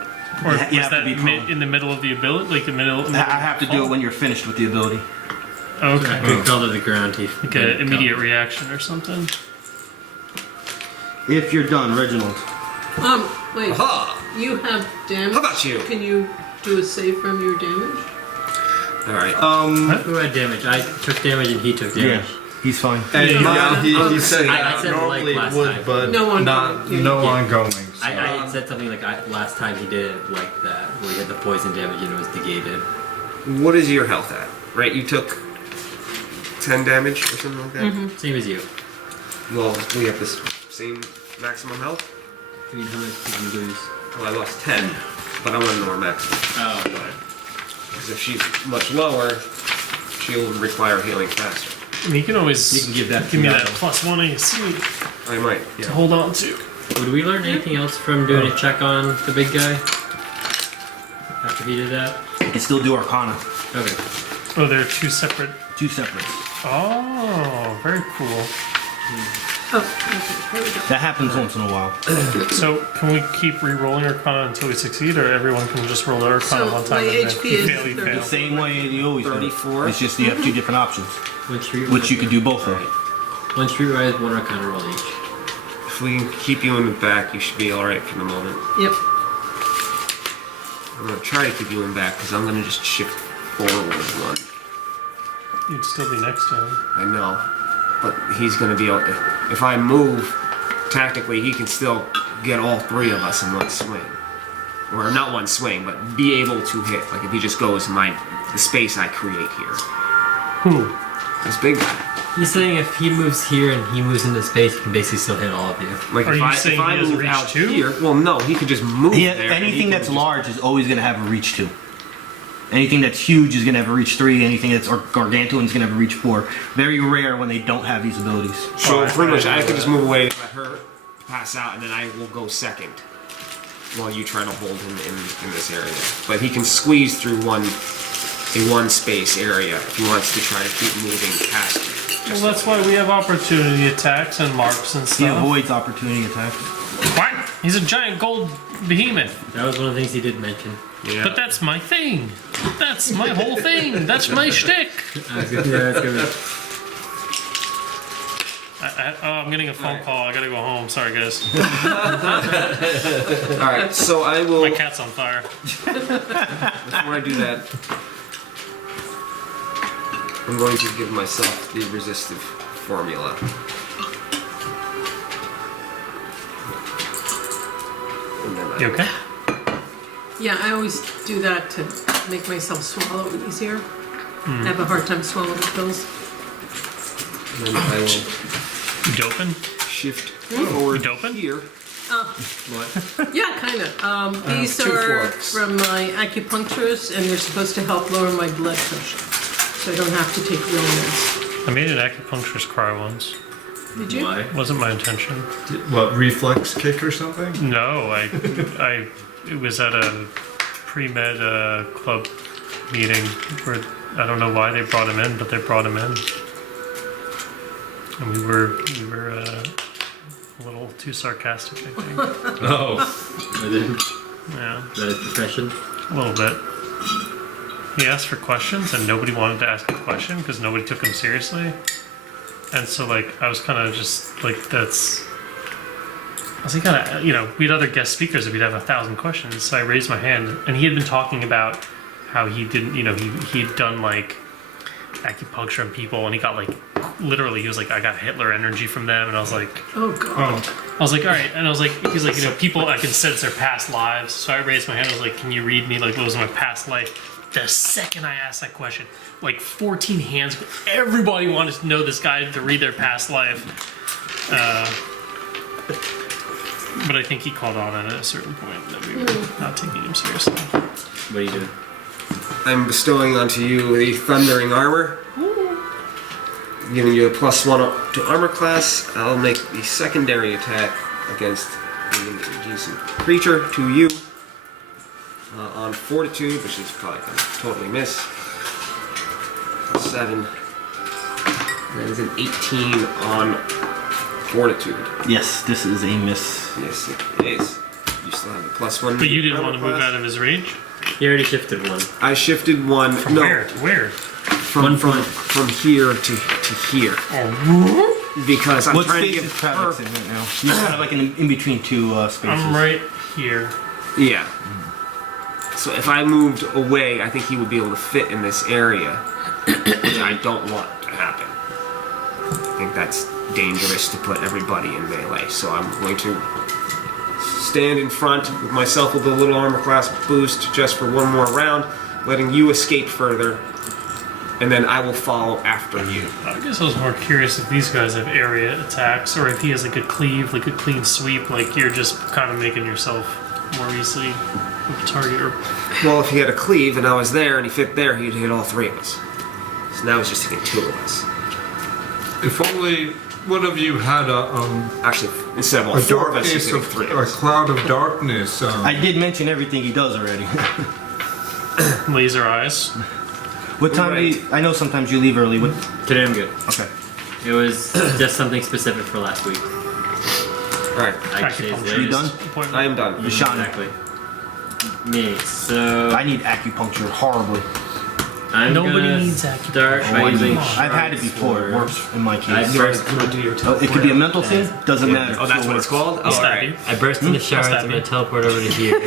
Or You was have to that be prone. in the middle of the ability? Like the middle? I have to do it when you're finished with the ability. Okay. He fell to the ground. He Like an immediate reaction or something. If you're done, Reginald. wait. Aha! You have damage. How about you? Can you do a save from your damage? All right. Who had damage? I took damage and he took damage. He's fine. and Yeah. he said I said normally like last would, time. but No ongoing. not Yeah. no ongoing. So. I had said something like last time he did it like that, where he had the poison damage and it was negated. What is your health at? Right, you took 10 damage or something like that. Same as you. Well, we have this same maximum health. I mean, how much did you lose? Well, I lost 10, but I want to know her maximum. Oh, Because if she's much lower, she'll require healing faster. I mean, you can always You can give that give me to that Yago. +1 AC I might. to Yeah. hold on to. Would we learn anything else from doing a check on the big guy? After he did that? You can still do Arcana. Okay. Oh, they're 2 separate. 2 separate. Oh, very cool. Oh, okay. Here we go. That happens once in a while. So, can we keep re-rolling Arcana until we succeed, or everyone can just roll their Arcana So, one time my and then HP if you is fail, you 30. fail? The same way you always do. 34. It's just you have 2 different options, One which you could do both of. One streetwise, one arcana roll each. If we can keep you in the back, you should be alright for the moment. Yep. I'm going to try to keep you in back because I'm going to just shift forward 1. You'd still be next to him. I know. But he's going to be able to. If I move, tactically, he can still get all 3 of us in one swing. Or not one swing, but be able to hit. Like if he just goes in the space I create here. Who? This big guy. He's saying if he moves here and he moves into space, he can basically still hit all of you. Like Are if you I, saying if I he has move reach out too? here, well, no, he could just move Yeah, there. and he anything can that's just- large is always going to have a reach 2. Anything that's huge is going to have a reach 3. Anything that's gargantuan is going to have a reach 4. Very rare when they don't have these abilities. So Oh, pretty much, right. I could just move away, let her pass out, and then I will go second while you try to hold him in this area. But he can squeeze through one space area if he wants to try to keep moving past you. Well, that's why we have opportunity attacks and marks and He stuff. avoids opportunity attacks. What? He's a giant gold behemoth. That was one of the things he did mention. Yeah. But that's my thing. That's my whole thing. That's my shtick. Yeah, that's good. I'm getting a phone call. I gotta go home. Sorry, guys. All right, so I will. My cat's on fire. Before I do that, I'm going to give myself the resistive formula. And then You okay? Yeah, I always do that to make myself swallow easier. I have a hard time swallowing pills. and then I will You doping? shift forward doping? here. Yeah, kind of. These two are forks. from my acupuncturist, and they're supposed to help lower my blood pressure, so I don't have to take real meds. I made an acupuncturist cry once. Did you? Why? Wasn't my intention. What, reflex kick or something? No, it was at a pre-med club meeting where I don't know why they brought him in, but they brought him in, and we were a little too sarcastic, I think. Oh. Yeah, That is profession. a little bit. He asked for questions, and nobody wanted to ask a question because nobody took him seriously. And so, like, I was kind of just like, I was like, kind of, we had other guest speakers that we'd have 1,000 questions. So I raised my hand, and he had been talking about how he didn't, he'd done like acupuncture on people, and he got like, literally, he was like, I got Hitler energy from them, and I was like, Oh God. I was like, all right, and I was like, he's like, people, I can sense their past lives. So I raised my hand, I was like, can you read me like what was my past life? The second I asked that question, like 14 hands, everybody wanted to know this guy to read their past life. But I think he caught on at a certain point that we were not taking him seriously. What are you doing? I'm bestowing onto you the Thundering Armor. Giving you a +1 to armor class. I'll make the secondary attack against the adjacent creature to you on Fortitude, which is probably going to totally miss. 7. That is an 18 on Fortitude. Yes, this is a miss. Yes, it is. You still have a +1. But you didn't armor want to move class. out of his range? He already shifted one. I shifted one. From no, where to where? from here to here. Because I'm What trying to space give is Travex in right now? He's kind of like in between two spaces. I'm right here. Yeah. So if I moved away, I think he would be able to fit in this area, which I don't want to happen. I think that's dangerous to put everybody in melee. So I'm going to stand in front with myself with a little armor class boost just for one more round, letting you escape further, and then I will follow after you. I guess I was more curious if these guys have area attacks, or if he has like a cleave, like a clean sweep, like you're just kind of making yourself more easily of a target. Or Well, if he had a cleave and I was there and he fit there, he'd hit all 3 of us. So now he's just hitting 2 of us. If only one of you had Actually, instead of all a 4 of us, he's darkness hitting 3 of of a us. cloud of darkness. I did mention everything he does already. laser eyes. What time do you, I know sometimes you leave early. What? Today I'm good. Okay. It was just something specific for last week. Alright, Actually, it's Acupuncture You latest. done? appointment. I am done. Bashanu. Exactly. Me. So I need acupuncture horribly. I'm Nobody gonna needs start acupuncture. by using. I've had it before. It works in my I case. burst, It could be a mental thing. Doesn't matter. Oh, that's what it's called? Oh, I'll stab alright. you. I burst into shards. stab I'm you. gonna teleport over to here.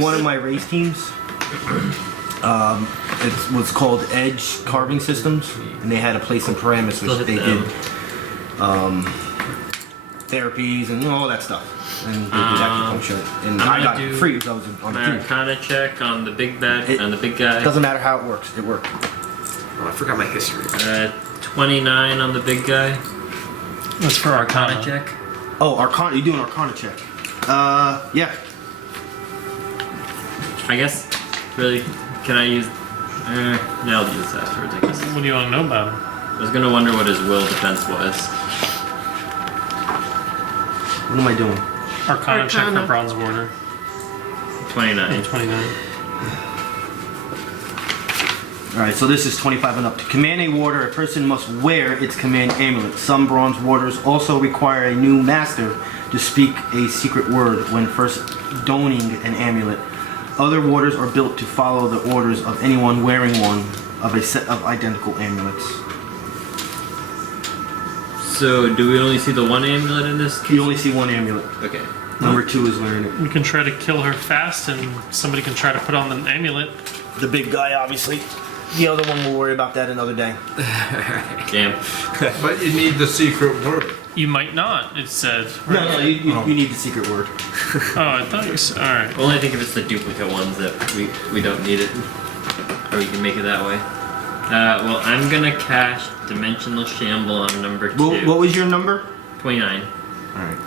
One of my race teams. It was called Edge Carving Systems, and they had a place in Paramus, Still which hit they them. did therapies and all that stuff. And they did acupuncture, and I'm I gonna got do it free because I was on the team. Arcana check on the big bad It- on the big guy. Doesn't matter how it works. It worked. Oh, I forgot my history. 29 on the big guy. That's for Arcana Arcana. check. Oh, Arcana. You do an Arcana check. Yeah. I guess. Really, can I use? No, I'll do this afterwards. I guess. What do you want to know about him? I was gonna wonder what his will defense was. What am I doing? Arcana check Arcana. for Bronze Warder. 29. 29. Alright, so this is 25 and up. To command a warder, a person must wear its command amulet. Some bronze warders also require a new master to speak a secret word when first donning an amulet. Other warders are built to follow the orders of anyone wearing one of a set of identical amulets. So, do we only see the one amulet in this case? You only see one amulet. Okay. Number 2 is wearing it. You can try to kill her fast, and somebody can try to put on the amulet. The big guy, obviously. The other one, we'll worry about that another day. Damn. But you need the secret word. You might not, it said. No, you need the secret word. Oh, I thought you said. Alright. Only think if it's the duplicate ones that we don't need it. Or we can make it that way. Well, I'm gonna cast Dimensional Shamble on number 2. What was your number? 29. Alright.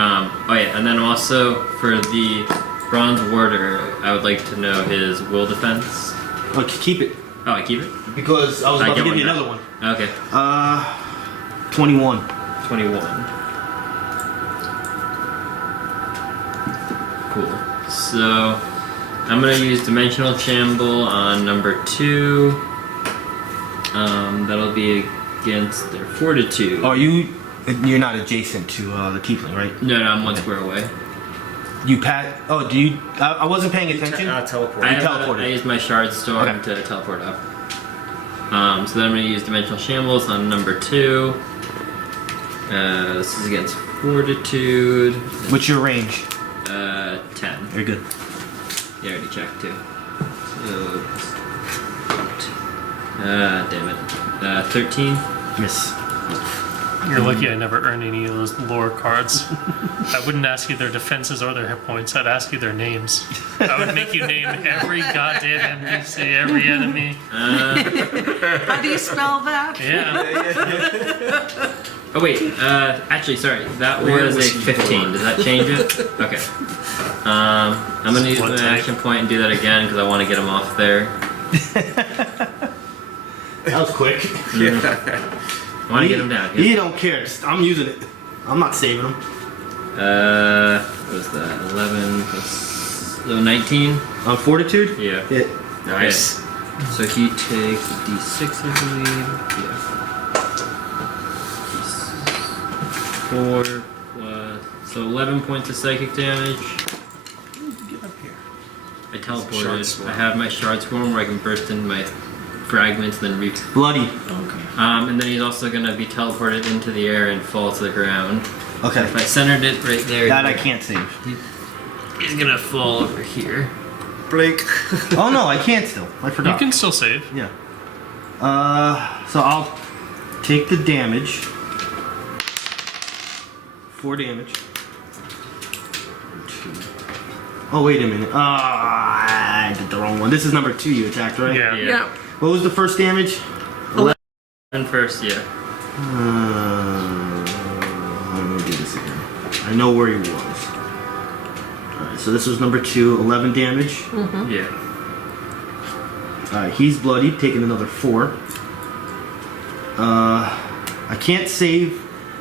Oh yeah, and then also for the Bronze Warder, I would like to know his will defense. Oh, keep it. Oh, I keep it? Because I was about to give you back. another one. Okay. 21. 21. Cool. So, I'm gonna use Dimensional Shamble on number 2. That'll be against their Fortitude. Oh, you're not adjacent to the tiefling, right? No, I'm 1 square away. You pat. Oh, do you? I wasn't paying attention. Teleport. I teleported. used my Shard Storm Okay. to teleport up. So then I'm gonna use Dimensional Shambles on number 2. This is against Fortitude. What's your range? 10. Very good. Yeah, I already checked too. So, damn it. 13. Miss. You're lucky I never earned any of those lore cards. I wouldn't ask you their defenses or their hit points. I'd ask you their names. I would make you name every goddamn NPC, every enemy. How do you spell that? Yeah. Oh wait, actually, sorry, that Where was a was he 15. Does that change it? Okay. I'm gonna use my Blood type. action point and do that again because I want to get him off there. That was quick. I want to get him down. You don't care. I'm using it. I'm not saving him. What was that? 11 plus so 19? On fortitude? Yeah. Hit. Nice. Okay. So he takes d6, I believe. Yeah. 4 plus. So 11 points of psychic damage. Get up here. I Shard teleported. Swarm. I have my Shard Swarm where I can burst into my fragments, then reach. Bloody. Okay. And then he's also going to be teleported into the air and fall to the ground. Okay. If I centered it right there, That I can't save. he's going to fall over here. Blake. Oh no, I can't still. I You forgot. can still save. Yeah. So I'll take the damage. 4 damage. 2. Oh wait a minute. I did the wrong one. This is number 2 you attacked, right? Yeah. Yeah. What was the first damage? And first, yeah. Let me do this again. I know where he was. Alright, so this was number 2, 11 damage. Yeah. Alright, he's bloodied, taking another 4. I can't save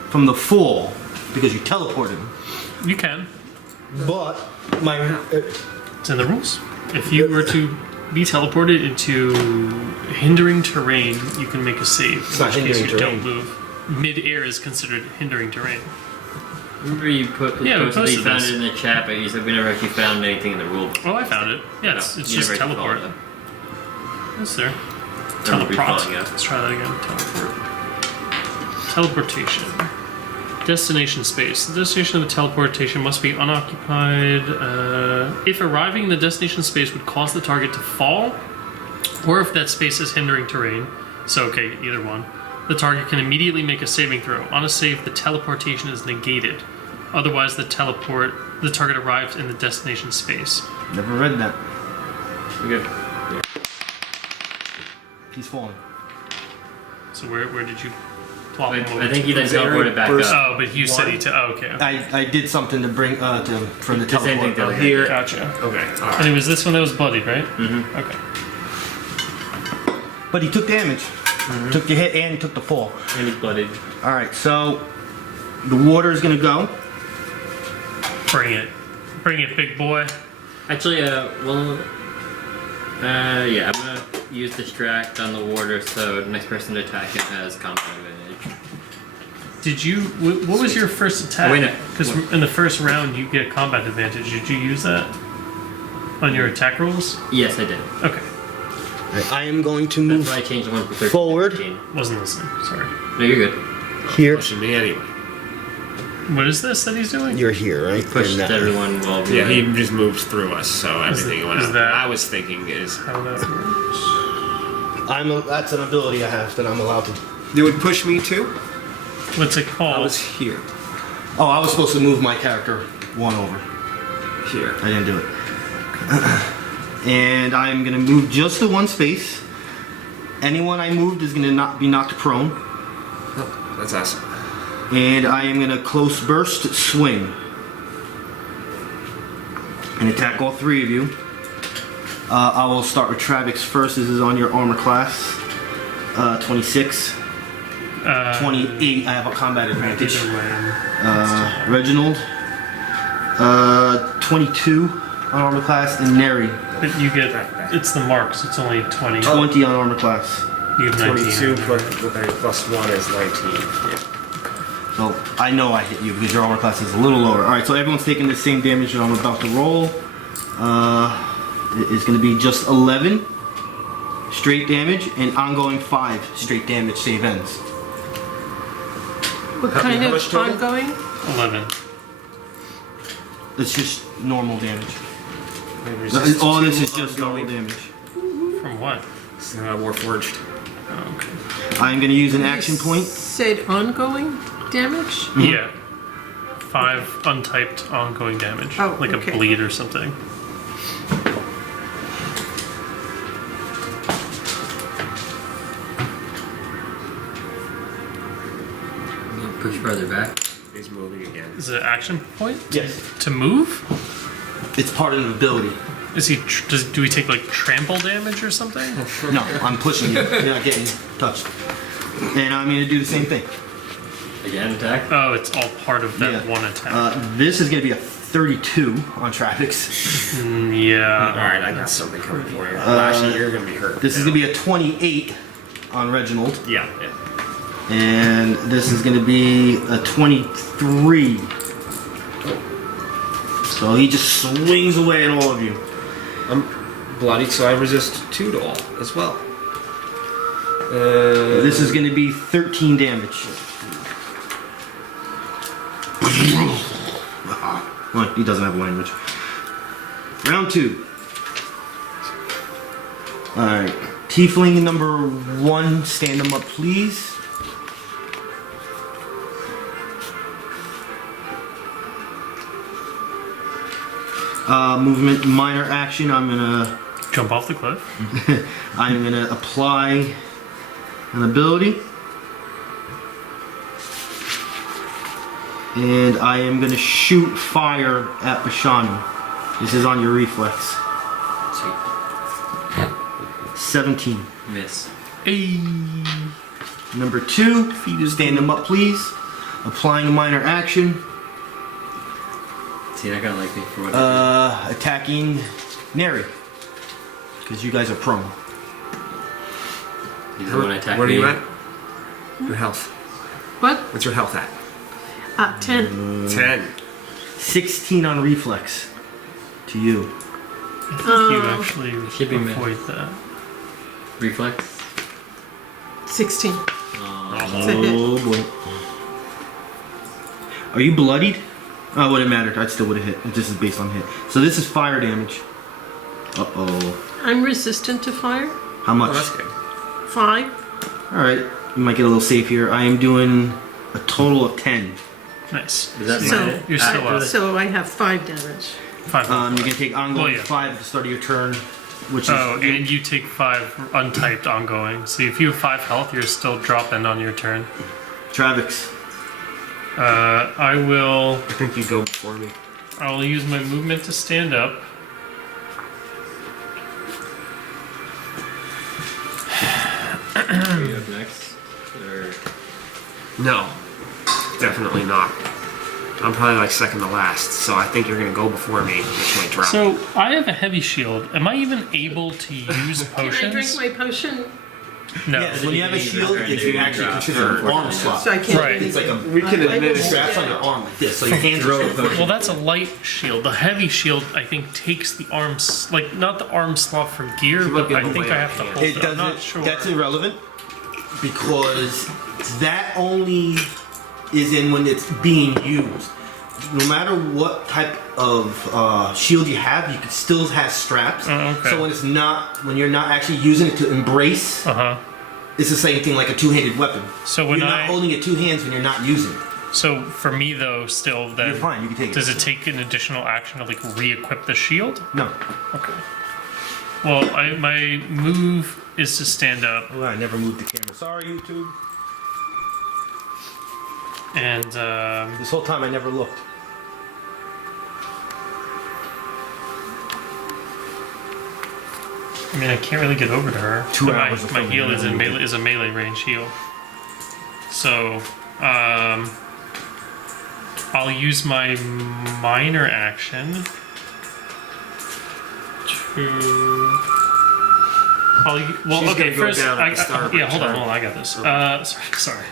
from the fall because you teleported him. You can. But my It's in the rules. If you were to be teleported into hindering terrain, you can make a save. It's not in which case hindering you don't terrain. move. Mid-air is considered hindering terrain. Remember you Yeah, we posted posted found this. it in the chat, but you said we never actually found anything in the rule book. Oh, I found it. Yeah, it's No, it's you just never actually teleport. followed It's there. it. Remember Teleport. recalling it. Let's try that again. Teleport. Teleportation. Destination space. The destination of a teleportation must be unoccupied. If arriving in the destination space would cause the target to fall, or if that space is hindering terrain. So, okay, either one. The target can immediately make a saving throw. On a save, the teleportation is negated. Otherwise, the target arrives in the destination space. never read that. We good. He's falling. So where did you plop him over I think to? he then Was there teleported back burst? up. Oh, but you said he okay. I did something to bring for the The same thing teleport. that Here. Gotcha. Okay. And it was this one that was bloodied, right? Mm-hmm. Okay. But he took damage. Took the hit and he took the fall. And he's bloodied. All right, so the water is gonna go. Bring it. Bring it, big boy. Actually, yeah, I'm gonna use distract on the warder so the next person to attack him has combat advantage. Did you... What was your first attack? Wait, no. Because in the first round, you get combat advantage. Did you use that on your attack rolls? Yes, I did. Okay. I am going to That's move. why I changed the one from 13 Forward. to 15. Wasn't listening. Sorry. No, you're good. Here. Pushing me anyway. What is this that he's doing? You're here, right? Pushed And, everyone while we Yeah, were- he just moved through us, so everything went is up. that- I was thinking is How that works. that's an ability I have that I'm allowed to. they would push me too. What's it I called? was here, Oh, I was supposed to move my character one over. here. I didn't do it. And I'm gonna move just the one space. Anyone I moved is gonna not be knocked prone. Oh, that's awesome. And I am gonna close burst swing. And attack all three of you. I will start with Travex first. This is on your armor class. 26. 28. I have a combat advantage. Either way, Reginald. 22 on armor class. And Neri. but you get it's the marks. It's only 20. 20 on armor class. You have 19. 22 plus 1 is 19. Yeah. So I know I hit you because your armor class is a little lower. Alright, so everyone's taking the same damage that I'm about to roll. It is going to be just 11 straight damage and ongoing 5 straight damage save ends. What How- kind how of much total? ongoing? 11. It's just normal damage. Resist All this two is just normal ongoing. damage. From what? Warforged. Oh, okay. I'm going to use an action You point. said ongoing damage? Yeah. 5 untyped ongoing damage. Oh, like okay. a bleed or something. push further back. He's moving again. Is it an action point? Yes. To move? It's part of an ability. Is he? Do we take like trample damage or something? No, I'm pushing you. You're not getting touched. And I'm going to do the same thing. Again, attack. Oh, it's all part of that Yeah. one attack. This is going to be a 32 on Travex. Yeah. Alright, I got something coming for you. Actually, you're gonna be hurt. This is going to be a 28 on Reginald. Yeah, yeah. And this is going to be a 23. So he just swings away at all of you. I'm bloodied, so I resist 2 to all as well. This is going to be 13 damage. Well, he doesn't have language. Round 2. Alright. Tiefling number 1, stand him up, please. Movement, minor action. I'm gonna Jump off the cliff. apply an ability, and I am gonna shoot fire at Bashanu. This is on your reflex. Sweet. 17. Miss. Hey. Number 2, stand him up, please. Applying a minor action. So you're not gonna like me for what? Attacking Neri. Because you guys are prone. He's the one attacking Where are you me. at? Your health. What? What's your health at? 10. 10. 16 on reflex. To you. I think you actually Should be mid. avoid that. Reflex. 16. Oh. It's a hit. Oh boy. Are you bloodied? Oh, it wouldn't matter. I still would have hit. This is based on hit. So this is fire damage. Uh-oh. I'm resistant to fire. How Oh, much? that's good. 5. Alright. You might get a little safe here. I am doing a total of 10. Nice. Is that So- my- You're still up. So I have 5 damage. 5. You can take ongoing Oh, yeah. 5 at the start of your turn, which is... Oh, and you take 5 untyped ongoing. So if you have 5 health, you're still dropping on your turn. Travex. I will. I think you go before me. I will use my movement to stand up. Are you up next? Or No, definitely not. I'm probably like second to last, so I think you're gonna go before me, which might drop. So I have a heavy shield. Am I even able to use Can I drink potions? my potion? No. Yes, when you have a shield, it's actually considered an arm slot. So I can't. Right. It's like a... we can I admit will- straps on your arm like this, so your hands are Well, that's a light shield. The heavy shield, I think, takes the arms, like not the arm slot for gear, You might but be I able to think lay I on have to hand. hold It it. I'm not doesn't. sure. That's irrelevant because That only is in when it's being used. No matter what type of shield you have, you can still have straps. Okay. So when you're not actually using it to embrace, it's the same thing like a two-handed weapon. So when you're not holding it two hands when you're not using it. So for me though, still then You're fine. You can take it. does it take an additional action to like re-equip the shield? No. Okay. Well, my move is to stand up Well, I never moved the camera. Sorry, YouTube. and This whole time I never looked. I mean I can't really get over to her. 2 But hours of my filming, heal you is know, a melee range heal. So I'll use my minor action to. She's Okay. gonna go First, down at the start of her hold on, turn. I got this. Sorry.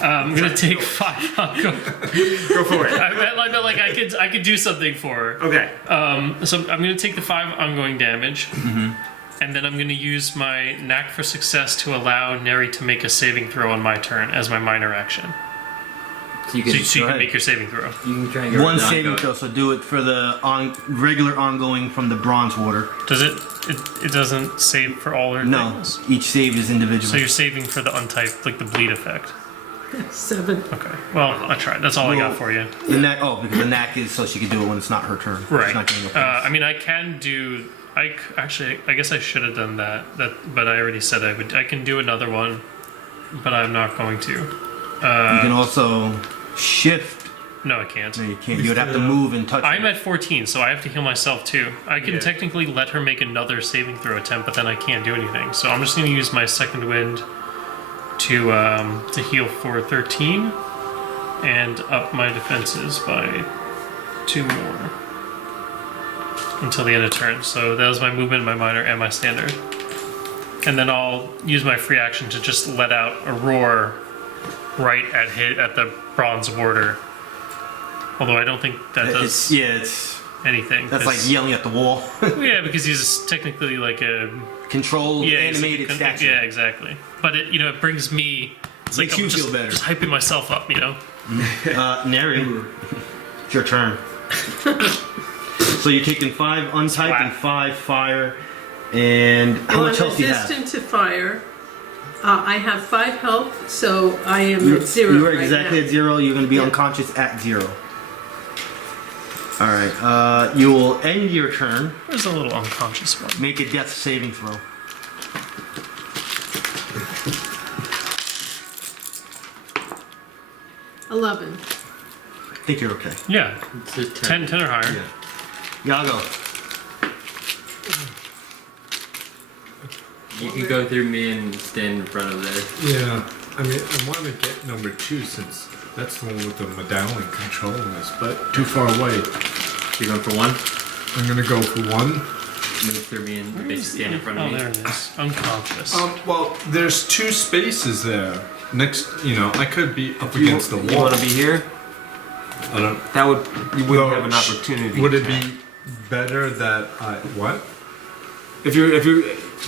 I'm gonna take 5. I'll go. Go for it. I meant like I could do something for her. Okay. So I'm gonna take the 5 ongoing damage, and then I'm gonna use my knack for success to allow Neri to make a saving throw on my turn as my minor action. So you can, So you can ahead. make your saving throw. you can try and get One rid of the saving ongoing. throw, so do it for the regular ongoing from the bronze water. Does it? It doesn't save for all her No, things. each save is individual. So you're saving for the untyped, like the bleed effect. 7. Okay. Well, I tried. That's all I got for you. The knack, because the knack is so she can do it when it's not her turn. Right. She's not getting a I mean, I can do. I guess I should have done that. But I already said I would. I can do another one, but I'm not going to. you can also shift. No, I can't. No, you can't. You would have to move and touch. I'm her. at 14, so I have to heal myself too. I can technically let her make another saving throw attempt, but then I can't do anything. So I'm just going to use my second wind to heal for 13 and up my defenses by 2 more until the end of turn. So that was my movement, my minor, and my standard. And then I'll use my free action to just let out a roar right at the bronze warder. Although I don't think that does it's anything. that's like yelling at the wall. Yeah, because he's technically like a Controlled, he's animated a- statue. Yeah, exactly. But it brings me. It's Makes like you I'm feel better. just hyping myself up, Neri, it's your turn. So you're taking 5 untyped and 5 fire. And how Well, much I'm health do you have? resistant to fire. I have 5 health, so I am at 0 You are right exactly now. at 0. You're going to be Yeah. unconscious at 0. All right. You will end your turn. There's a little unconscious one. Make a death saving throw. $11. I think you're okay. Yeah, It's his turn. 10 or higher. Yago. You can go through me and stand in front of there. Yeah, I mean, I want to get number 2 since that's the one with the medallion controlling us, but too far away. You going for 1? I'm gonna go for 1. Move through me and basically stand in front Oh, of me. there it is. Unconscious. Well, there's 2 spaces there. Next, I could be up against the You wall. want to be here? I don't. That would you wouldn't Well, have an opportunity. Would to it attack. be better that I what? if you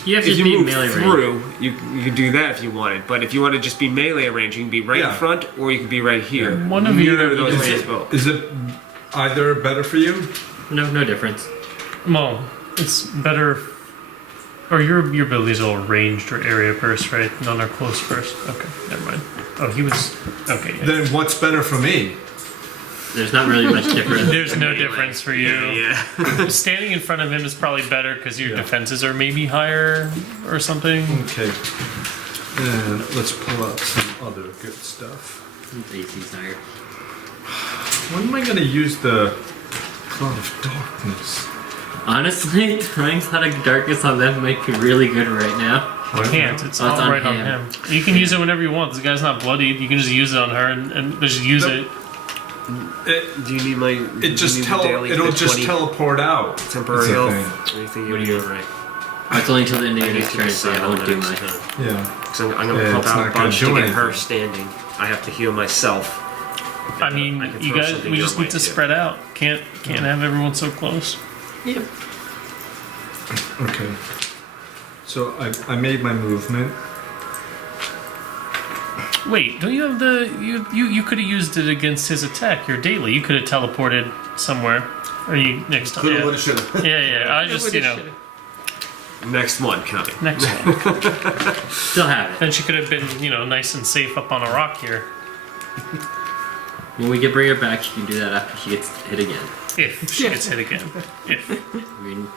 You have to if you be move melee range. through, you could do that if you wanted. But if you want to just be melee range, you can be right in Yeah. front, or you can be right here. One of Neither you- of those Is ways it- both. Is it either better for you? No difference. Well, it's better. Or your abilities are all ranged or area burst, right? None are close burst. Okay, never mind. Oh, he was. Okay, yeah. Then what's better for me? There's not really much difference. There's no difference for you. Yeah. Standing in front of him is probably better because your defenses are maybe higher or something. Okay. And let's pull out some other good stuff. AC's higher. When am I going to use the Cloud of Darkness? Honestly, throwing Cloud of Darkness on them might be really good right now. You can't. It's Oh, all it's on right on him. him. You can use it whenever you want. This guy's not bloodied. You can just use it on her and just use it. It Do you need my? it just it'll just teleport out. temporary It's a health. thing. Or you think What do you're you- right? It's only until the end of I your need next to turn, so decide I on won't the do next mine. turn. Yeah. So I'm gonna Yeah, pump it's out not a gonna bunch to do get her anything. standing. I have to heal myself. I mean, I can you throw guys. something We your just way, need to too. spread out. Can't have everyone so close. Yep. Okay. So I made my movement. Wait, don't you have the you could have used it against his attack, your daily. You could have teleported somewhere. Are you next time? Coulda, Yeah. woulda, shoulda. Yeah. I just, Next one coming. next one. Still have it. Then she could have been, nice and safe up on a rock here. When we get bring her back, she can do that after she gets hit again. If she gets hit again. If. I mean,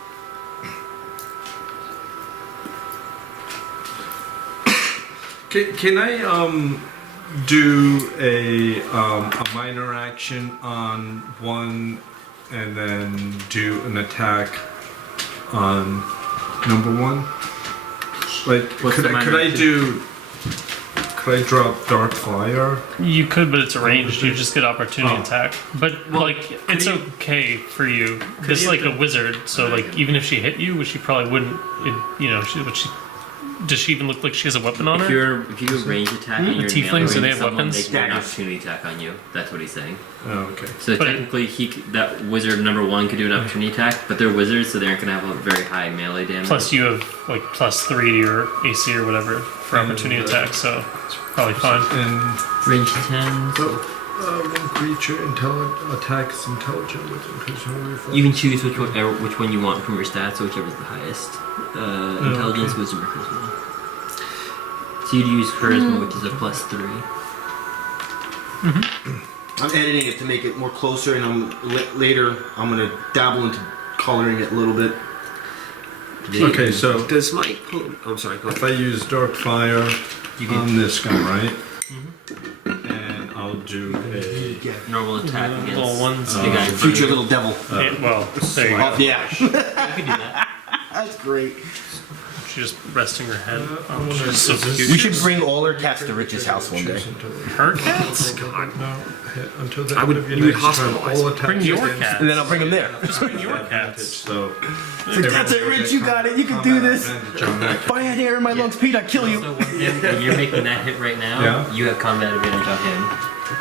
Can I do a minor action on one, and then do an attack on number one? Like, What's the minor could I action? do? Could I drop Dark Fire? You could, but it's ranged. You just get opportunity Oh. attack. But it's you- okay for you. This is you like do- a wizard, so even if she hit you, which she probably wouldn't, does she even look like she has a weapon on if her? you do a range attack and you're Tieflings, melee do they have someone, weapons? they can get an Daggers. opportunity attack on you. That's what he's saying. Oh, okay. So But- technically, that wizard number one could do an opportunity attack, but they're wizards, so they aren't going to have a very high melee damage. Plus, you have +3 to your AC or whatever for opportunity attack, so it's probably fine. And range 10. one creature attacks intelligent with increasing reflex. You can choose which one you want from your stats, so whichever's the highest. Intelligence, okay. wisdom, or charisma. So you'd use charisma, which is a +3. I'm editing it to make it more closer, and later I'm gonna dabble into coloring it a little bit. Okay, so Does my potent... I'm sorry, go if ahead. I use Dark Fire You can on this guy, right? And I'll do a normal attack against Little ones. the guy in front Future of you. little devil. There you go. Yeah, You can do that. that's great. She's just resting her head. I wanna- She's so is this- cute. We should bring all our cats to Rich's house one day. Her cats? God. No, hit until the I would- end of your you would next turn, hospitalize all me. attacks Bring your against- cat. And then I'll bring him there. Just bring your cats. So That's it, Rich. You got it. You can do this. If I had air in my lungs, Pete, I'd kill you. So when you're making that hit right now, Yeah. you have combat advantage on him.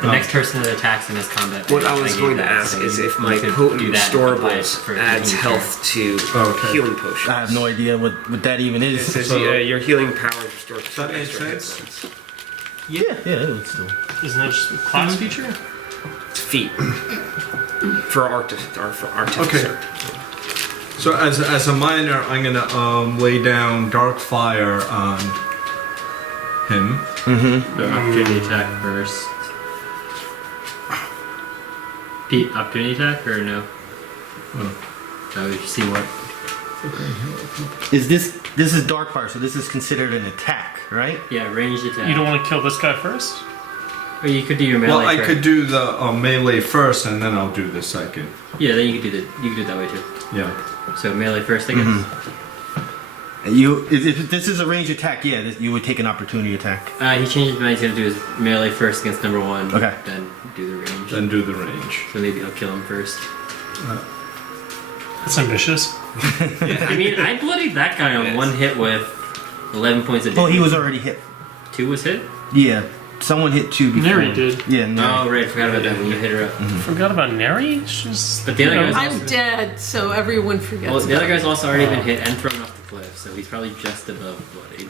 The next person that attacks him has combat What I advantage. was gave going to that, ask so is you- if you my could do potent that and apply it storables for adds any health to Okay. healing potions. I have no idea what that even It is. says So- your healing powers restore Does that make extra hit sense? points. Yeah, it would still. Isn't that just a class feature? It's feet. For Artificer. So as a minor, I'm gonna lay down Dark Fire on him. Opportunity attack first. Pete, opportunity attack or no? So you see what? Is this is Darkfire, so this is considered an attack, right? Yeah, ranged attack. You don't want to kill this guy first? Or you could do your melee. Well, I first. could do the melee first, and then I'll do the second. Yeah, then you could do that. You could do it that way too. Yeah. So melee first, I guess. If this is a ranged attack, yeah, you would take an opportunity attack. He changed his mind. He's gonna do his melee first against number one. Okay. Then do the range. Then do the range. So maybe I'll kill him first. That's ambitious. I mean, I bloodied that guy on one hit with 11 points of damage. Well, he was already hit. 2 was hit? Yeah, someone hit 2 before. Neri did. Yeah, Neri. Oh, right. I forgot about that when you hit her up. Forgot about Neri? She's. But the other guy's I'm also, dead, so everyone forgets. well, the other about guy's also already been hit and thrown off the cliff, so he's probably just above bloodied.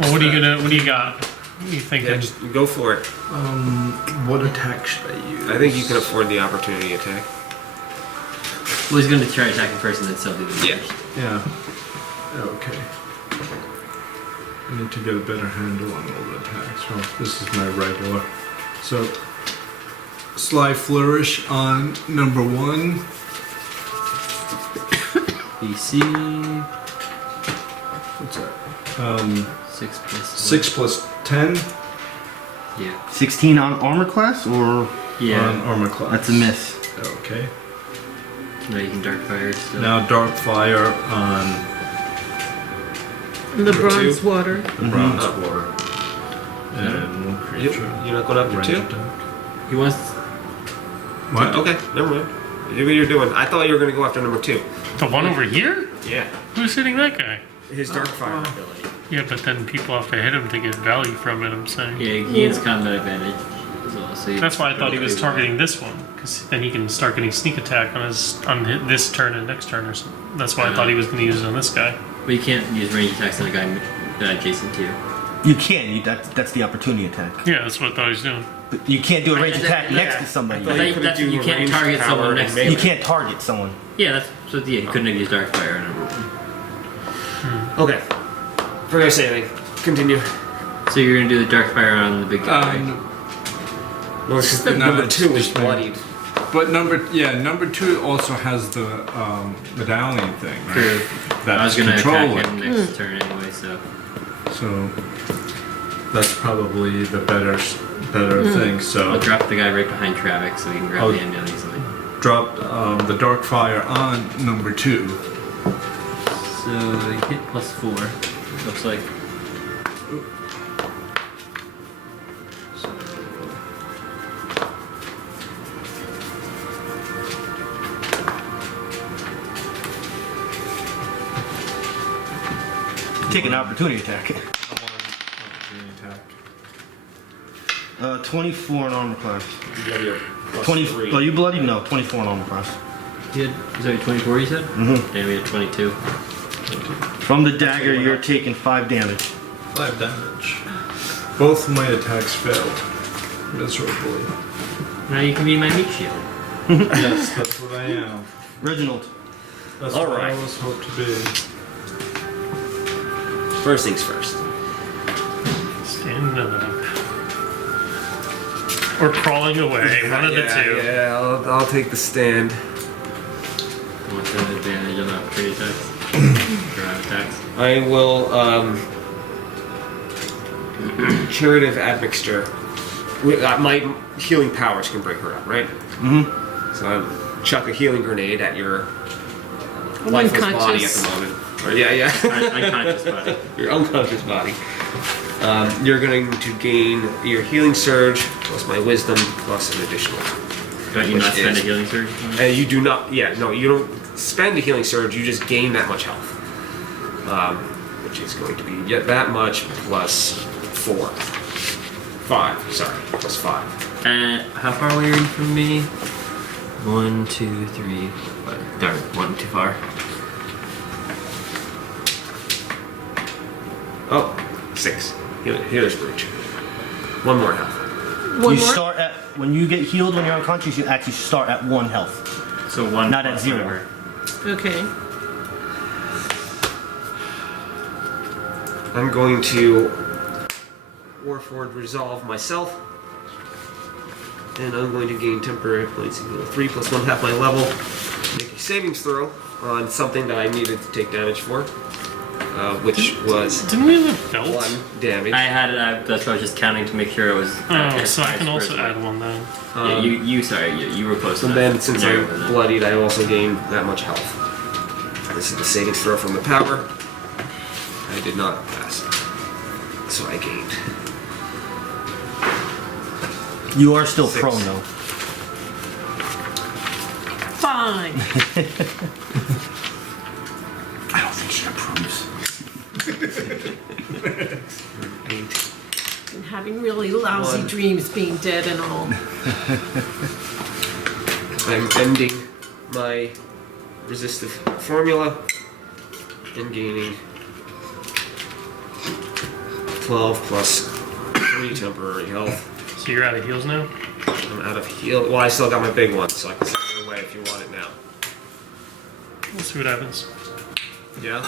Well, what do you got? What are you thinking? Yeah, just go for it. What attack should I use? I think you can afford the opportunity attack. Well, he's gonna try attacking first and then still do the range. Yeah. Yeah. Okay. I need to get a better handle on all the attacks. Well, this is my regular. So, Sly Flourish on number 1. BC What's that? 6 plus 6 plus 10 Yeah. 16 on armor class, or on Yeah. armor class. that's a miss. Okay. Now you can dark fire still. Now Dark Fire on the bronze water. the bronze water. And one creature. You're not going up to Range 2? attack. He wants. What? Okay, never mind. Do what you're doing. I thought you were going to go after number 2. The one over here? Yeah. Who's hitting that guy? His Dark Fire ability. Yeah, but then people have to hit him to get value from it, I'm saying. Yeah, he gains combat advantage as well. So That's why I thought he was targeting this one, because then he can start getting sneak attack on this turn and next turn or something. That's why I thought he was going to use it on this guy. But you can't use range attacks on a guy adjacent to you. You can. That's the opportunity attack. Yeah, that's what I thought he was doing. But you can't do a ranged attack next to somebody. I thought you can't target someone next to You can't target someone. Yeah, that's so. Yeah, he couldn't have used Darkfire on number 1. Okay. If we're gonna say anything, continue. So you're gonna do the Darkfire on the big guy. Right? Well, it's just No, number it's 2 is just bloodied. But number 2 also has the medallion thing, right? I was gonna attack controlling. him next turn anyway, so. So that's probably the better thing. I'll So drop the guy right behind Travex so he can grab the ambulance easily. drop the dark fire on number 2. So hit +4. Looks like. Take an opportunity attack. 24 in armor class. 20. Oh, you bloody? No, 24 in armor class. Is that 24 you said? Mm-hmm. And we had 22. From the dagger, you're taking 5 damage. 5 damage. Both my attacks failed miserably. Now you can be my meat shield. Yes, that's what I am. Reginald. That's All what I right. always hoped to be. First things first. Standing up. Or crawling away. One of the two. Yeah, I'll take the stand. What's the advantage on opportunity attacks? Drive attacks. I will curative admixture. My healing powers can break her up, right? Mm-hmm. So I chuck a healing grenade at your lifeless body at Unconscious. the moment. Or, yeah. Unconscious body. Your unconscious body. You're going to gain your healing surge plus my wisdom plus an additional. Don't you Which not spend is- a healing surge? And you do not. Yeah, no, you don't spend a healing surge. You just gain that much health, which is going to be yet that much plus 4, 5. Sorry, plus 5. How far away are you from me? 1, 2, 3. Darn, 1 too far. Oh, 6. Healer's breach. 1 more health. One You more? start at when you get healed when you're unconscious. You actually start at 1 health. So 1 Not at plus 0. whatever. Okay. I'm going to Warforged resolve myself, and I'm going to gain temporary points equal to 3 plus 1 half my level. Make a savings throw on something that I needed to take damage for, which was Didn't we have a belt? 1 damage. I had it, that's why I was just counting to make sure it was. Oh, so I can also add 1 then. Yeah, you were close And enough. then, since Neri I'm wasn't. bloodied, I also gain that much health. This is the savings throw from the power. I did not pass. So I gained. You are still 6. prone though. Fine. I don't think she approves. 8. And having really lousy 1. dreams being dead and all. I'm ending my resistive formula and gaining 12 plus 3 temporary health. So you're out of heals now? I'm out of heal. Well, I still got my big one, so I can set it away if you want it now. We'll see what happens. Yeah?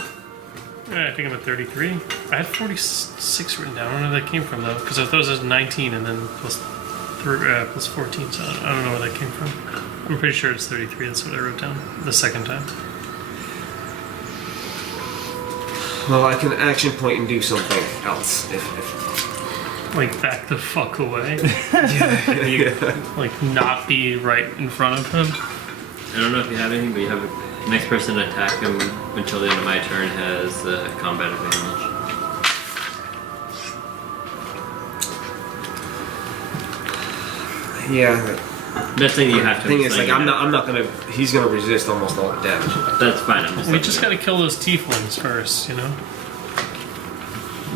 I think I'm at 33. I had 46 written down. I don't know where that came from though, because I thought it was 19 and then plus 14, so I don't know where that came from. I'm pretty sure it's 33. That's what I wrote down the second time. Well, I can action point and do something else if Like back the fuck away. yeah. Like not be right in front of him. I don't know if you have anything, but you have the next person to attack him until the end of my turn has combat advantage. Yeah. That's thing you have to. The thing is, like, I'm not gonna. He's gonna resist almost all the damage. That's fine. I'm just. We just gotta kill those tieflings first, you know.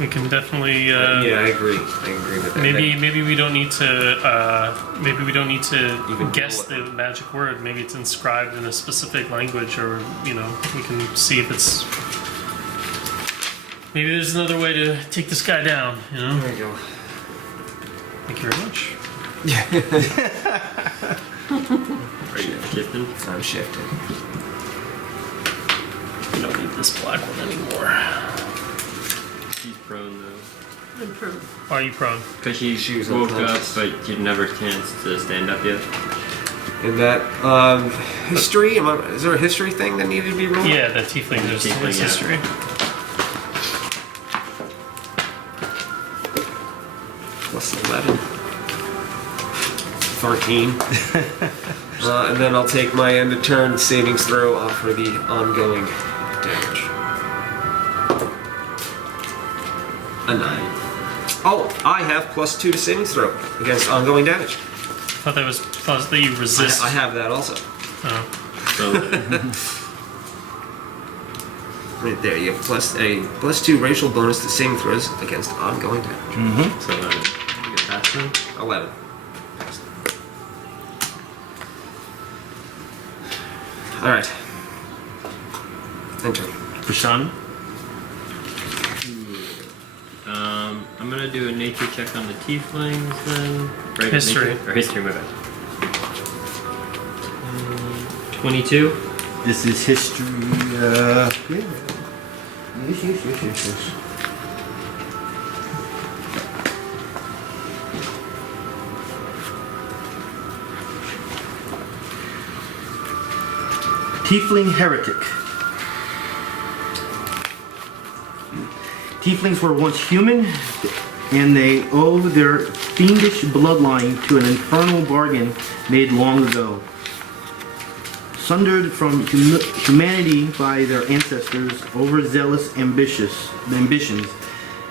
We can definitely. Yeah, I agree. I agree with that. Maybe we don't need to. Maybe we don't need to Even guess know the magic word. Maybe it's inscribed in a specific language, or you know, we can see if it's. Maybe there's another way to take this guy down, you know? There you go. Thank you very much. Are you shifting? I'm shifting. I don't need this black one anymore. She's prone though. Improve. Why are you prone? Because she She's woke up, unconscious. but you'd never chance to stand up yet. In that history, is there a history thing that needed to be rolled? Yeah, the tiefling is Tiefling, its yeah. history. Plus 11. 13. And then I'll take my end of turn savings throw off for the ongoing damage. A 9. Oh, I have +2 to savings throw against ongoing damage. I thought that you resist. I have that also. Oh. So Right there, you have +2 racial bonus to saving throws against ongoing damage. so you get past them. 11. Alright. Enter. Bashanu? I'm gonna do a nature check on the tieflings then. Right, History. nature? Or history, my bad. 22. This is history. Yeah. Yes. Tiefling heretic. Tieflings were once human, and they owe their fiendish bloodline to an infernal bargain made long ago. Sundered from humanity by their ancestors' overzealous ambitions,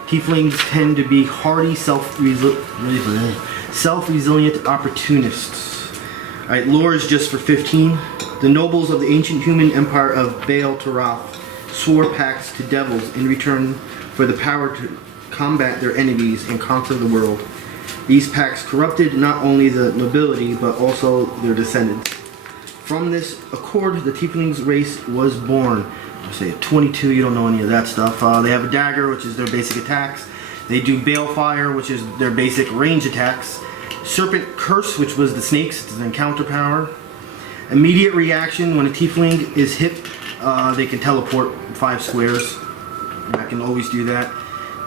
tieflings tend to be hardy, self-resilient opportunists. Alright, lore is just for 15. The nobles of the ancient human empire of Baal Tarath swore pacts to devils in return for the power to combat their enemies and conquer the world. These pacts corrupted not only the nobility but also their descendants. From this accord, the Tieflings race was born. I say at 22, you don't know any of that stuff. They have a dagger, which is their basic attacks. They do balefire, which is their basic range attacks. Serpent Curse, which was the snakes, it's an encounter power. Immediate reaction, when a Tiefling is hit, they can teleport 5 squares. I can always do that.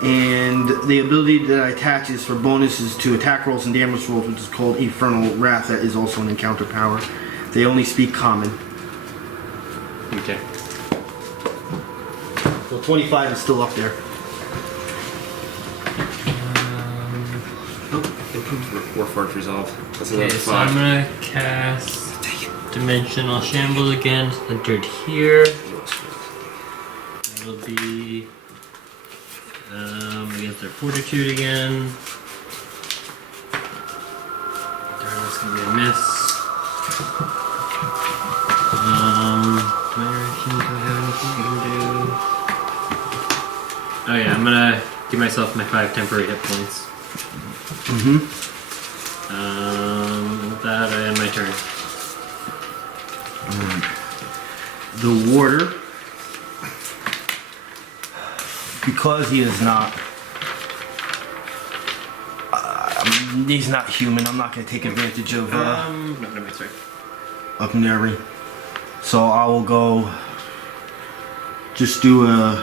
And the ability that I attach is for bonuses to attack rolls and damage rolls, which is called Infernal Wrath. That is also an encounter power. They only speak common. Okay. So 25 is still up there. Warforged Resolve. That's Okay, another so I'm 5. gonna cast Dimensional Shambles again, centered here. That'll be against their Fortitude again. That's gonna be a miss. Direction, do I have anything I can do? Oh yeah, I'm gonna give myself my 5 temporary hit points. With that, I end my turn. The warder, because he is not, he's not human. I'm not going to take advantage of No, never mind, sorry. of Neri. So I will go just do a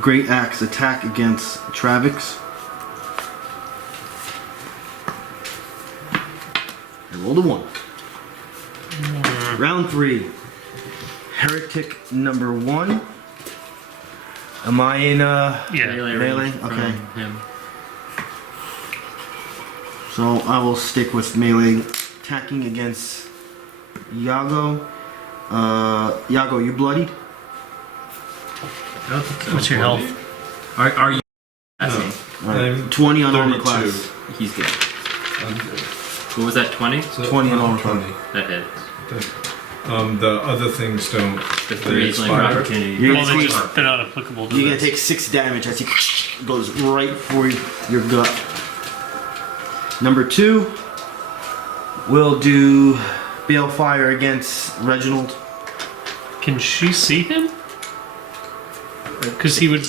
great axe attack against Travex. I rolled a 1. Round 3. Heretic number 1. Am I in Yeah. Melee melee? range from Okay. him. So I will stick with melee attacking against Yago. Yago, you bloodied? I don't think so. What's your health? Are you? No. Alright. 20 on armor 32. class. He's good. I'm good. What was that? 20? So 20 and I'm all 20. That hit. The other things don't. The they 3 is like an expire. opportunity. You're Well, gonna take, they're not applicable to you're gonna this. take 6 damage as he goes right for your gut. Number 2, we'll do balefire against Reginald. Can she see him? Because he would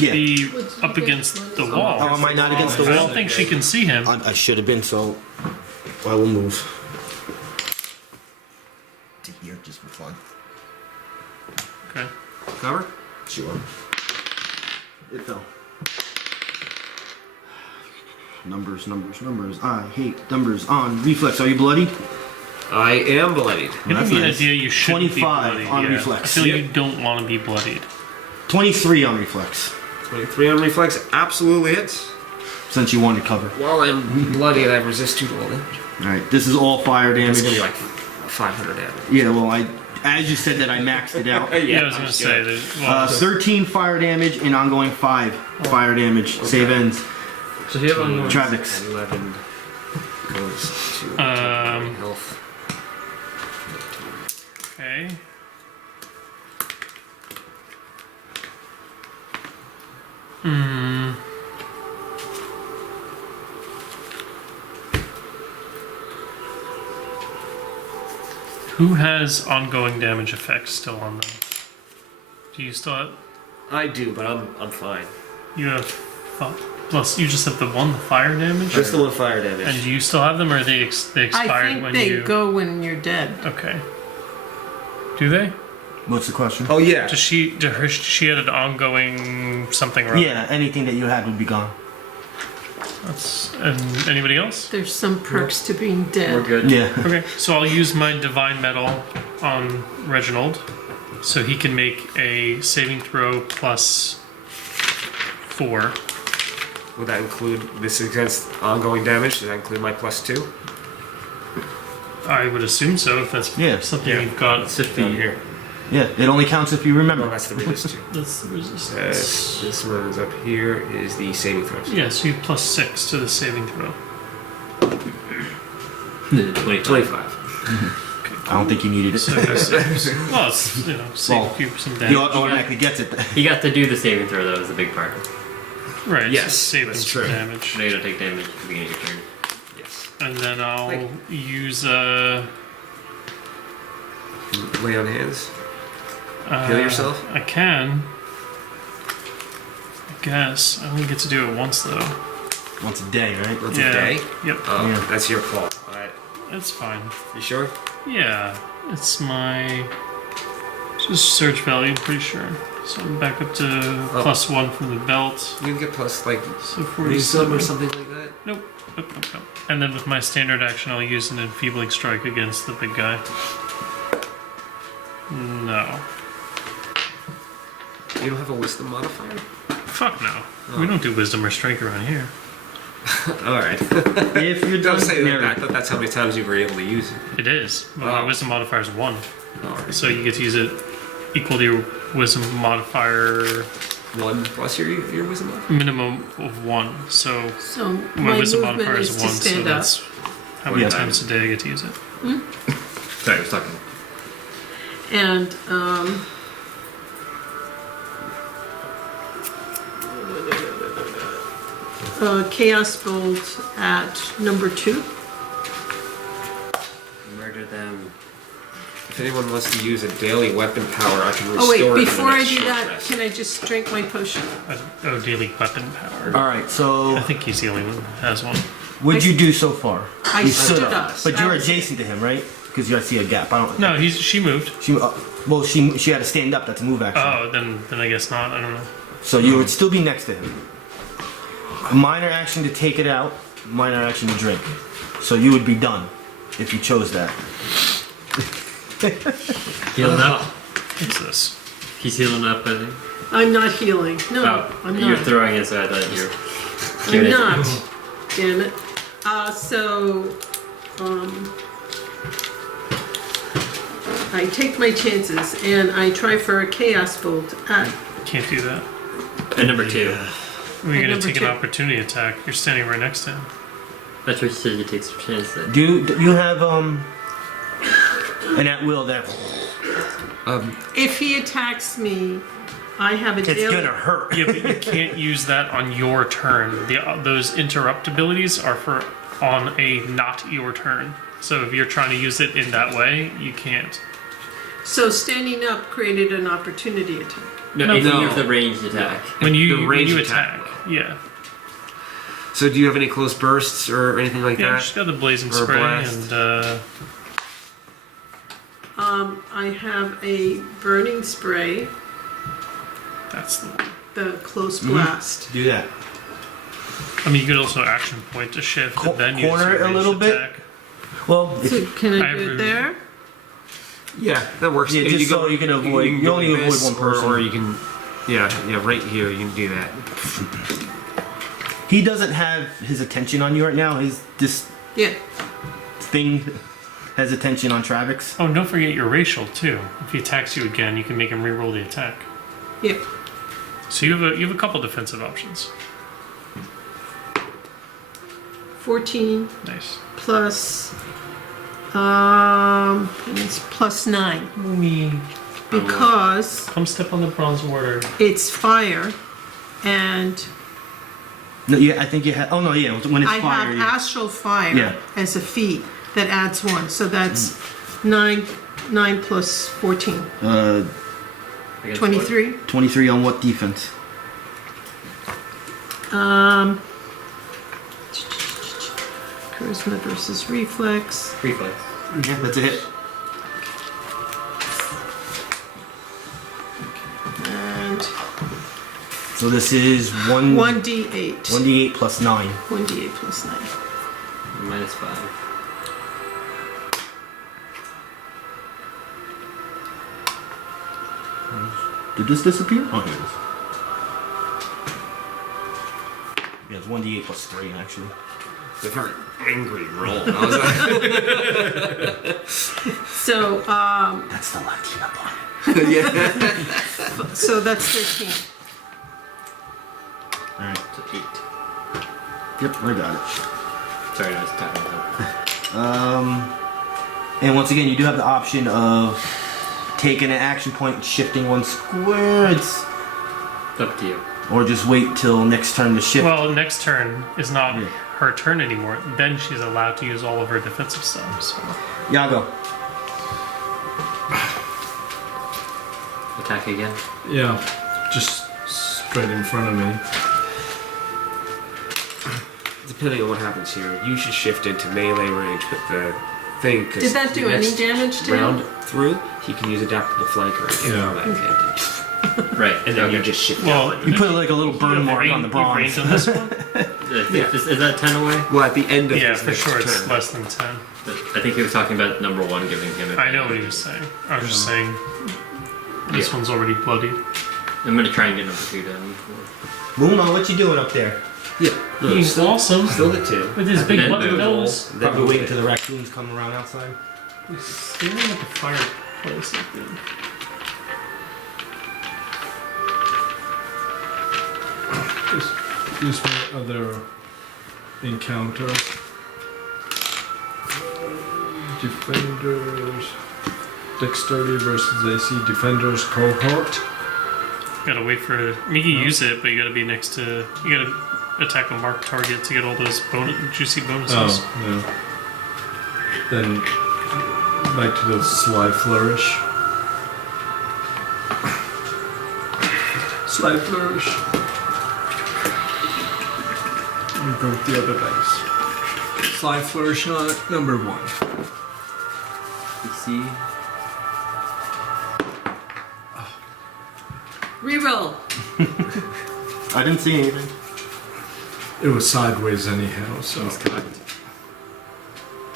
Yeah. be Would you up get against money? the wall. Oh, am I not against the I wall? don't think she can see him. I should have been, so I will move. To here, just for fun. Okay. Cover? Sure. It fell. Numbers. I hate numbers on reflex. Are you bloodied? I am bloodied. Give That's me the nice. idea you should be 25 bloodied. on yeah. reflex. I feel like Yep. you don't want to be bloodied. 23 on reflex. 23 on reflex absolutely hits. Since you wanted cover. While I'm bloodied, I resist 2 to all damage. Alright, this is all fire damage. It's gonna be like 500 damage. Yeah, well, as you said that, I maxed it out. Yeah, I was gonna say that. Well, 13 fire damage and ongoing 5 fire damage. Save ends. So you have ongoing. Travex. 11 goes to health. okay. Hmm. Who has ongoing damage effects still on them? Do you still have? I do, but I'm fine. You have plus. You just have the fire damage. Just the 1 fire damage. And do you still have them, or they I expired think when they you? go when you're dead. Okay. Do they? What's the question? Oh yeah. Does she? She had an ongoing something wrong. Yeah, anything that you had would be gone. And anybody else? There's some perks to being dead. We're good. Yeah. Okay, so I'll use my divine metal on Reginald, so he can make a saving throw plus 4. Would that include this against ongoing damage? Does that include my +2? I would assume so, if that's Yeah. something Yeah. you've got. It's 50. Down here. Yeah, it only counts if you No, remember. that's the resist 2. That's the resistance. This one is up here. Is the saving throws. Yeah, so you have plus 6 to the saving throw. 25. 25. I don't think you needed it. So you save, well, it's, save Well, you some He damage. automatically gets it. He got to do the saving throw, that was the big part. Right, Yes, so save that's some true. damage. Now you don't take damage at the beginning of your turn. Yes. And then I'll Like- use Lay on hands. Heal yourself? I can. I guess. I only get to do it once though. Once a day, right? Once Yeah. a day? Yep. Oh, Yeah. that's your call. Alright. That's fine. You sure? Yeah. It's my just search value, I'm pretty sure. So I'm back up to +1 from the belt. You can get plus like So wisdom 47. or something like that. Nope. And then with my standard action I'll use an enfeebling strike against the big guy. No. You don't have a wisdom modifier? Fuck no. We don't do wisdom or strength around here. Alright. If you're done, Don't say that. Neri. I thought that's how many times you were able to use it. It is. But my Oh. wisdom modifier is 1. Alright. So you get to use it equal to your wisdom modifier 1 plus your wisdom modifier? minimum of 1. So So my my wisdom movement modifier is is to 1, so stand up. that's how many Yeah. times a day I get to use it. Sorry, I was talking. And Chaos Bolt at number 2. Murder them. If anyone wants to use a daily weapon power, I can restore Oh wait, it in the before I next do short that, rest. can I just drink my potion? Oh, daily weapon power. Alright, so I think he's the only one that has one. what'd you do so far? I You stood up. But That you're was- adjacent to him, right? Because you see a gap. I don't. No, she moved. She, she had to stand up. That's a move action. Oh, then I guess not. I don't know. So you would still be next to him. Minor action to take it out. Minor action to drink. So you would be done if you chose that. Healing up. What's this? He's healing up, I think. I'm not healing. No, Oh, I'm you're not. throwing it, so I thought you were. I'm giving it to not. him. Damn it. I take my chances and I try for a Chaos Bolt at Can't do that. And number 2. We're gonna number take 2. an opportunity attack. You're standing right next to him. That's what you said, you take some chance then. Do you have an at will that if he attacks me, I have a it's daily. gonna hurt? Yeah, but you can't use that on your turn. Those interrupt abilities are for on a not your turn. So if you're trying to use it in that way, you can't. So standing up created an opportunity attack. No, No. if you No. use the ranged attack. When The you ranged attack. Yeah. So do you have any close bursts or anything like Yeah, that? just got the blazing Or a spray blast. and I have a burning spray, that's the one. the close blast. Do that. I mean, you could also action point to shift and then use Corner your it a ranged little bit. attack. Well, if So you, can I I do it have- there? Yeah, that works. Yeah, If just so you can avoid- you go only like avoid this, one person. Or you can, yeah, right here. You can do that. he doesn't have his attention on you right now. This Yeah. thing has attention on Travex. Oh, and don't forget your racial too. If he attacks you again, you can make him reroll the attack. Yeah. So you have a couple defensive options. 14 Nice. plus, it's plus 9 because Come step on the bronze warder. it's fire, and No, yeah, I think you have. Oh no, yeah, when it's I fire. have you- astral fire Yeah. as a feat that adds 1, so that's 9 plus 14, Against 23. 23 on what defense? Charisma versus reflex. what? Reflex. Yeah, that's a hit. And So this is 1d8 1d8. plus 9. 1d8 plus 9. -5. Did this disappear? Oh, here it is. Yeah, it's 1d8 plus 3 actually. It's a very angry roll. I was like, So, That's the Latina part. so that's 13. Alright. So 8. Yep, I got it. Sorry, I was talking about. And once again, you do have the option of taking an action point, shifting one square, Up to you. or just wait till next turn to shift. Well, next turn is not Yeah. her turn anymore. Then she's allowed to use all of her defensive stuff. So. Yago. Attack again. Yeah, just straight in front of me. depending on what happens here, you should shift into melee range. But the thing, Did that do any damage to round him? through, he can use adaptable flanker again. Yeah. That advantage. Right. And then okay. you just shift Well, down. You put like a little you burn have mark on the you bronze. range on this one? Is that 10 away? Well, at the end of Yeah, his for next sure. It's turn. less than 10. I think he was talking about number 1 giving him. I know what he was saying. I was just saying. This Yeah. one's already bloody. I'm gonna try and get number 2 down. Mooma, what you doing up there? Yeah, no, He's still, awesome. still hit 2. With his big then button move. nose. Then Probably move waiting it. till the raccoons come around outside. He's staring at the fireplace, I think. Use my other encounter. Defenders. Dexterity versus AC Defenders cohort. Gotta wait for. You can use it, but you gotta be next to. You gotta attack a marked target to get all those juicy bonuses. Oh, no. Then, like to do Sly Flourish. Sly Flourish. And broke the other dice. Sly Flourish on number 1. PC. Reroll. I didn't see anything. It was sideways anyhow, so He's cocked.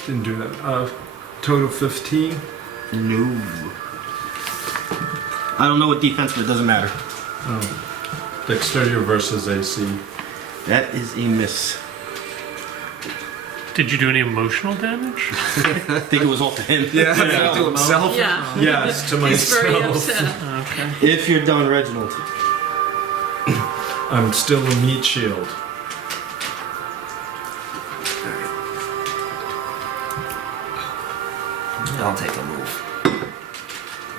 didn't do that. Total 15. No. I don't know what defense, but it doesn't matter. Oh. Dexterity versus AC. That is a miss. Did you do any emotional damage? I think it was all to him. Yeah, to himself. Yeah. Yes, to He's very myself. upset. Okay. If you're done, Reginald. I'm still a meat shield. I'll take a move. You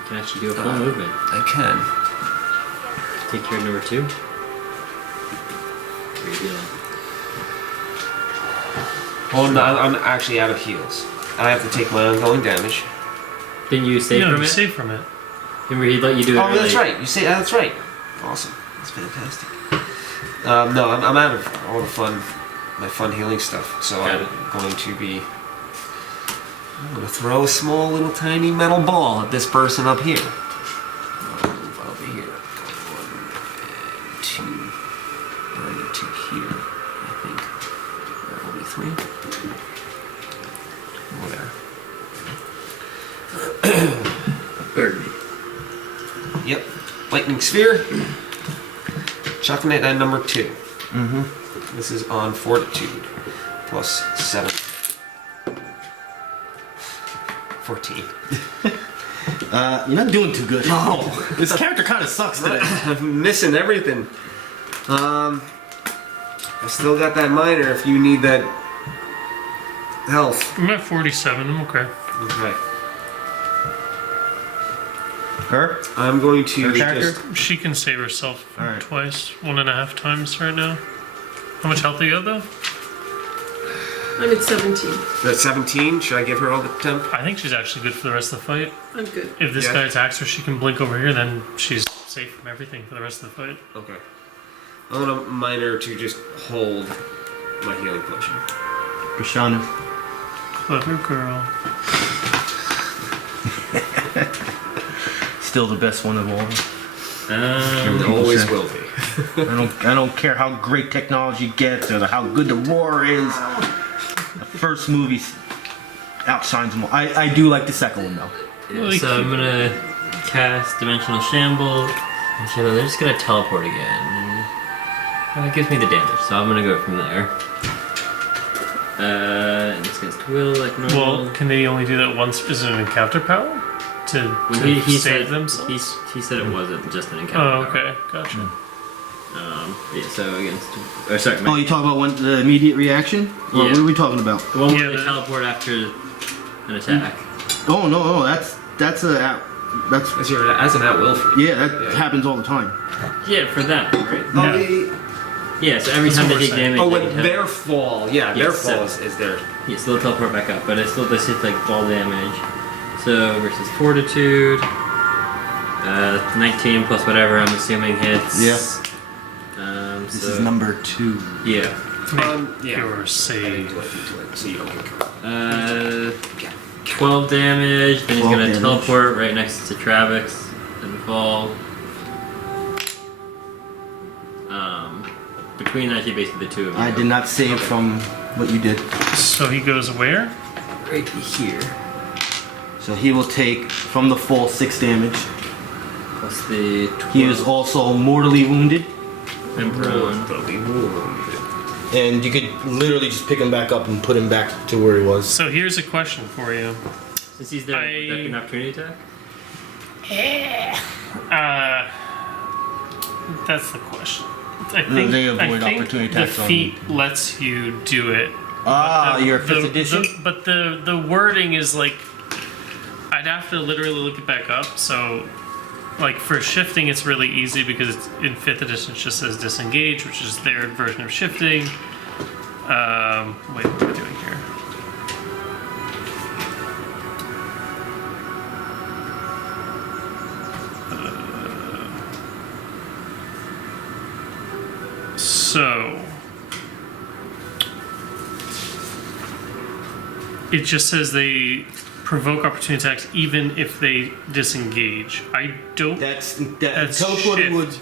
can actually do a full movement. I can. Take care of number 2. How are you feeling? Well, no, I'm actually out of heals. I have to take my ongoing damage. Didn't you save No, from you it? save from it. Remember he let you do it Oh, early. that's right. You say that's right. Awesome. That's fantastic. No, I'm out of all the my fun healing stuff. So I'm going to throw a small little tiny metal ball at this person up here. I'll move over here. 1 and 2. I need 2 here, I think. That will be 3. Whatever. Yep. Lightning sphere. Chucking it at number 2. Mm-hmm. This is on fortitude. Plus 7. 14. You're not doing too good. No. This character kind of sucks today. I'm missing everything. I still got that minor if you need that health. I'm at 47. I'm okay. Okay. Her? I'm going to Her character? just... She can save herself Alright. twice, 1.5 times right now. How much health do you have though? I'm at 17. That's 17. Should I give her all the temp? I think she's actually good for the rest of the fight. I'm good. If this Yeah. guy attacks her, she can blink over here, then she's safe from everything for the rest of the fight. Okay. I want a minor to just hold my healing potion. Bashanu. Clever girl. Still the best one of all. It always will be. I don't care how great technology gets or how good the roar is. The first movie outshines them all. I do like the second one though. Yeah, so I'm gonna cast Dimensional Shamble. And so they're just gonna teleport again. And that gives me the damage, so I'm gonna go from there. And it's against will like normal. Well, can they only do that once? Is it an encounter power? To he save said, themselves? He said it wasn't just an encounter. Oh, power. okay. Gotcha. Yeah, so against. Or sorry, Oh, you talking about the immediate reaction? Or Yeah. what are we talking about? the one Yeah, where they the- teleport after an attack. Oh no, that's As an at-will for you. yeah, that happens all the time. Yeah, for them, right? Yeah. Yeah, so every That's time what they we're take saying. damage, Oh, they when can their fall. Yeah, their Yes, fall so- is their... Yeah, so they'll teleport back up, but it's still they take like fall damage. So versus fortitude, 19 plus whatever I'm assuming hits. Yeah. This So, is number 2. yeah. yeah. Your save. Do it, so you don't get caught. 12 damage. Then he's 12 gonna damage. teleport right next to Travex and fall. Between actually basically the two of you. I did not save from what you did. So he goes where? right here. So he will take from the fall 6 damage. Plus the 12. He is also mortally wounded. And prone. And you could literally just pick him back up and put him back to where he was. So here's a question for you. Since he's there, would that be an opportunity attack? That's the question. I think, they avoid I think opportunity the attacks on- feat lets you do it. Ah, The- your the- 5th edition? but the wording is like, I'd have to literally look it back up. So, like for shifting, it's really easy because it's, in 5th edition it just says disengage, which is their version of shifting. Wait, what am I doing here? So it just says they provoke opportunity attacks even if they disengage. I don't. That's shift. teleporting would.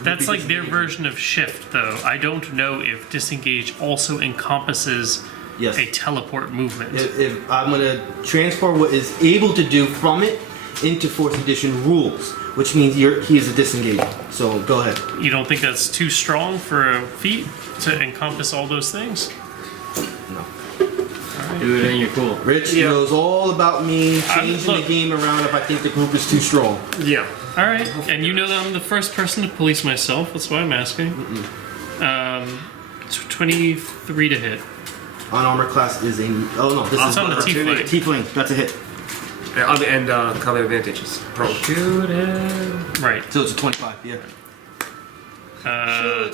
That's be like their disengaging. version of shift, though. I don't know if disengage also encompasses Yes. a teleport movement. If I'm gonna transfer what is able to do from it into 4th edition rules, which means he is a disengaging. So go ahead. You don't think that's too strong for a feat to encompass all those things? No. Do it and you're cool. Rich Yeah. knows all about me changing look- the game around if I think the group is too strong. Yeah. All right, and you know that I'm the first person to police myself. That's why I'm asking. 23 to hit. On armor class is a. Oh no, this That's is on the opportunity. Tiefling. Tiefling. That's a hit. And combat advantage is pro. Right. So it's a 25. Yeah.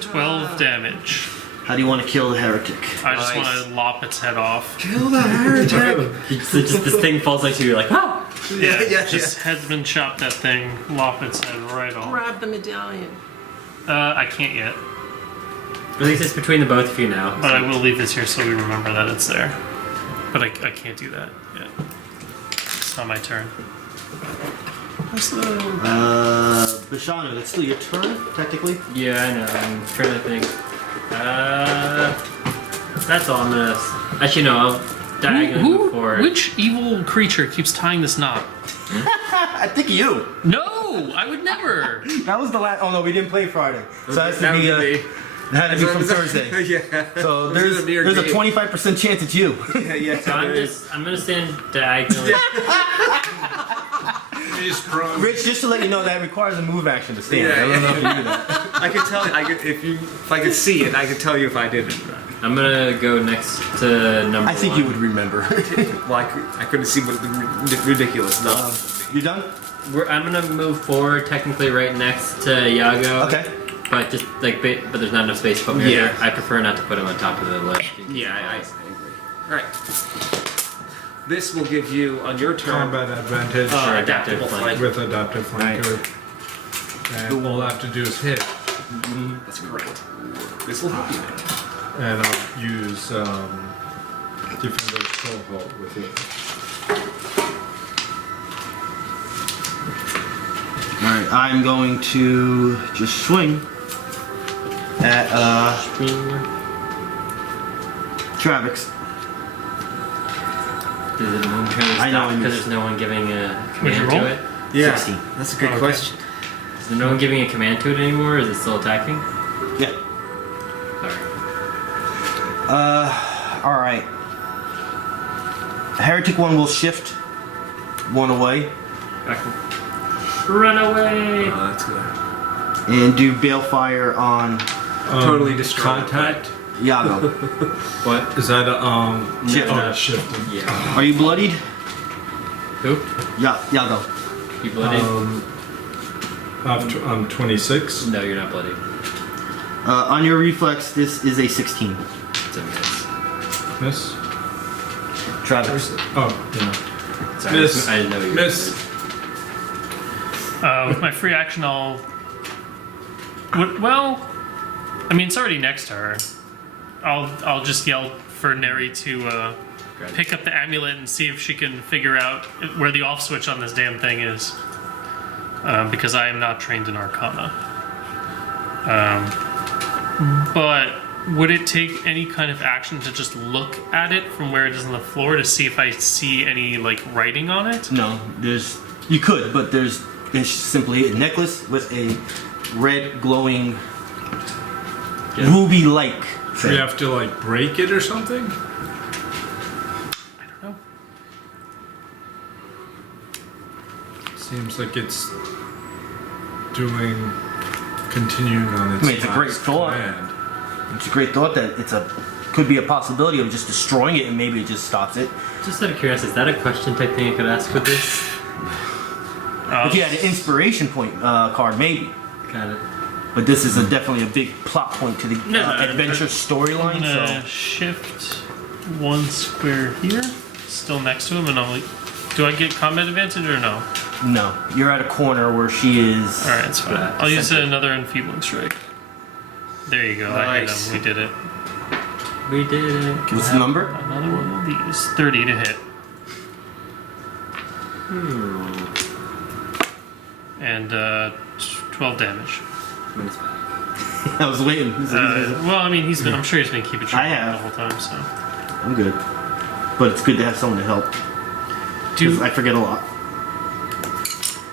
12 damage. How do you want to kill the heretic? I just Nice. want to lop its head off. Kill the heretic! So just this thing falls next to you, you're like, ah! Just headsman chop that thing, lop its head right off. Grab the medallion. I can't yet, At least it's between the both of you now. but I will leave this here so we remember that it's there. But I can't do that yet. It's not my turn. Bashanu, that's still your turn, technically. Yeah, I know. I'm trying to think. That's all I'm gonna. Actually, no. I'll diagonally move forward. Which evil creature keeps tying this knot? I think you. No, I would never. That was the last. Oh no, we didn't play Friday, so that has to be. That had to be from Thursday. Yeah. So This is a mere there's a game. 25% chance it's you. Yeah. So I'm gonna stand diagonally. He's prone. Rich, just to let you know, that requires a move action to stand. Yeah, I don't know if you knew that. I could tell. If I could see it, I could tell you if I did it. I'm gonna go next to number I think one. you would remember. Well, I couldn't see what the ridiculous stuff. You done? I'm gonna move forward, technically right next to Yago. Okay. But just like, but there's not enough space to put me Yeah. there. I prefer not to put him on top of the list. Yeah, I agree. All right. This will give you on your turn Combat advantage adaptable flank. with adaptive flanker. And all I have to do is hit. That's correct. This will help you. And I'll use Defender's Cohort with it. Alright, I'm going to just swing at Travex. Does it momentarily I know, stop I because used- there's no one giving a What'd you command to roll? it? Yeah, 60. that's a good Okay. question. Is there no one giving a command to it anymore? Or is it still attacking? Yeah. Sorry. Alright. Heretic one will shift one away I can run away. That's good. and do Balefire on Totally destroyed. Contact? Yago. What? Is that a Shift. shifting? Yeah. Are you bloodied? Who? Yago. You bloody? I'm 26. No, you're not bloody. On your reflex, this is a 16. It's a miss. Miss? Travex. Oh, yeah. Sorry, Miss. I didn't know you were Miss. With my free action, I'll. Well, I mean, it's already next to her. I'll just yell for Neri to pick up the amulet and see if she can figure out where the off switch on this damn thing is. Because I am not trained in Arcana. But would it take any kind of action to just look at it from where it is on the floor to see if I see any like writing on it? No, you could, but it's simply a necklace with a red glowing ruby-like Do thing. we have to like break it or something? I don't know. Seems like it's continuing on its I mean, it's a great last thought. command. It's a great thought that could be a possibility of just destroying it and maybe it just stops it. Just out of curiosity, is that a question type thing I could ask with this? If you had an inspiration point card, maybe. Got it. But this is definitely a big plot point to the adventure I'm storyline. gonna So shift one square here, still next to him, and do I get combat advantage or no? no, you're at a corner where she is. All right, it's fine. Right, I'll use another enfeebling strike. There you go. I hit Nice. him. We did it. We did it. What's the number? Another one of these. 30 to hit. And 12 damage. Mine's back. I was waiting. Well, I mean, I'm sure he's been keeping track I of it have. the whole time. So, I'm good, but it's good to have someone to help. 'Cause I forget a lot.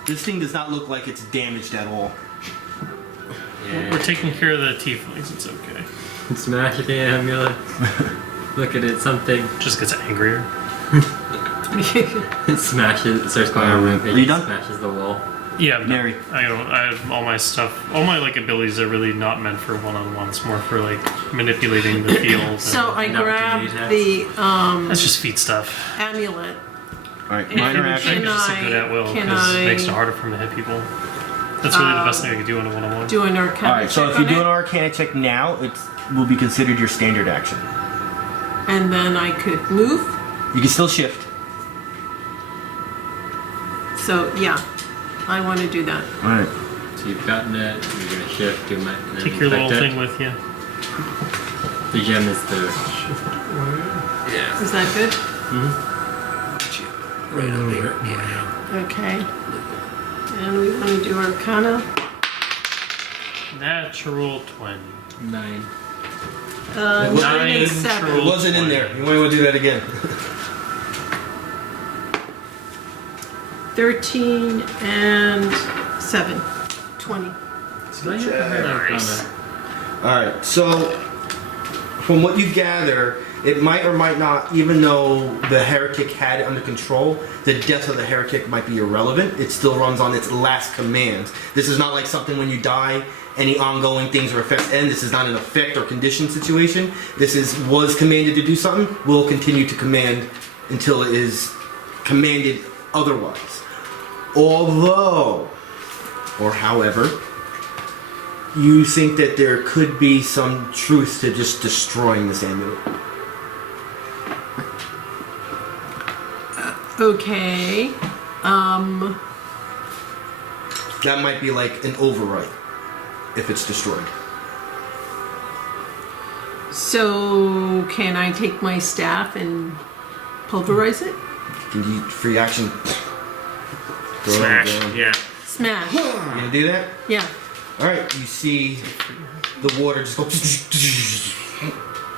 This thing does not look like it's damaged at all. we're taking care of the tieflings. It's okay. Smash the amulet. Look at it, something. Just gets angrier. It smashes, it starts going on a rampage. Are you done? Smashes the wall. Yeah, I'm done. Neri. I have all my stuff. All my like abilities are really not meant for one-on-one. It's more for like manipulating the field. So I Not grabbed opportunity the That's just feet stuff. amulet. All right, And minor can action. I'm just a good at will can because it makes it I- harder for him to hit people. That's really the best thing I could do in a one-on-one. Do an arcana All right, so check if you on do it, an Arcana check now, it will be considered your standard action. and then I could move. You can still shift. So, yeah, I want to do that. All right. So you've gotten it. You're gonna shift, do my, and then Take your little infect it. thing with you. The gem is the. Yeah. Is that good? Right over here. Yeah. Okay. And we want to do Arcana. Natural 20. 9. 9 and 7. It wasn't in there. You might want to do that again. 13 and 7. 20. Nice. All right. So, from what you gather, it might or might not, even though the heretic had it under control, the death of the heretic might be irrelevant. It still runs on its last command. This is not like something when you die, any ongoing things or effects end. This is not an effect or condition situation. This was commanded to do something, will continue to command until it is commanded otherwise. Although, or however, you think that there could be some truth to just destroying this amulet. Okay. That might be like an override if it's destroyed. So, can I take my staff and pulverize it? Can you free action? Throw it on the Smash. ground. Yeah. Smash. You gonna do that? Yeah. All right. You see the water just go.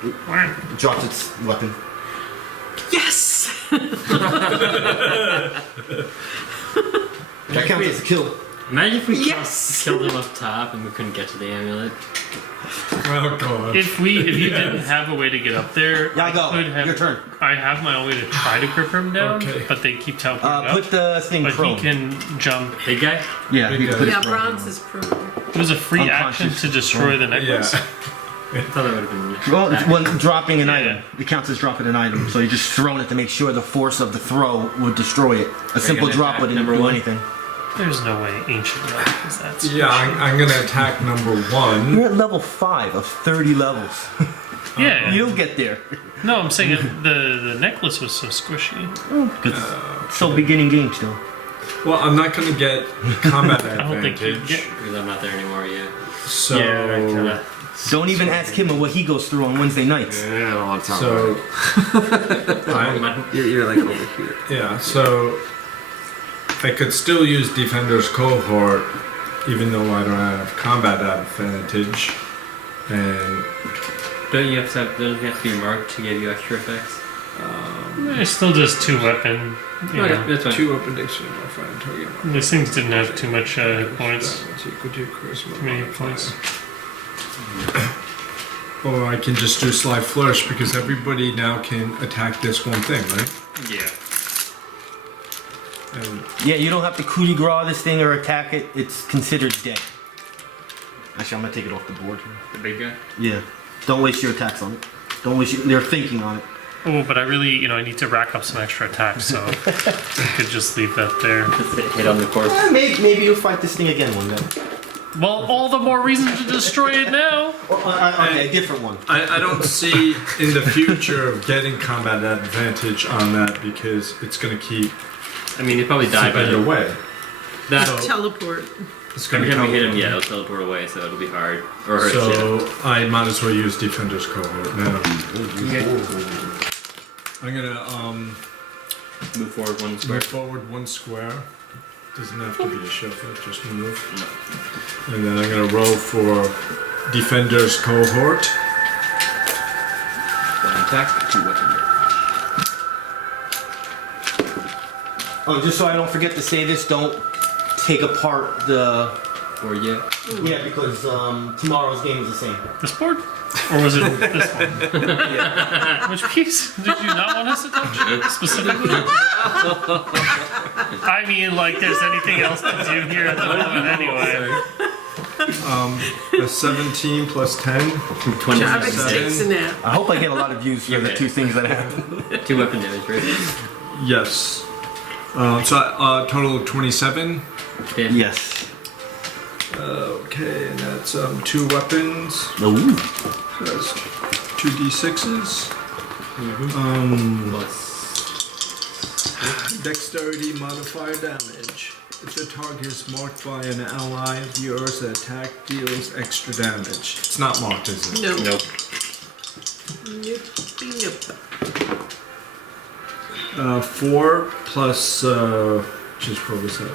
It drops its weapon. Yes! That counts as a kill. Imagine if we Yes! killed him up top and we couldn't get to the amulet. Oh god. If you didn't have a way to get up there, Yago, I could have. your turn. I have my own way to try to grip him down, Okay. but they keep teleporting Put up. the thing But prone. he can jump. Big guy? Yeah, Big he can guy. put Yeah, his prone. bronze is prone. It was a free action Unconscious. to destroy the necklace. Yeah. I thought that would have been. Well, it's when dropping an Yeah. item, it counts as dropping an item. So you're just throwing it to make sure the force of the throw would destroy it. A simple gonna drop attack wouldn't number do one? anything. There's no way ancient life is that. Yeah, I'm gonna attack number 1. You're at level 5 of 30 levels. Yeah. You'll get there. No, I'm saying the necklace was so squishy. It's still beginning game still. Well, I'm not gonna get combat I don't think you advantage. get. Because I'm not there anymore yet. So, Don't even ask him what he goes through on Wednesday nights. Yeah, I don't want to talk so You're like over here. yeah, so I could still use Defender's Cohort, even though I don't have combat advantage, and Don't you have to be marked to give you extra effects? It's still just 2 weapon. You know. Okay, that's fine. 2 open diction, my friend. Target mark. These things didn't have too much hit points. That's equal to charisma Too many hit modifier. points. Or I can just do Sly Flourish because everybody now can attack this one thing, right? Yeah. And Yeah, you don't have to coup de grace this thing or attack it. It's considered dead. Actually, I'm gonna take it off the board. The big guy? Yeah. Don't waste your attacks on it. Don't waste your... They're thinking on it. Oh, but I really, I need to rack up some extra attacks, so I could just leave that there. Just hit on the corpse. Maybe you'll fight this thing again one day. Well, all the more reason to destroy it now. Okay, a different one. I don't see in the future of getting combat advantage on that because it's going to keep I mean, he probably died by it the away. that. Teleport. It's going Every to time we hit him, yeah, it'll teleport away, so it'll be hard. Or hurt So I might as well use Defender's Cohort now. I'm going to move forward one square. move forward 1 square. Doesn't have to be a shuffle, just move. And then I'm going to roll for Defender's Cohort. 1 attack, 2 weapon. Oh, just so I don't forget to say this, don't take apart the... Or yeah. Yeah, because tomorrow's game is the same. This board? Or was it this one? Which piece did you not want us to touch specifically? I mean, like there's anything else to do here at the moment anyway. A 17 plus 10. Travex takes a nap. I hope I get a lot of views for the Okay. 2 things that happen. 2 weapon damage, right? Yes. Total of 27. Yeah. Yes. Okay, and that's 2 weapons. Ooh. So that's 2d6s. Plus. Dexterity modifier damage. If the target is marked by an ally of yours, the attack deals extra damage. It's not marked, is it? No. Nope. Nope. 4 plus, just what was that?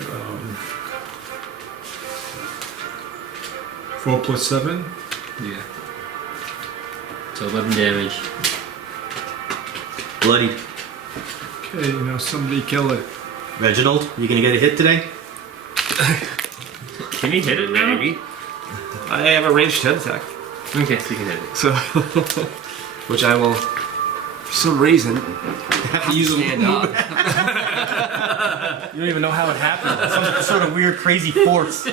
4 plus 7? Yeah. So 11 damage. Bloody. Okay, somebody kill it. Reginald, you gonna get a hit today? Can he hit it now? Maybe. I have a ranged 10 attack. Okay, so you can hit it. So, which I will, for some reason, have to use stand up. You don't even know how it happened. Some sort of weird, crazy force.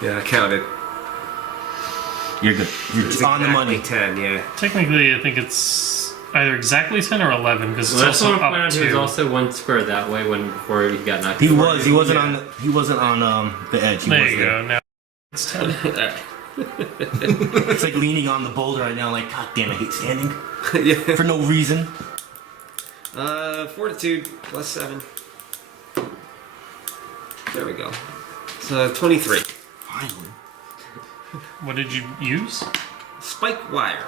Yeah, I counted. You're good. You're It's on the money. 10, yeah. Technically, I think it's either exactly 10 or 11 because it's Well, that's also what I point up out. He was to. also one square that way before he got knocked. He forward. was. He wasn't on. He wasn't on the edge. He There was you go. Now it's 10. It's like leaning on the boulder right now. Like, God damn, I hate standing Yeah. for no reason. Fortitude plus 7. There we go. So 23. Finally. What did you use? Spike wire.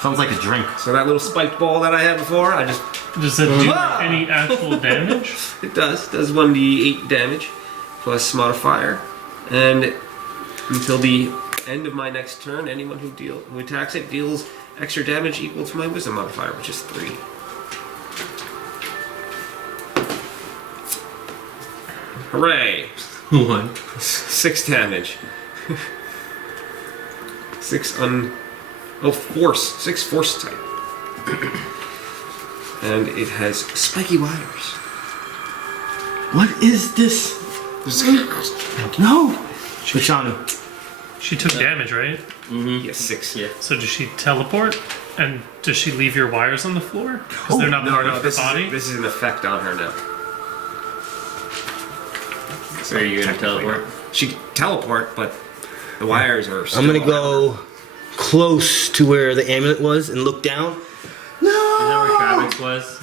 Sounds like a drink. So that little spiked ball that I had before, I just Does it do Ah! any actual damage? it does 1d8 damage plus modifier, and until the end of my next turn, anyone who attacks it deals extra damage equal to my wisdom modifier, which is 3. Hooray! 1. 6 damage. 6 force. 6 force type. And it has spiky wires. What is this? No. Bashanu. She took damage, right? Yes, 6. Yeah. So does she teleport? And does she leave your wires on the floor? Because they're not part of her this body? this is an effect on her now. So are you gonna Technically teleport? not. She can teleport, but the wires are still I'm gonna around go close to where the amulet was and look down. You know where Travex was?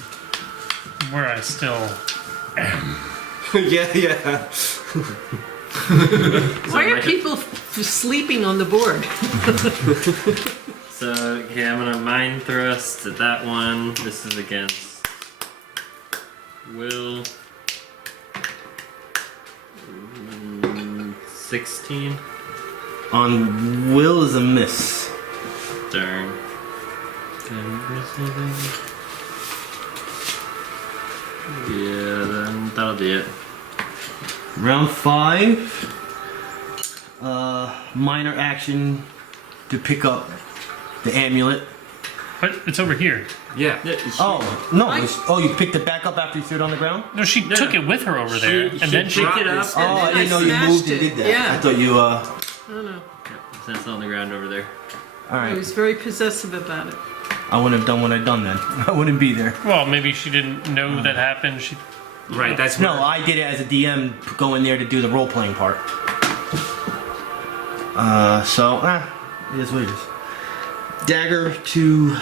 Where I still am. her. Yeah. Why are people sleeping on the board? So, okay, I'm gonna mind thrust at that one. This is against Will. 16. On Will is a miss. Darn. Did I miss anything? Yeah, then that'll be it. Round 5. Minor action to pick up the amulet. But it's over here. Yeah. Oh no! You picked it back up after you threw it on the ground. No, she took it with her over there. She And then she picked it up. Oh, I didn't know you smashed moved and it. did that. Yeah. I thought you. I don't know. So it's on the ground over there. All He right. was very possessive about it. I wouldn't have done what I'd done then. I wouldn't be there. Well, maybe she didn't know that happened. She Right, that's No, where- I did it as a DM, go in there to do the role playing part. It is what it is. Dagger to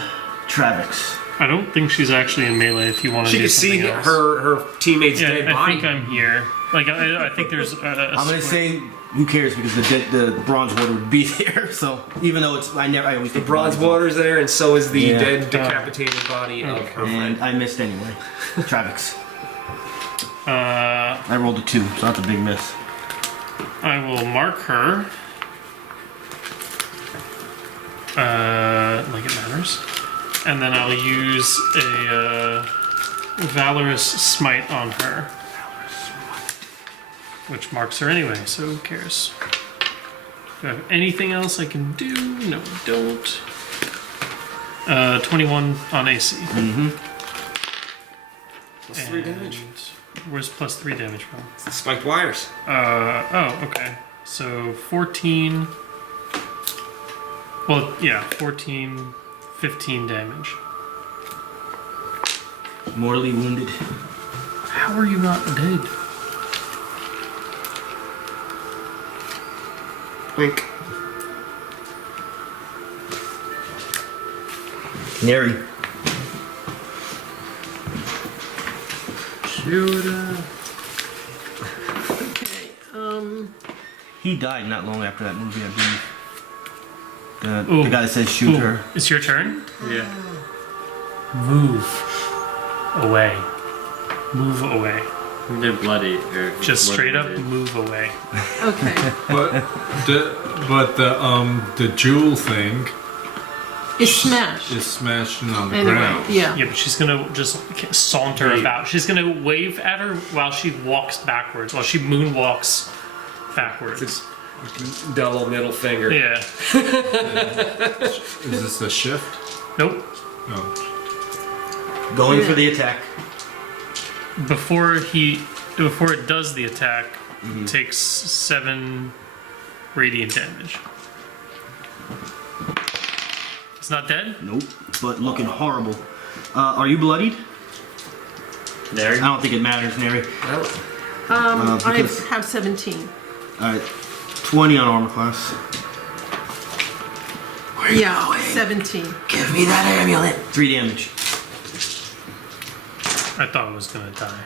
Travex. I don't think she's actually in melee. If you want to She do can see something else. her teammate's Yeah, dead I body. think I'm here. Like I think there's. I'm gonna say, who cares? Because the bronze water would be there. So even though I always think Bronze water's there, and so is the Yeah. dead, decapitated body of her and friend. I missed anyway. Travex. I I rolled a 2, so that's a big miss. will mark her. Like it matters. And then I'll use a Valorous Smite on her. Which marks her anyway, so who cares? Do I have anything else I can do? No, I don't. 21 on AC. Plus 3 damage. Where's plus 3 damage from? Spiked wires. Okay. So 14. Well, yeah, 14, 15 damage. Mortally wounded. How are you not dead? Blink. Neri. Okay. He died not long after that movie, I believe. The Ooh. guy that says shoot Ooh, her. it's your turn. Yeah. Move away. Move away. They're bloody. Or Just straight up bloody. move away. Okay. But the jewel thing It's smashed. is smashing on the Anyway, ground. yeah. Yeah, but she's gonna just saunter about. She's gonna wave at her while she walks backwards, while she moonwalks backwards. It's double middle finger. Yeah. Is this a shift? Nope. No. Going for the attack. Before it does the attack, takes 7 radiant damage. It's not dead? Nope. But looking horrible. Are you bloodied? There. I don't think it matters, Neri. Well, I because- have 17. Alright. 20 on armor class. Yeah, 17. Give me that amulet. 3 damage. I thought I was gonna die.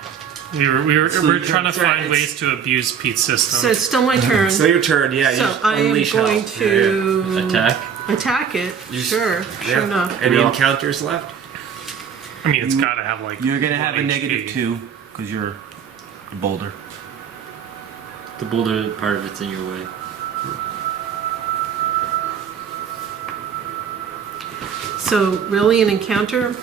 We were trying to find ways to abuse Pete's system. So it's still my turn. so your turn, yeah. So you I am unleash going hell. to Attack. attack it. Sure enough. Any encounters left? I mean, it's gotta have like. You're gonna have a HP. -2 because you're a boulder. The boulder part of it's in your way. So really an encounter.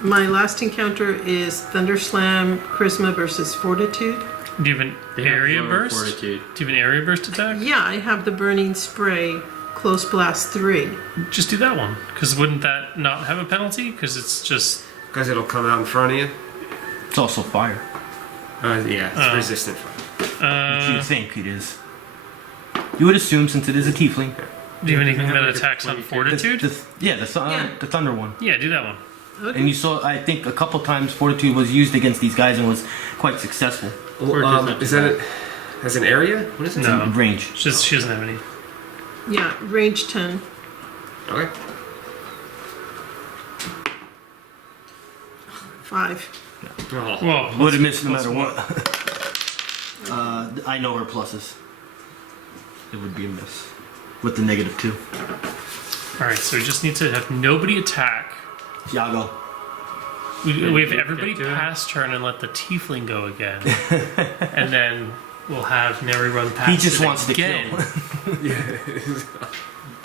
My last encounter is Thunderslam Charisma versus Fortitude. Do you have an area lower burst? fortitude. Do you have an area burst attack? Yeah, I have the Burning Spray, Close Blast 3. Just do that one. Because wouldn't that not have a penalty? Because it's just. Because it'll come out in front of you. It's also fire. Yeah, it's resistant fire. Which you think it is. You would assume since it is a tiefling. Do you have anything that like a attacks on 22. fortitude? The thunder one. Yeah, do that one. Okay. And you saw, I think, a couple times fortitude was used against these guys and was quite successful. Is that it? Has an area? What is it? No. Range. She doesn't have any. Yeah, range 10. Okay. 5. Oh. Well, Would have missed no matter plus what. I know her pluses. It would be a miss. With the -2. Alright, so we just need to have nobody attack. Yago. We have everybody Get to it. pass turn and let the tiefling go again. And then we'll have Neri run past He just it wants to again. kill.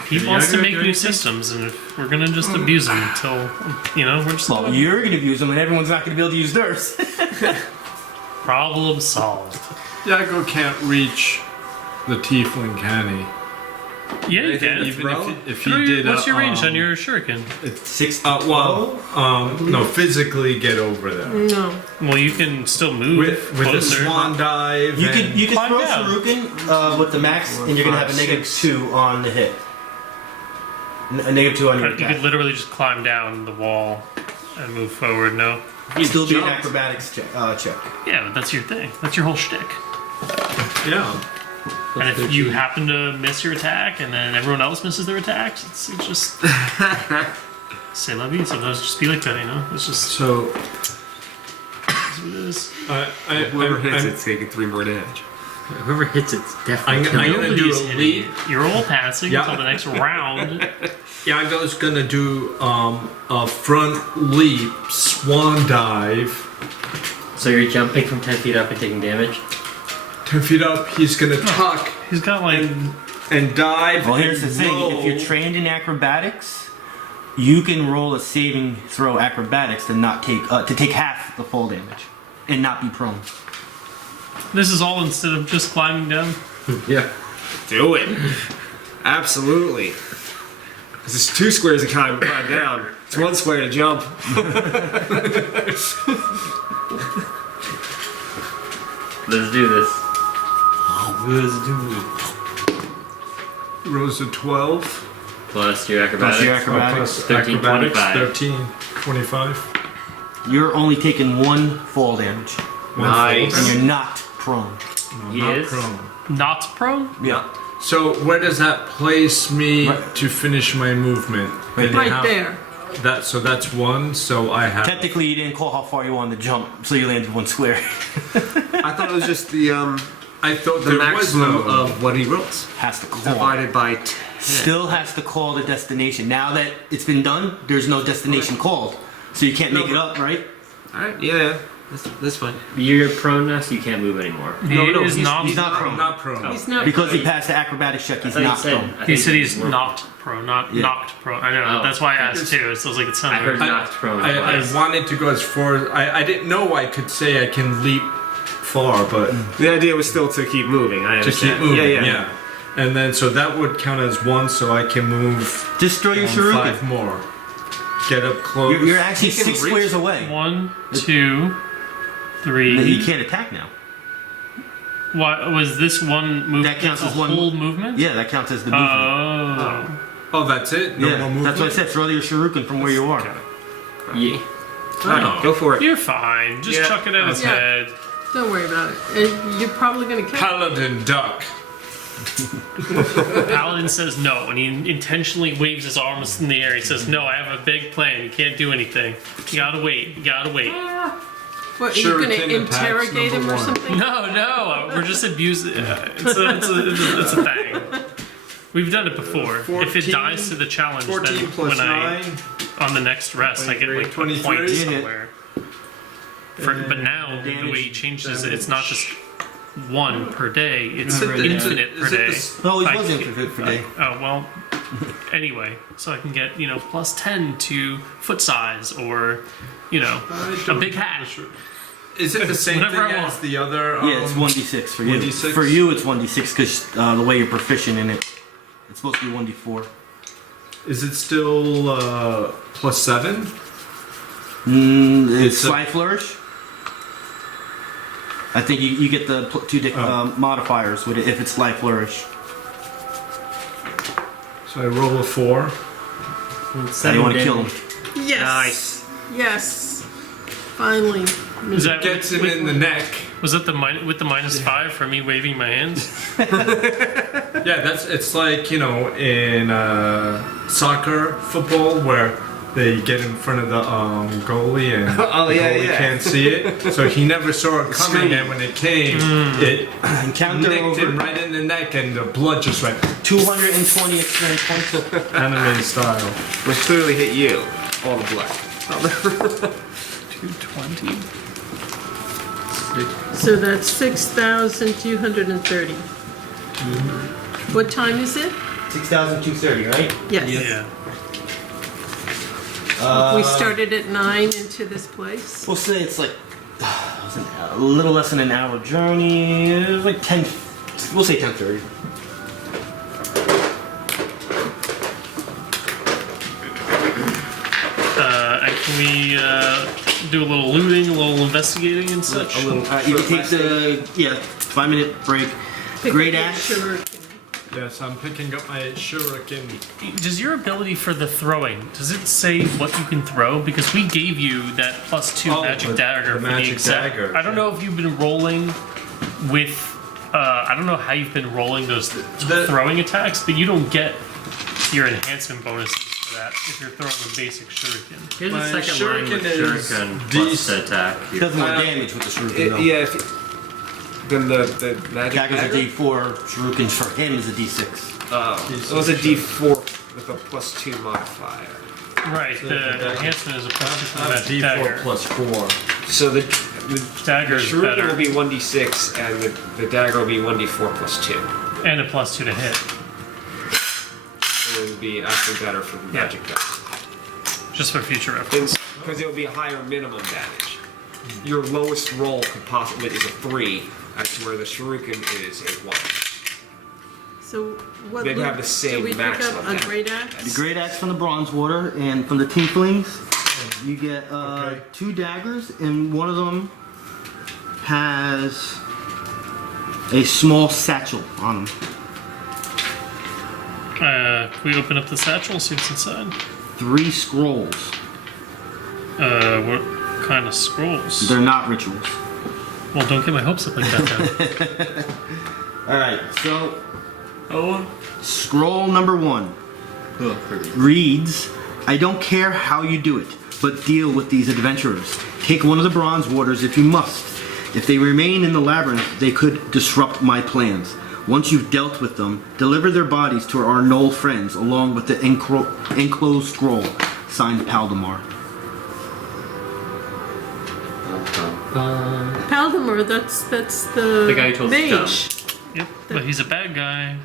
He wants to Yago make do new anything? systems, and if we're gonna just abuse them until, we're just Well, you're going to use them and everyone's not going to be able to use theirs. problem solved. Yago can't reach the tiefling, can he? Yeah, you Anything can. to Even throw? if he did. What's your range on your shuriken? 6 No, physically get over there. No. Well, you can still move With a closer. swan dive. You and- can Climb throw down. Shuriken with the max, and you're gonna have a 5, 6. -2 on the hit. A -2 on your You could attack. literally just climb down the wall and move forward. No. It'd still be an jumped. acrobatics check. Yeah, but that's your thing. That's your whole shtick. Yeah. And if you happen to miss your attack, and then everyone else misses their attacks, it's just say la vie. Sometimes just be like that, It's just So that's what it is. Whoever hits it's taking 3 more damage. Whoever hits it's definitely. I'm gonna do Nobody's a hitting leap. it. You're all passing Yeah. until the next round. Yago's gonna do a front leap, swan dive. So you're jumping from 10 feet up and taking damage? 10 feet up, he's gonna tuck He's got like and dive. Well, here's the and thing: roll. if you're trained in acrobatics, you can roll a saving throw acrobatics to not take half the fall damage and not be prone. this is all instead of just climbing down. Yeah. Do it. Absolutely. This is 2 squares to climb down. It's 1 square to jump. Let's do this. Let's do it. Rose to 12. Plus your acrobatics. Plus your acrobatics. 13, 25. 13, 25. You're only taking 1 fall damage, Nice. and you're not prone. He Not is? prone. Not prone? Yeah. So where does that place me Right. to finish my movement? And Right how- there. that's one. So I have. Technically, you didn't call how far you wanted to jump, so you landed one square. I thought it was just the I thought the there was maximum no. of what he rolls Has to call. divided by 10. Still has to call the destination. Now that it's been done, there's no destination called, so you can't make it up, right? All right, yeah, that's fine. You're prone now, so you can't move anymore. He is he's not. not I'm prone. not prone. He's not. Because he passed the acrobatics check, he's I thought not you said- prone. I thought He you said he's were- not prone, not Yeah. knocked prone. I know. Oh. That's why I asked too. It sounds like it I sounded. heard knocked prone. I twice. wanted to go as far. I didn't know I could say I can leap far, but The idea was still to keep moving. I to understand. keep moving. Yeah. And then so that would count as one, so I can move Just throw your 5 shuriken. more. Get up close. You're actually He can 6 reach- squares away. 1, 2, 3. You can't attack now. What was this one movement? That counts as one whole movement. Yeah, that counts as the movement. Oh. Oh, that's it. No yeah, more movement. that's what I said. Throw your shuriken from where you are. Yeah. All right, go for it. You're fine. Just Yeah. chuck it at his Yeah. head. Don't worry about it. You're probably gonna catch. Paladin duck. Paladin says no, and he intentionally waves his arms in the air. He says, "No, I have a big plan. You can't do anything. You gotta wait. You gotta wait." What, are you gonna Shuriken attacks interrogate him number or one. something? No, we're just abusing. It's a thing. We've done it before. If it 14 dies to the challenge, 14 then plus when 9. on the next rest, I get like a 23. point Yeah. somewhere. But now the way he changes it, it's not just 1 per day; it's infinite per day. No, it I was can't- infinite for day. Oh well. Anyway, so I can get plus 10 to foot size, or a big hat. Is it the same thing Whatever I as want. the other? Yeah, it's 1d6 for you. 1d6? For you, it's 1d6 because the way you're proficient in it. It's supposed to be 1d4. Is it still plus 7? It's It's a- Sly Flourish. I think you get the modifiers with it if it's Sly Flourish. So I roll a 4. So you want to kill him. Yes. Nice. Yes. Finally. Is that Gets him in the neck. Was that with the -5 for me waving my hands? Yeah, it's like in soccer, football, where they get in front of the goalie and Oh, the yeah, goalie yeah. can't see it, so he never saw it coming. And when it came, it Counter nicked over. him right in the neck, and the blood just went 220 experience points. anime style. Which clearly hit you. All the blood. 220. So that's 6,230. What time is it? 6,230, right? Yes. Yeah. We started at 9 into this place. We'll say it's like a little less than an hour journey. It was like 10. We'll say 10:30. And can we do a little looting, a little investigating, and such? You can take the 5-minute break. Great axe. Yes, I'm picking up my shuriken. Does your ability for the throwing, does it say what you can throw? Because we gave you that +2 magic the- dagger the for magic the exact. dagger. I don't know if you've been rolling with. I don't know how you've been rolling those throwing attacks, but you don't get your enhancement bonuses for that if you're throwing a basic shuriken. Here's My the second line with shuriken is shuriken plus dec- attack. It does more damage with the shuriken, though. Yeah. Then the magic Dagger's a dagger? D4. Shuriken for him is a D6. Oh, it was a D4 with a +2 modifier. Right, the enhancement is a +2 for the magic D4 dagger. plus 4. So the Dagger is shuriken better, will be 1d6 and the dagger will be 1d4 +2. and a +2 to hit. So it would be actually better for the magic dagger. Just for future reference. Because it would be higher minimum damage. Your lowest roll could possibly is a 3, as to where the shuriken is a 1. So what? They'd have the same so we pick maximum up a damage. great axe. The great axe from the bronze water, and from the tieflings, you get Okay. 2 daggers, and one of them has a small satchel on them. Can we open up the satchel, see what's inside? 3 scrolls. What kind of scrolls? They're not rituals. Well, don't get my hopes up like that, then. Alright, so Oh, scroll number 1 oh, pretty. reads, I don't care how you do it, but deal with these adventurers. Take one of the bronze warders if you must. If they remain in the labyrinth, they could disrupt my plans. Once you've dealt with them, deliver their bodies to our Knoll friends along with the enclosed scroll, signed Paldamar. Paldamar, that's the guy who told us to mage. Yep, but he's a bad guy.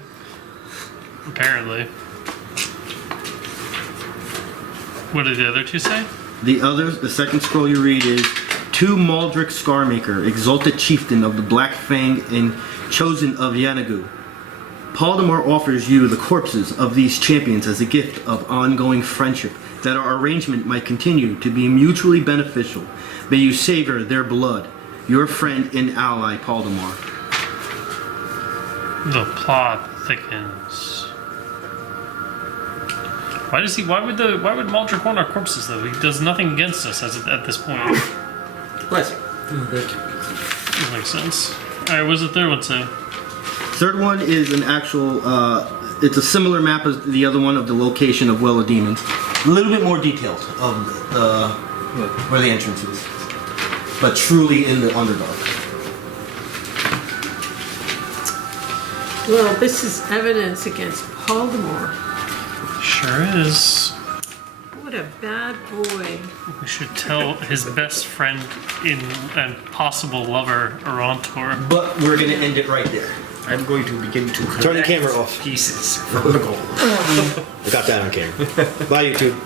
Apparently. What did the other two say? The second scroll you read is, to Maldrick Scarmaker, exalted chieftain of the Black Fang and chosen of Yanagu. Paldamar offers you the corpses of these champions as a gift of ongoing friendship, that our arrangement might continue to be mutually beneficial. May you savor their blood. Your friend and ally, Paldamar. The plot thickens. Why would Maldrick want our corpses though? He does nothing against us at this point. Bless you. That makes sense. Alright, what does the third one say? Third one is an actual, it's a similar map as the other one of the location of Well of Demons. A little bit more detailed of where the entrance is. But truly in the Underdark. Well, this is evidence against Paldamar. Sure is. What a bad boy. We should tell his best friend and possible lover, Arantor. But we're gonna end it right there. I'm going to begin to collect Turn the camera off. pieces from the gold. I got that on camera. Bye, YouTube.